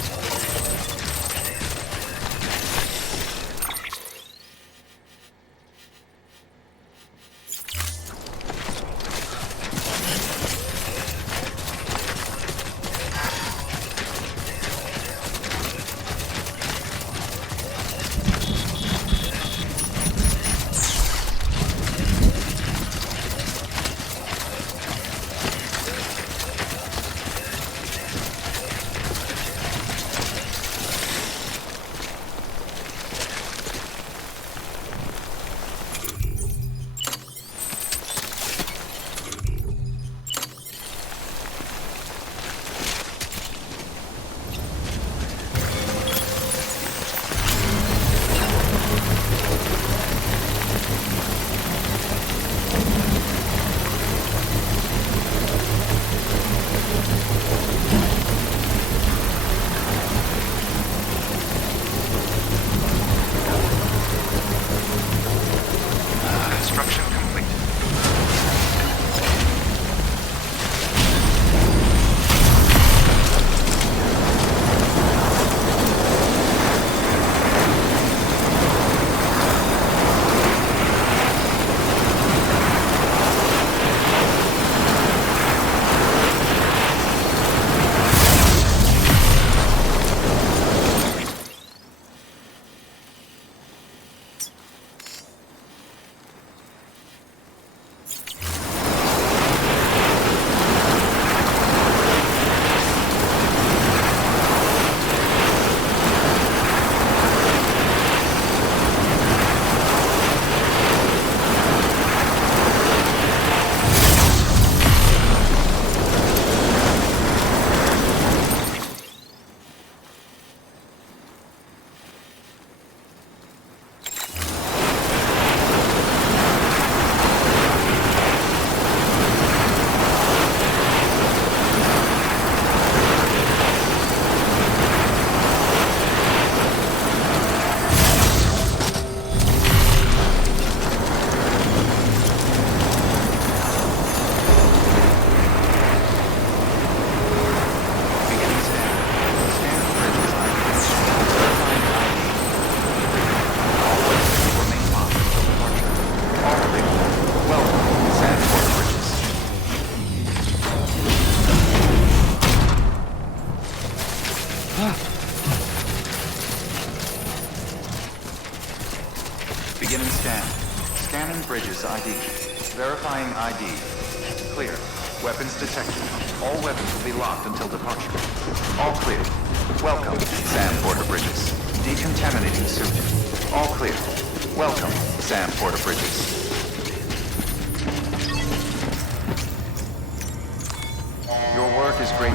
Beginning scan. Scanning bridges ID. Verifying ID. Clear. Weapons detected. All weapons will be locked until departure. All clear. Welcome, Sam Porter Bridges. Decontaminating suit. All clear. Welcome, Sam Porter Bridges. Your work is great.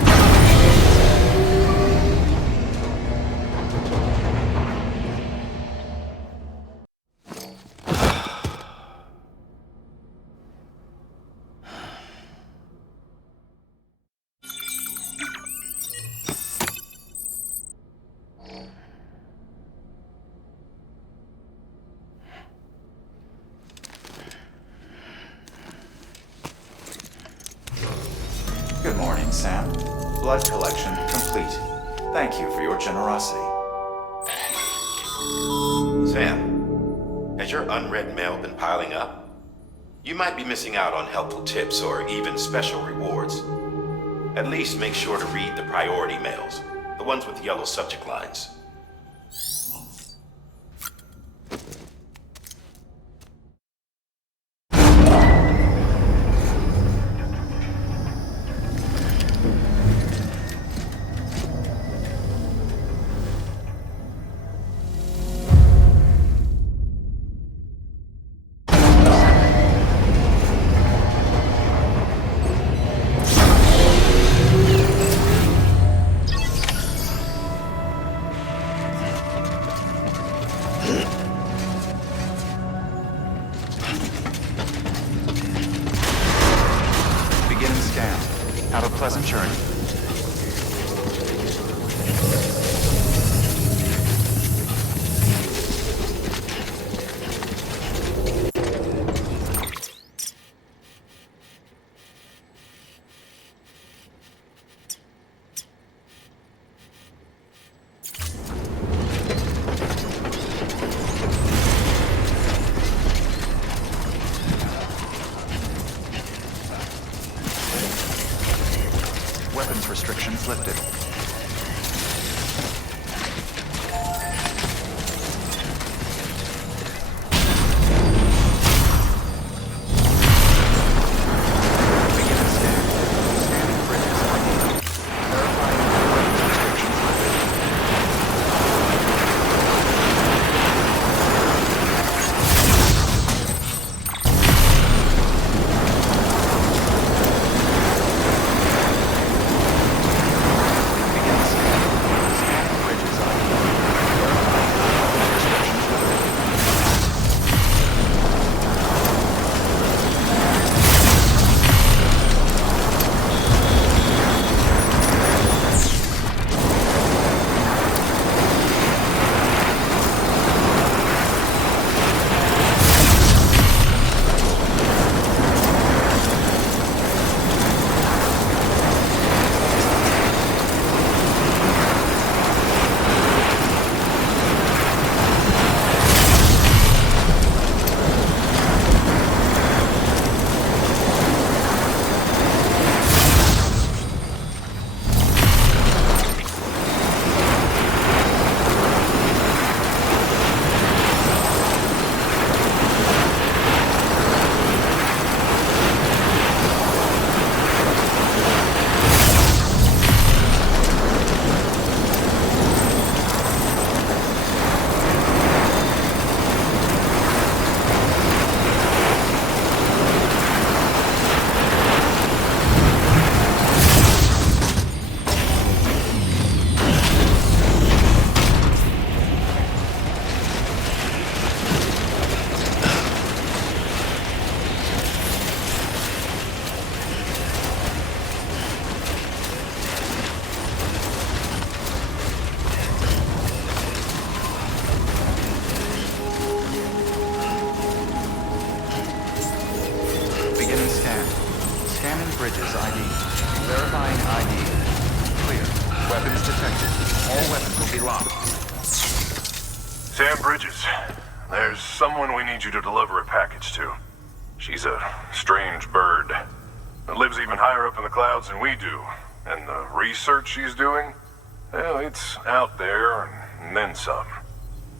Good morning, Sam. Blood collection complete. Thank you for your generosity. Sam, has your unread mail been piling up? You might be missing out on helpful tips or even special rewards. At least make sure to read the priority mails, the ones with yellow subject lines. Have a pleasant journey. Weapons restrictions lifted. Bridges ID. Verifying ID. Clear. Weapons detected. All weapons will be locked. Sam Bridges, there's someone we need you to deliver a package to. She's a strange bird that lives even higher up in the clouds than we do. And the research she's doing, well, it's out there and then some.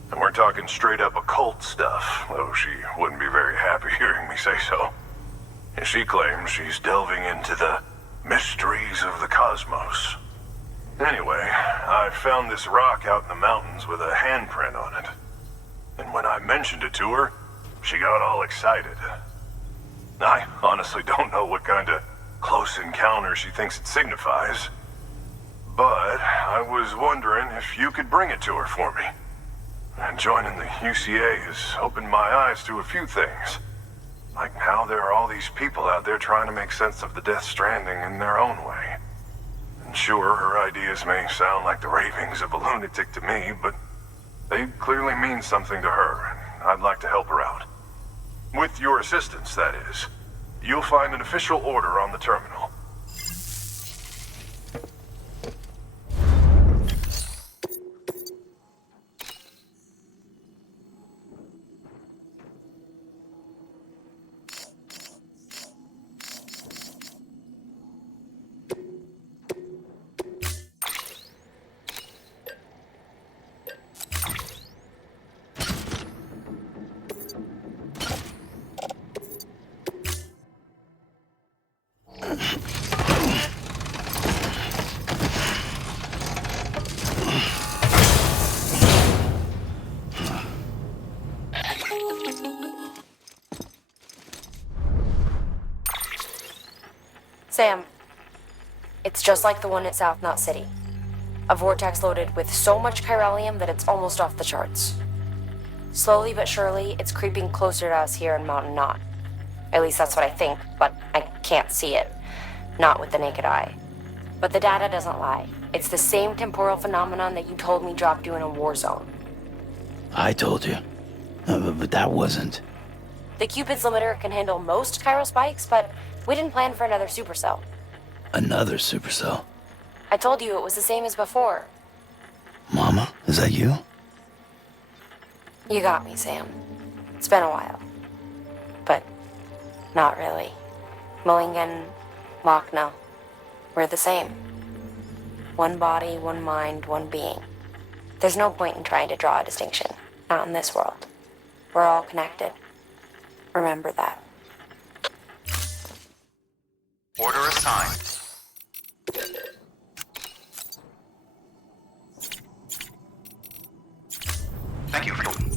And we're talking straight up occult stuff, though she wouldn't be very happy hearing me say so. And she claims she's delving into the mysteries of the cosmos. Anyway, I found this rock out in the mountains with a handprint on it. And when I mentioned it to her, she got all excited. I honestly don't know what kind of close encounter she thinks it signifies. But I was wondering if you could bring it to her for me. And joining the UCA has opened my eyes to a few things. Like how there are all these people out there trying to make sense of the Death Stranding in their own way. And sure, her ideas may sound like the ravings of a lunatic to me, but they clearly mean something to her, and I'd like to help her out. With your assistance, that is. You'll find an official order on the terminal. Sam, it's just like the one at South Knot City. A vortex loaded with so much chiralium that it's almost off the charts. Slowly but surely, it's creeping closer to us here in Mountain Knot. At least that's what I think, but I can't see it. Not with the naked eye. But the data doesn't lie. It's the same temporal phenomenon that you told me dropped you in a war zone. I told you. But that wasn't. The Cupid's limiter can handle most chiral spikes, but we didn't plan for another supercell. Another supercell? I told you it was the same as before. Mama, is that you? You got me, Sam. It's been a while. But not really. Mulligan, Lochner, we're the same. One body, one mind, one being. There's no point in trying to draw a distinction. Not in this world. We're all connected. Remember that. Order assigned. Thank you for...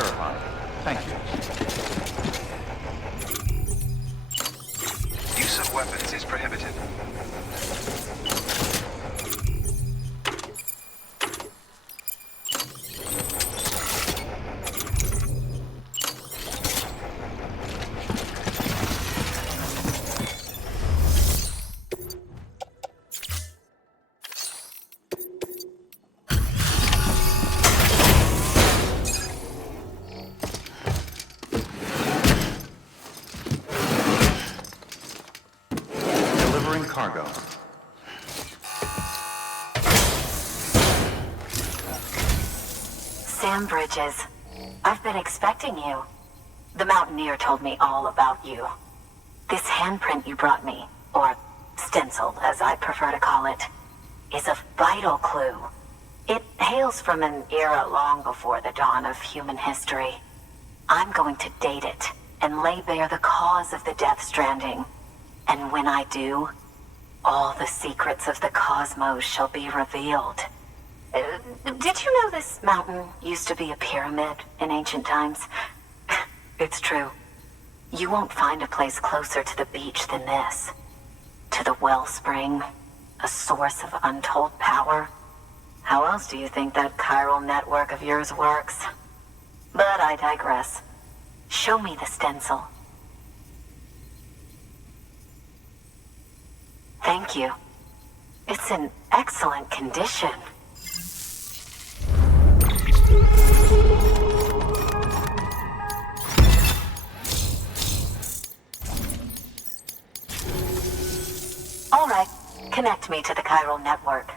verified. Thank you. Use of weapons is prohibited. Cargo. Sam Bridges, I've been expecting you. The Mountaineer told me all about you. This handprint you brought me, or stencil as I prefer to call it, is a vital clue. It hails from an era long before the dawn of human history. I'm going to date it and lay bare the cause of the Death Stranding. And when I do, all the secrets of the cosmos shall be revealed. Did you know this mountain used to be a pyramid in ancient times? It's true. You won't find a place closer to the beach than this. To the wellspring, a source of untold power. How else do you think that chiral network of yours works? But I digress. Show me the stencil. Thank you. It's in excellent condition. All right, connect me to the chiral network.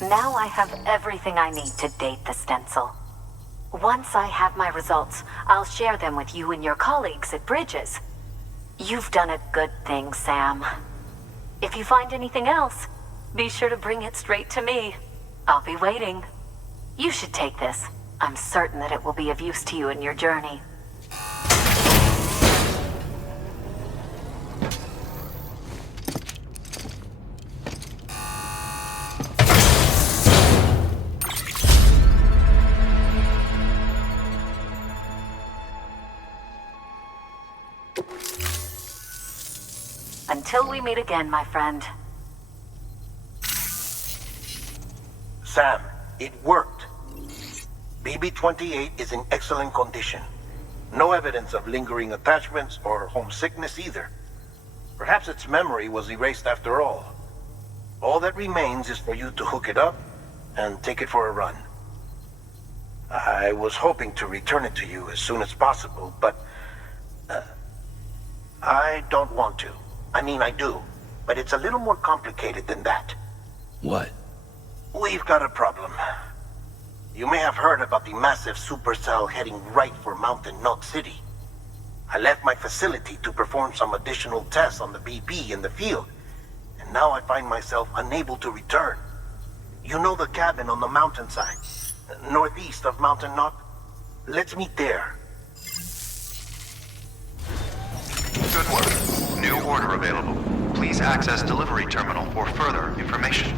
Now I have everything I need to date the stencil. Once I have my results, I'll share them with you and your colleagues at Bridges. You've done a good thing, Sam. If you find anything else, be sure to bring it straight to me. I'll be waiting. You should take this. I'm certain that it will be of use to you in your journey. Until we meet again, my friend. Sam, it worked. BB-28 is in excellent condition. No evidence of lingering attachments or homesickness either. Perhaps its memory was erased after all. All that remains is for you to hook it up and take it for a run. I was hoping to return it to you as soon as possible, but I don't want to. I mean, I do, but it's a little more complicated than that. What? We've got a problem. You may have heard about the massive supercell heading right for Mountain Knot City. I left my facility to perform some additional tests on the BB in the field, and now I find myself unable to return. You know the cabin on the mountainside, northeast of Mountain Knot? Let's meet there. Good work. New order available. Please access delivery terminal for further information.